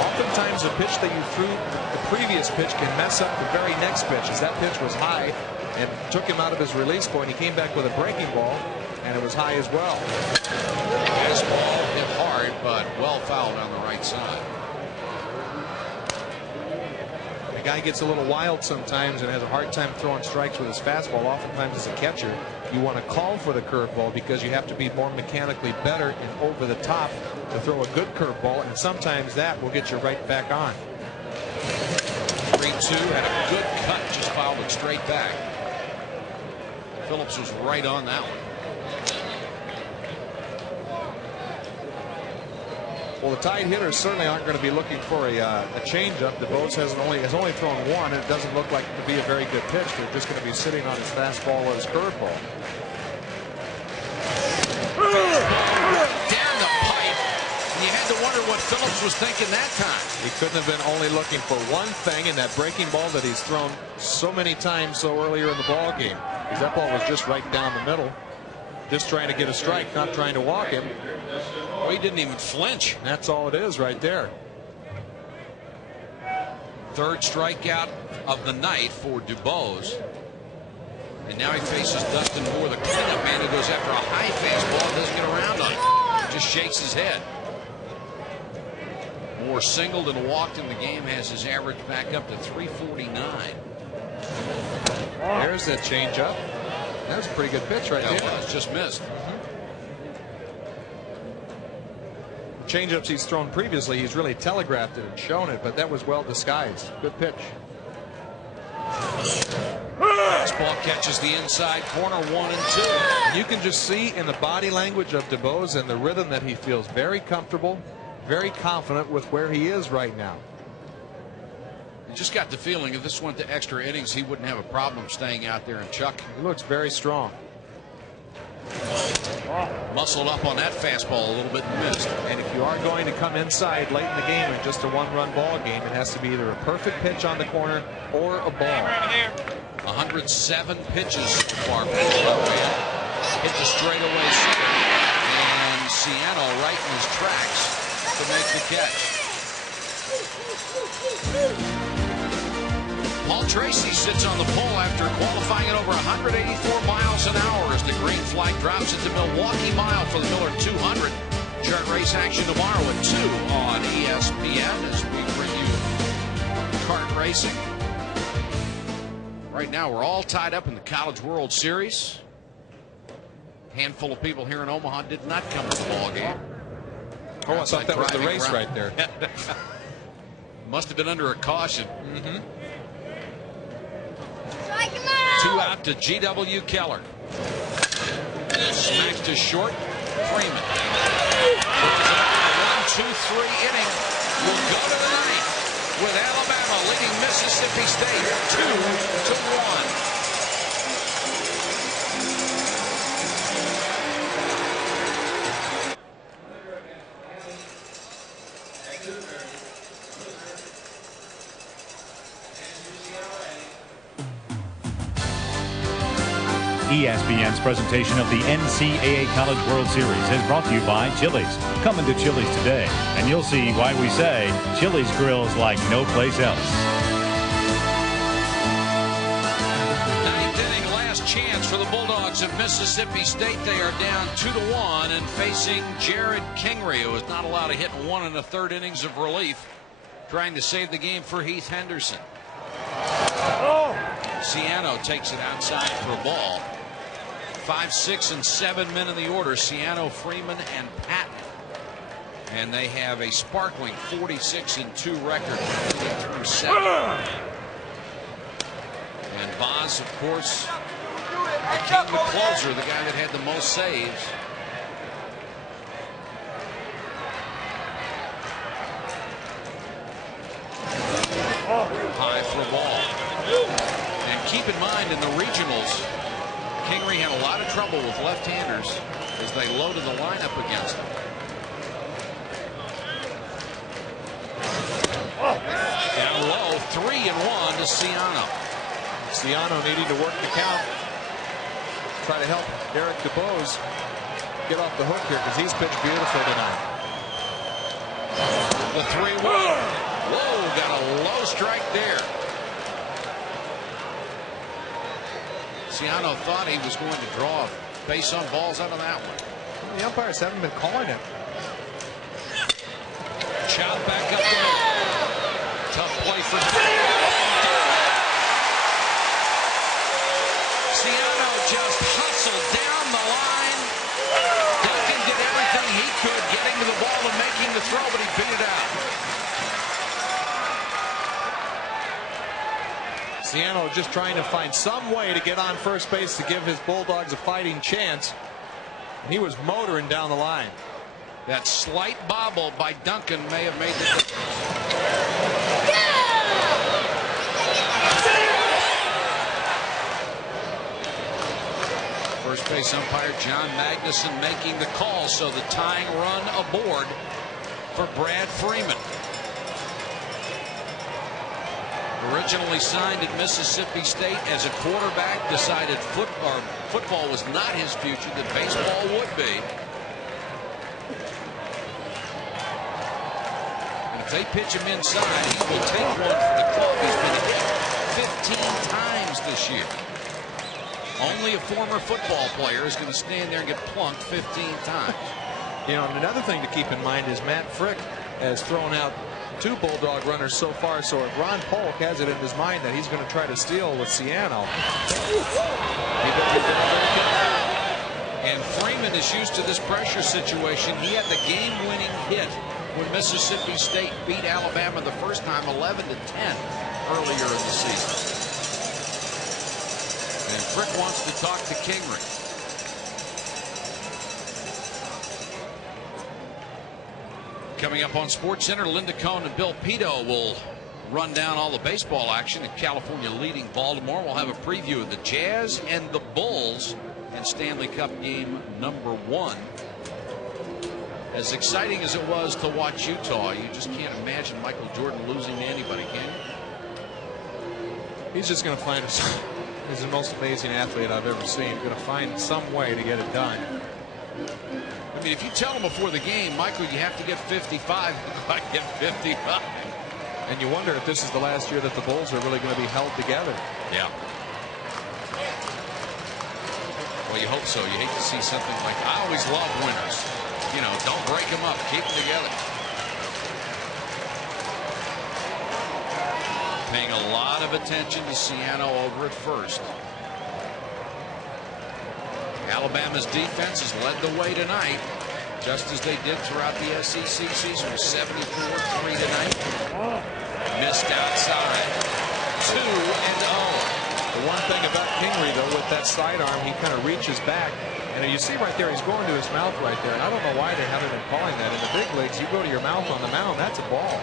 Oftentimes a pitch that you threw the previous pitch can mess up the very next pitch. As that pitch was high and took him out of his release point, he came back with a breaking ball and it was high as well. Fastball hit hard, but well fouled on the right side. The guy gets a little wild sometimes and has a hard time throwing strikes with his fastball. Oftentimes as a catcher, you want to call for the curveball because you have to be more mechanically better and over the top to throw a good curveball, and sometimes that will get you right back on. 3-2, had a good cut, just fouled it straight back. Phillips was right on that one. Well, the tied hitters certainly aren't going to be looking for a changeup. DuBose has only thrown 1, and it doesn't look like it to be a very good pitch. They're just going to be sitting on his fastball or his curveball. Down the pipe, and you had to wonder what Phillips was thinking that time. He couldn't have been only looking for one thing in that breaking ball that he's thrown so many times so earlier in the ball game. Because that ball was just right down the middle, just trying to get a strike, not trying to walk him. Well, he didn't even flinch. That's all it is right there. 3rd strikeout of the night for DuBose. And now he faces Dustin Moore, the cleanup man, who goes after a high fastball and doesn't get around on it. Just shakes his head. Moore singled and walked in the game, has his average back up to 349. There's that changeup. That was a pretty good pitch right there. That was just missed. Changeups he's thrown previously, he's really telegraphed it and shown it, but that was well disguised. Good pitch. Fastball catches the inside corner, 1 and 2. You can just see in the body language of DuBose and the rhythm that he feels very comfortable, very confident with where he is right now. You just got the feeling if this went to extra innings, he wouldn't have a problem staying out there and chucking. He looks very strong. Muscled up on that fastball a little bit and missed. And if you are going to come inside late in the game in just a 1-run ball game, it has to be either a perfect pitch on the corner or a ball. 107 pitches so far. Hit the straightaway center, and Ciano right in his tracks to make the catch. Paul Tracy sits on the pole after qualifying at over 184 miles an hour as the green flag drops into Milwaukee Mile for the Miller 200. Chart race action tomorrow at 2 on ESPN as we bring you kart racing. Right now, we're all tied up in the College World Series. Handful of people here in Omaha did not come to the ball game. Oh, I thought that was the race right there. Must have been under a caution. Strike him out. 2 out to G.W. Keller. Smashed to short. Freeman. 1-2-3 inning. Will go to the ninth with Alabama leading Mississippi State 2-1. ESPN's presentation of the NCAA College World Series is brought to you by Chili's. Come into Chili's today, and you'll see why we say Chili's grills like no place else. Ninth inning, last chance for the Bulldogs of Mississippi State. They are down 2-1 and facing Jared Kingery, who was not allowed to hit in 1 1/3 innings of relief, trying to save the game for Heath Henderson. Ciano takes it outside for a ball. 5, 6, and 7 men in the order. Ciano, Freeman, and Patton. And they have a sparkling 46-2 record through 7. And Vaz, of course, the king, the closer, the guy that had the most saves. High for a ball. And keep in mind, in the regionals, Kingery had a lot of trouble with left-handers as they loaded the lineup against him. Down low, 3-1 to Ciano. Ciano needing to work the count. Try to help Eric DuBose get off the hook here because he's pitched beautifully tonight. The 3-1. Whoa, got a low strike there. Ciano thought he was going to draw base on balls out of that one. Well, the umpires haven't been calling it. Chop back up the middle. Tough play for Ciano just hustled down the line. Duncan did everything he could getting to the ball and making the throw, but he beat it out. Ciano just trying to find some way to get on first base to give his Bulldogs a fighting chance. He was motoring down the line. That slight bobble by Duncan may have made the difference. First base umpire John Magnuson making the call, so the tying run aboard for Brad Freeman. Originally signed at Mississippi State as a quarterback, decided football was not his future, that baseball would be. And if they pitch him inside, he will take one for the club. He's been hit 15 times this year. Only a former football player is going to stand there and get plunked 15 times. You know, and another thing to keep in mind is Matt Frick has thrown out 2 Bulldog runners so far, so if Ron Polk has it in his mind that he's going to try to steal with Ciano. And Freeman is used to this pressure situation. He had the game-winning hit when Mississippi State beat Alabama the first time 11-10 earlier in the season. And Frick wants to talk to Kingery. Coming up on SportsCenter, Linda Cohn and Bill Pito will run down all the baseball action at California leading Baltimore. We'll have a preview of the Jazz and the Bulls in Stanley Cup game number 1. As exciting as it was to watch Utah, you just can't imagine Michael Jordan losing to anybody, can you? He's just going to find is the most amazing athlete I've ever seen. Going to find some way to get it done. I mean, if you tell him before the game, Michael, you have to get 55, I get 55. And you wonder if this is the last year that the Bulls are really going to be held together. Yeah. Well, you hope so. You hate to see something like that. I always love winners. You know, don't break them up. Keep them together. Paying a lot of attention to Siano over at first. Alabama's defense has led the way tonight, just as they did throughout the SEC season. 74-3 tonight. Missed outside. 2-0. The one thing about Kingery, though, with that sidearm, he kind of reaches back. And you see right there, he's going to his mouth right there. And I don't know why they haven't been calling that. In the big leagues, you go to your mouth on the mound, that's a ball.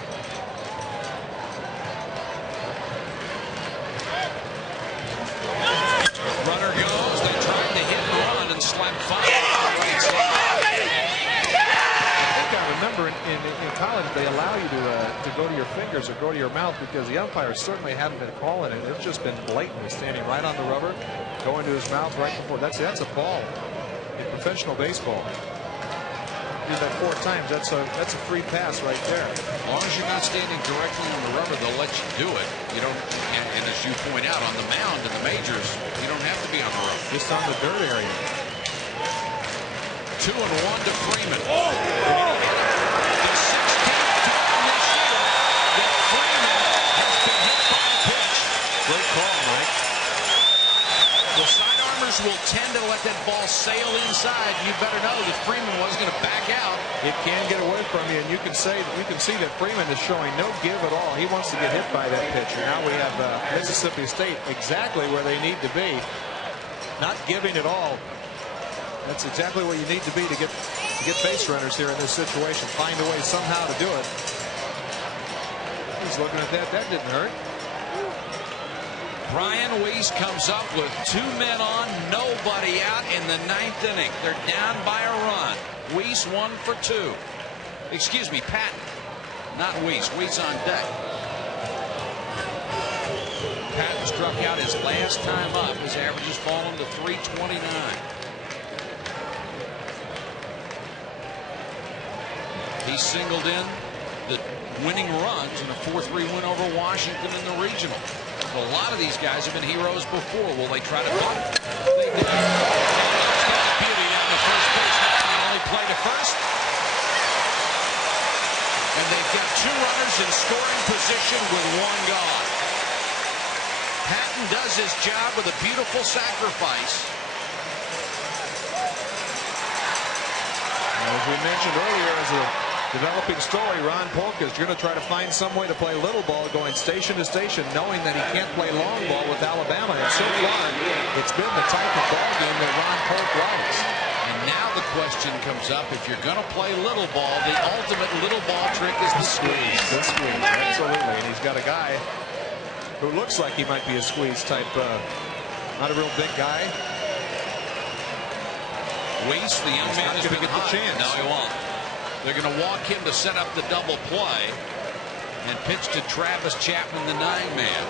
Runner goes. They tried to hit and run and slap foul. I remember in college they allow you to go to your fingers or go to your mouth because the umpires certainly haven't been calling it. It's just been blatantly standing right on the rubber, going to his mouth right before. That's a ball in professional baseball. Do that 4 times. That's a free pass right there. As long as you're not standing directly on the rubber, they'll let you do it. You don't, and as you point out, on the mound in the majors, you don't have to be on the rubber. Just on the dirt area. 2-1 to Freeman. Oh! The 16th time this year that Freeman has been hit by a pitch. Great call, Mike. The sidearmers will tend to let that ball sail inside. You better know that Freeman wasn't going to back out. It can get away from you, and you can see that Freeman is showing no give at all. He wants to get hit by that pitcher. Now we have Mississippi State exactly where they need to be, not giving at all. That's exactly where you need to be to get base runners here in this situation. Find a way somehow to do it. He's looking at that. That didn't hurt. Brian Weiss comes up with 2 men on, nobody out in the 9th inning. They're down by a run. Weiss 1 for 2. Excuse me, Patton, not Weiss. Weiss on deck. Patton struck out his last time up. His average has fallen to 329. He singled in the winning runs in a 4-3 win over Washington in the regional. A lot of these guys have been heroes before. Will they try to bunt? They did. Beauty down to first base. They only play to first. And they've got 2 runners in scoring position with 1 gone. Patton does his job with a beautiful sacrifice. As we mentioned earlier, as a developing story, Ron Polk is going to try to find some way to play little ball, going station to station, knowing that he can't play long ball with Alabama. And so far, it's been the type of ball game that Ron Polk likes. And now the question comes up: if you're going to play little ball, the ultimate little ball trick is the squeeze. The squeeze, absolutely. And he's got a guy who looks like he might be a squeeze type, not a real big guy. Weiss, the young man, is going to get the chance. No, he won't. They're going to walk him to set up the double play and pitch to Travis Chapman, the 9-man.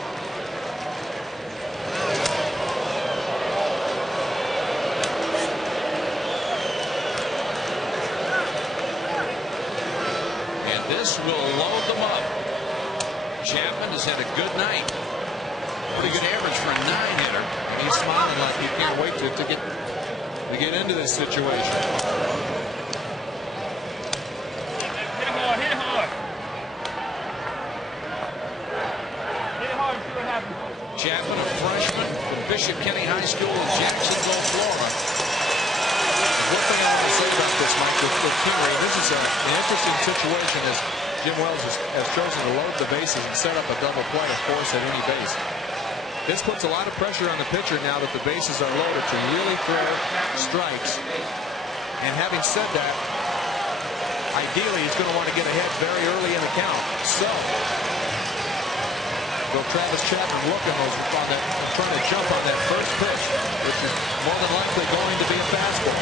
And this will load them up. Chapman has had a good night. Pretty good average for a 9-hitter. And he's smiling like he can't wait to get into this situation. Chapman, a freshman from Bishop Kenny High School in Jacksonville, Florida. One thing I want to say about this, Mike, with Kingery, this is an interesting situation as Jim Wells has chosen to load the bases and set up a double play, of course, at any base. This puts a lot of pressure on the pitcher now that the bases are loaded to really throw strikes. And having said that, ideally he's going to want to get ahead very early in the count. So, will Travis Chapman looking on that, trying to jump on that first pitch, which is more than likely going to be a fastball.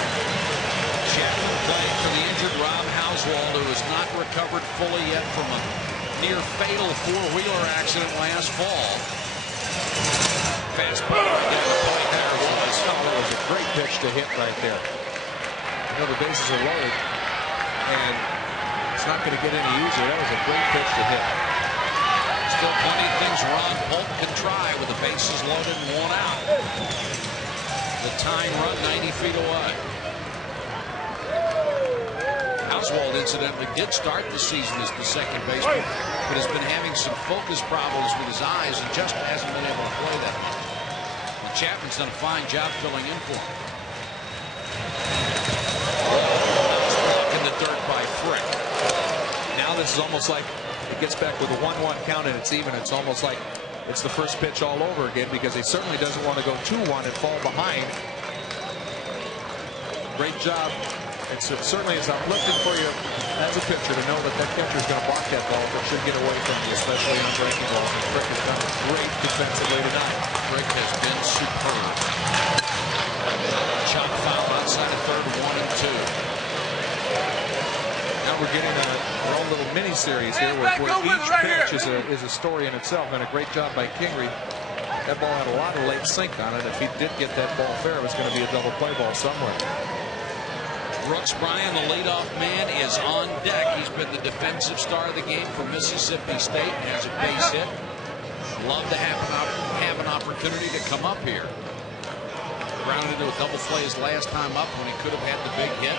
Chapman playing for the injured Rob Hauswald, who has not recovered fully yet from a near fatal 4-wheeler accident last fall. fastball. That was a great pitch to hit right there. You know, the bases are loaded, and it's not going to get any easier. That was a great pitch to hit. Still plenty of things Ron Polk can try with the bases loaded and 1 out. The tying run 90 feet away. Oswald incidentally did start the season as the second baseman, but has been having some focus problems with his eyes and just hasn't been able to play that much. And Chapman's done a fine job filling in for him. In the dirt by Frick. Now this is almost like it gets back with a 1-1 count and it's even. It's almost like it's the first pitch all over again because he certainly doesn't want to go 2-1 and fall behind. Great job. It certainly is uplifting for you as a pitcher to know that that catcher is going to block that ball if it should get away from you, especially on breaking balls. And Frick has done great defensively tonight. Frick has been superb. Chop foul outside of third, 1 and 2. Now we're getting our own little mini series here where each pitch is a story in itself, and a great job by Kingery. That ball had a lot of late sink on it. If he did get that ball fair, it was going to be a double play ball somewhere. Brooks Bryan, the leadoff man, is on deck. He's been the defensive star of the game for Mississippi State. Has a base hit. Love to have an opportunity to come up here. Grounded into a double play his last time up when he could have had the big hit.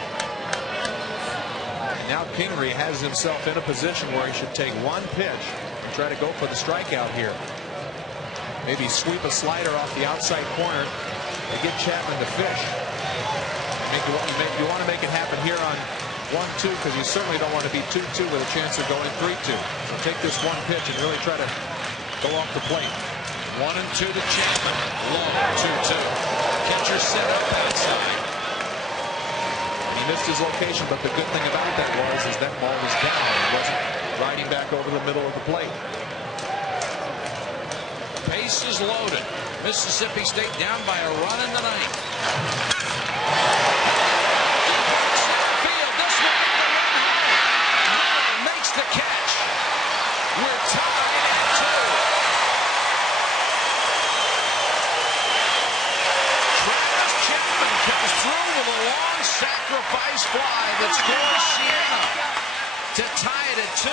And now Kingery has himself in a position where he should take one pitch and try to go for the strikeout here. Maybe sweep a slider off the outside corner to get Chapman to fish. You want to make it happen here on 1-2 because you certainly don't want to be 2-2 with a chance of going 3-2. So take this one pitch and really try to go off the plate. 1 and 2 to Chapman. Low, 2-2. Catcher set up outside. He missed his location, but the good thing about that is that ball was down. It wasn't riding back over the middle of the plate. Bases loaded. Mississippi State down by a run in the ninth. The catch. We're tied at 2. Travis Chapman comes through with a long sacrifice fly that scores Siena to tie it at 2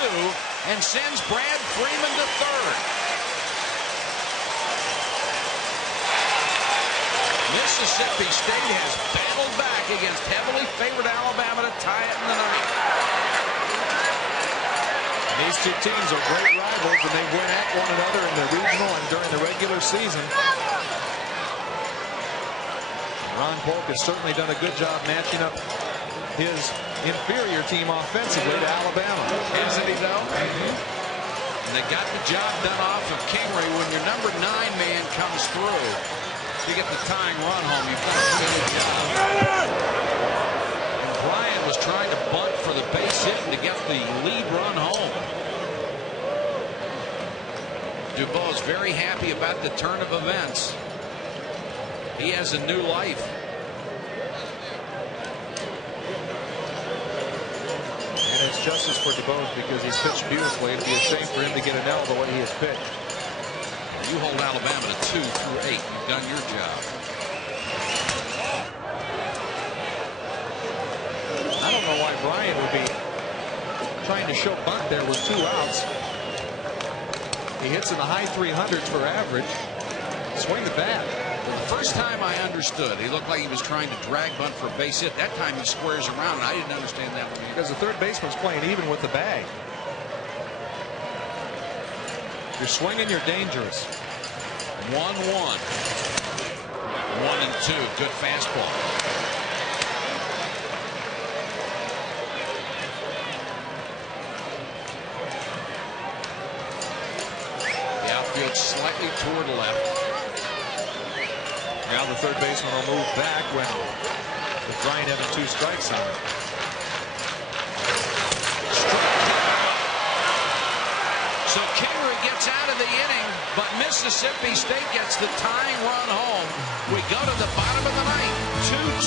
and sends Brad Freeman to third. Mississippi State has battled back against heavily favored Alabama to tie it in the ninth. These two teams are great rivals, and they went at one another in the regional and during the regular season. Ron Polk has certainly done a good job matching up his inferior team offensively to Alabama. Isn't he, though? And they got the job done off of Kingery. When your number 9 man comes through, you get the tying run home. You've done a pretty good job. And Bryan was trying to bunt for the base hit and to get the lead run home. Dubois is very happy about the turn of events. He has a new life. And it's justice for Dubois because he's pitched beautifully. It'd be a shame for him to get an L the way he has pitched. You hold Alabama to 2 through 8. You've done your job. I don't know why Bryan would be trying to show bunt there with 2 outs. He hits in the high 300s for average. Swing the bat. The first time I understood, he looked like he was trying to drag bunt for a base hit. That time he squares around, and I didn't understand that one either. Because the third baseman's playing even with the bag. You're swinging, you're dangerous. 1-1. 1 and 2. Good fastball. The outfield slightly toward left. Now the third baseman will move back with Bryan having 2 strikes on it. So Kingery gets out of the inning, but Mississippi State gets the tying run home. We go to the bottom of the ninth, 2-2.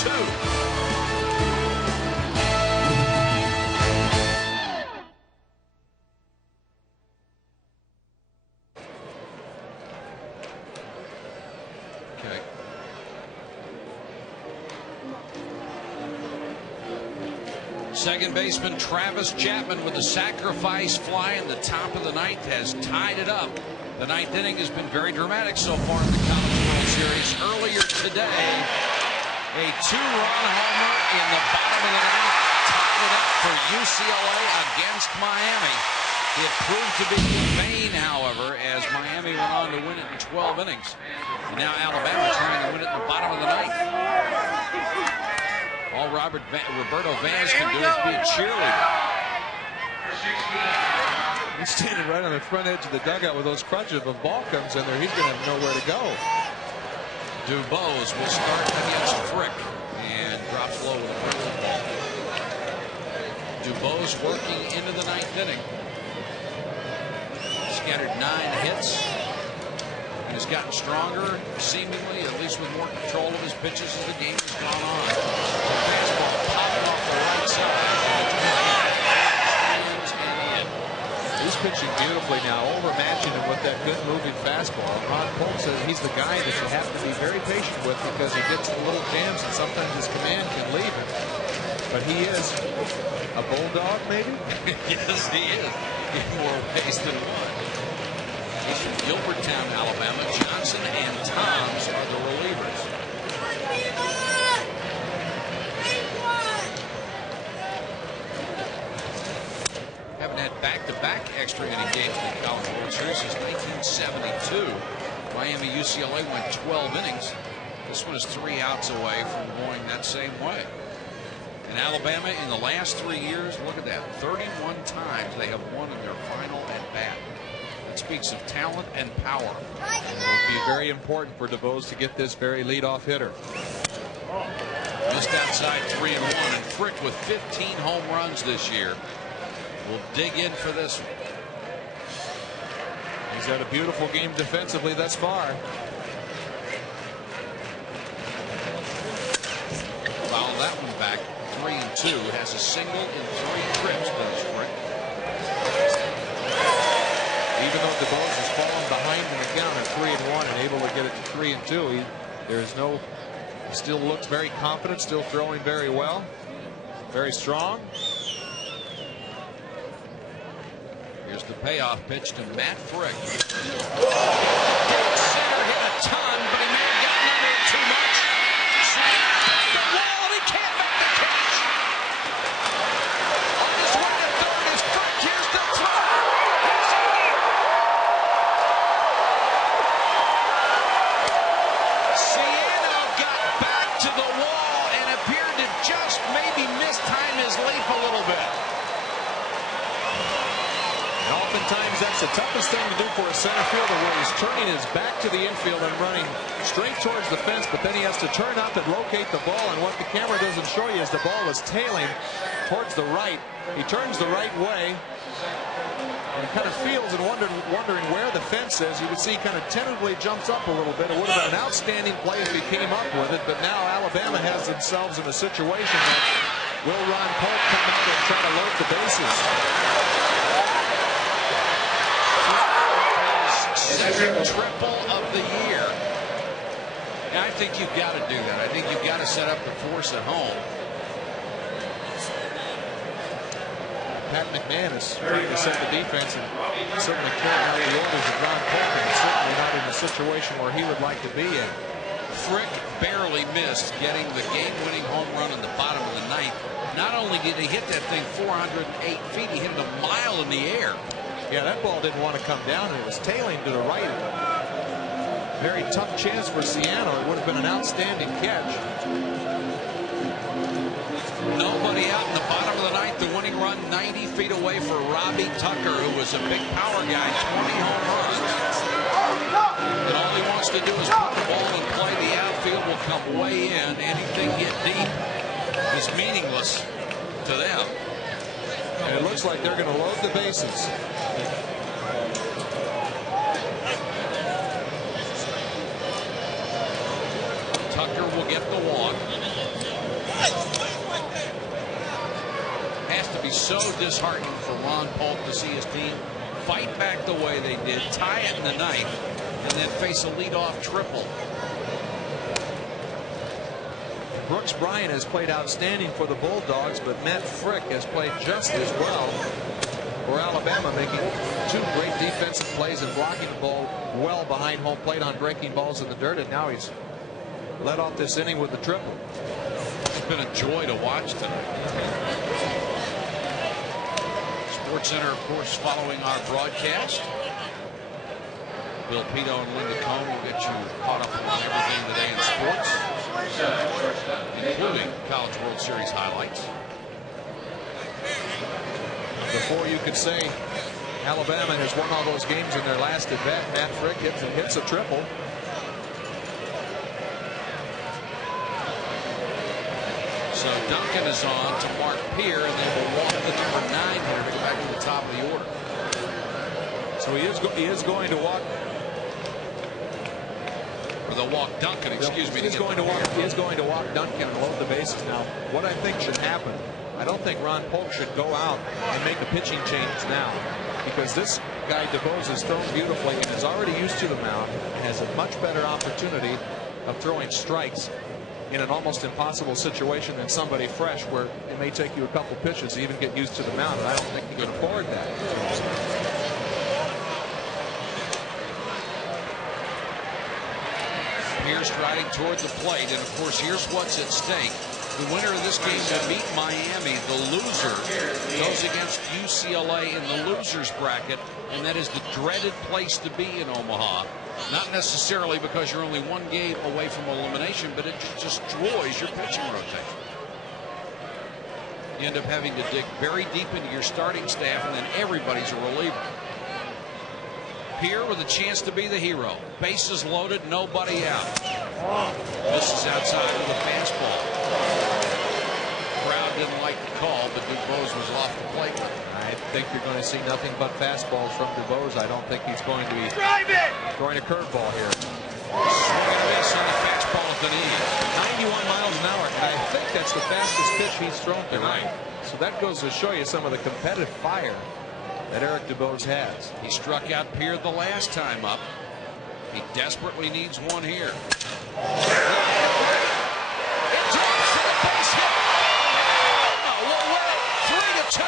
Second baseman Travis Chapman with a sacrifice fly in the top of the ninth has tied it up. The ninth inning has been very dramatic so far in the College World Series. Earlier today, a two-run homer in the bottom of the ninth tied it up for UCLA against Miami. It proved to be in vain, however, as Miami went on to win it in 12 innings. And now Alabama trying to win it in the bottom of the ninth. All Roberto Vaz can do is be a cheerleader. He's standing right on the front edge of the dugout with those crutches. If a ball comes in there, he's going to have nowhere to go. Dubose will start against Frick and drops low with a purple ball. Dubose working into the ninth inning. Scattered 9 hits. And has gotten stronger, seemingly, at least with more control of his pitches as the game has gone on. Fastball popping off the right side. He's pitching beautifully now, overmatching him with that good moving fastball. Ron Polk says he's the guy that you have to be very patient with because he gets little jams and sometimes his command can leave him. But he is a bulldog, maybe? Yes, he is. He's more pace than one. He's from Gilbertown, Alabama. Johnson and Toms are the relievers. Haven't had back-to-back extra inning games in the College World Series since 1972. Miami UCLA went 12 innings. This one is 3 outs away from going that same way. And Alabama in the last 3 years, look at that, 31 times they have won in their final at bat. That speaks of talent and power. It will be very important for DuBose to get this very leadoff hitter. Just outside 3-1, and Frick with 15 home runs this year will dig in for this one. He's had a beautiful game defensively thus far. Foul that one back. 3-2, has a single in 3 trips, does Frick. Even though DuBose has fallen behind in the count at 3-1 and able to get it to 3-2, he still looks very confident, still throwing very well, very strong. Here's the payoff pitch to Matt Frick. Center hit a ton, but he may have gotten under it too much. The wall, he can't make the catch. On his way to third is Frick. Here's the throw. Siano got back to the wall and appeared to just maybe mistime his leap a little bit. And oftentimes that's the toughest thing to do for a center fielder, where he's turning his back to the infield and running straight towards the fence, but then he has to turn up and locate the ball, and what the camera doesn't show you is the ball is tailing towards the right. He turns the right way and kind of feels and wondering where the fence is. You can see he kind of tentatively jumps up a little bit. It would have been an outstanding play if he came up with it, but now Alabama has themselves in a situation that will Ron Polk come out and try to load the bases. Second triple of the year. And I think you've got to do that. I think you've got to set up the force at home. Pat McMahon is trying to set the defense and certainly carrying out the orders of Ron Polk, and certainly not in a situation where he would like to be in. Frick barely missed getting the game-winning home run in the bottom of the ninth. Not only did he hit that thing 408 feet, he hit it a mile in the air. Yeah, that ball didn't want to come down, and it was tailing to the right. Very tough chance for Siano. It would have been an outstanding catch. Nobody out in the bottom of the ninth. The winning run 90 feet away for Robbie Tucker, who was a big power guy, 20 home runs. And all he wants to do is put the ball in play. The outfield will come way in. Anything hit deep is meaningless to them. And it looks like they're going to load the bases. Tucker will get the walk. Has to be so disheartening for Ron Polk to see his team fight back the way they did, tie it in the ninth, and then face a leadoff triple. Brooks Bryant has played outstanding for the Bulldogs, but Matt Frick has played just as well for Alabama, making 2 great defensive plays and blocking the ball well behind home plate on breaking balls in the dirt, and now he's led off this inning with the triple. It's been a joy to watch tonight. SportsCenter, of course, following our broadcast. Bill Pito and Linda Cohn will get you caught up on everything today in sports, including College World Series highlights. Before you could say Alabama has won all those games in their last at bat, Matt Frick hits a triple. So Duncan is on to Mark Peer, and then we'll walk the number 9 hitter to go back to the top of the order. So he is going to walk. Or they'll walk Duncan, excuse me. He is going to walk Duncan and load the bases. Now, what I think should happen, I don't think Ron Polk should go out and make a pitching change now, because this guy DeBose has thrown beautifully and is already used to the mound and has a much better opportunity of throwing strikes in an almost impossible situation than somebody fresh, where it may take you a couple pitches to even get used to the mound, and I don't think he can afford that. Pierce striding toward the plate, and of course here's what's at stake. The winner of this game will beat Miami. The loser goes against UCLA in the losers bracket, and that is the dreaded place to be in Omaha. Not necessarily because you're only 1 game away from elimination, but it just destroys your pitching rotation. You end up having to dig very deep into your starting staff, and then everybody's a reliever. Pierre with a chance to be the hero. Bases loaded, nobody out. This is outside with a fastball. Crowd didn't like the call, but DuBose was off the plate with it. I think you're going to see nothing but fastballs from DuBose. I don't think he's going to be throwing a curveball here. Swing and a miss on the fastball at the knee. 91 miles an hour. And I think that's the fastest pitch he's thrown tonight. So that goes to show you some of the competitive fire that Eric DuBose has. He struck out Pierre the last time up. He desperately needs one here. It drops to the base hit. Will win it 3-2.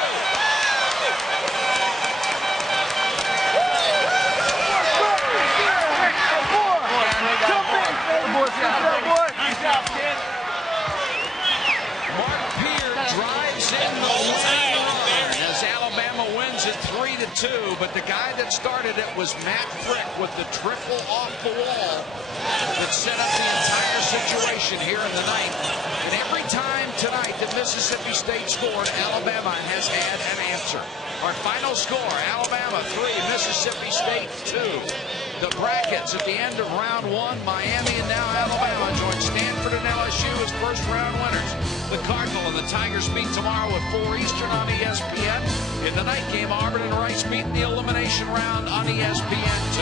Mark Pierre drives in the winning run as Alabama wins it 3-2, but the guy that started it was Matt Frick with the triple off the wall that set up the entire situation here in the ninth. And every time tonight that Mississippi State scored, Alabama has had an answer. Our final score, Alabama 3, Mississippi State 2. The brackets at the end of round 1, Miami and now Alabama join Stanford and LSU as first round winners. The Cardinal and the Tigers meet tomorrow at 4 Eastern on ESPN. In the night game, Auburn and Rice meet in the elimination round on ESPN.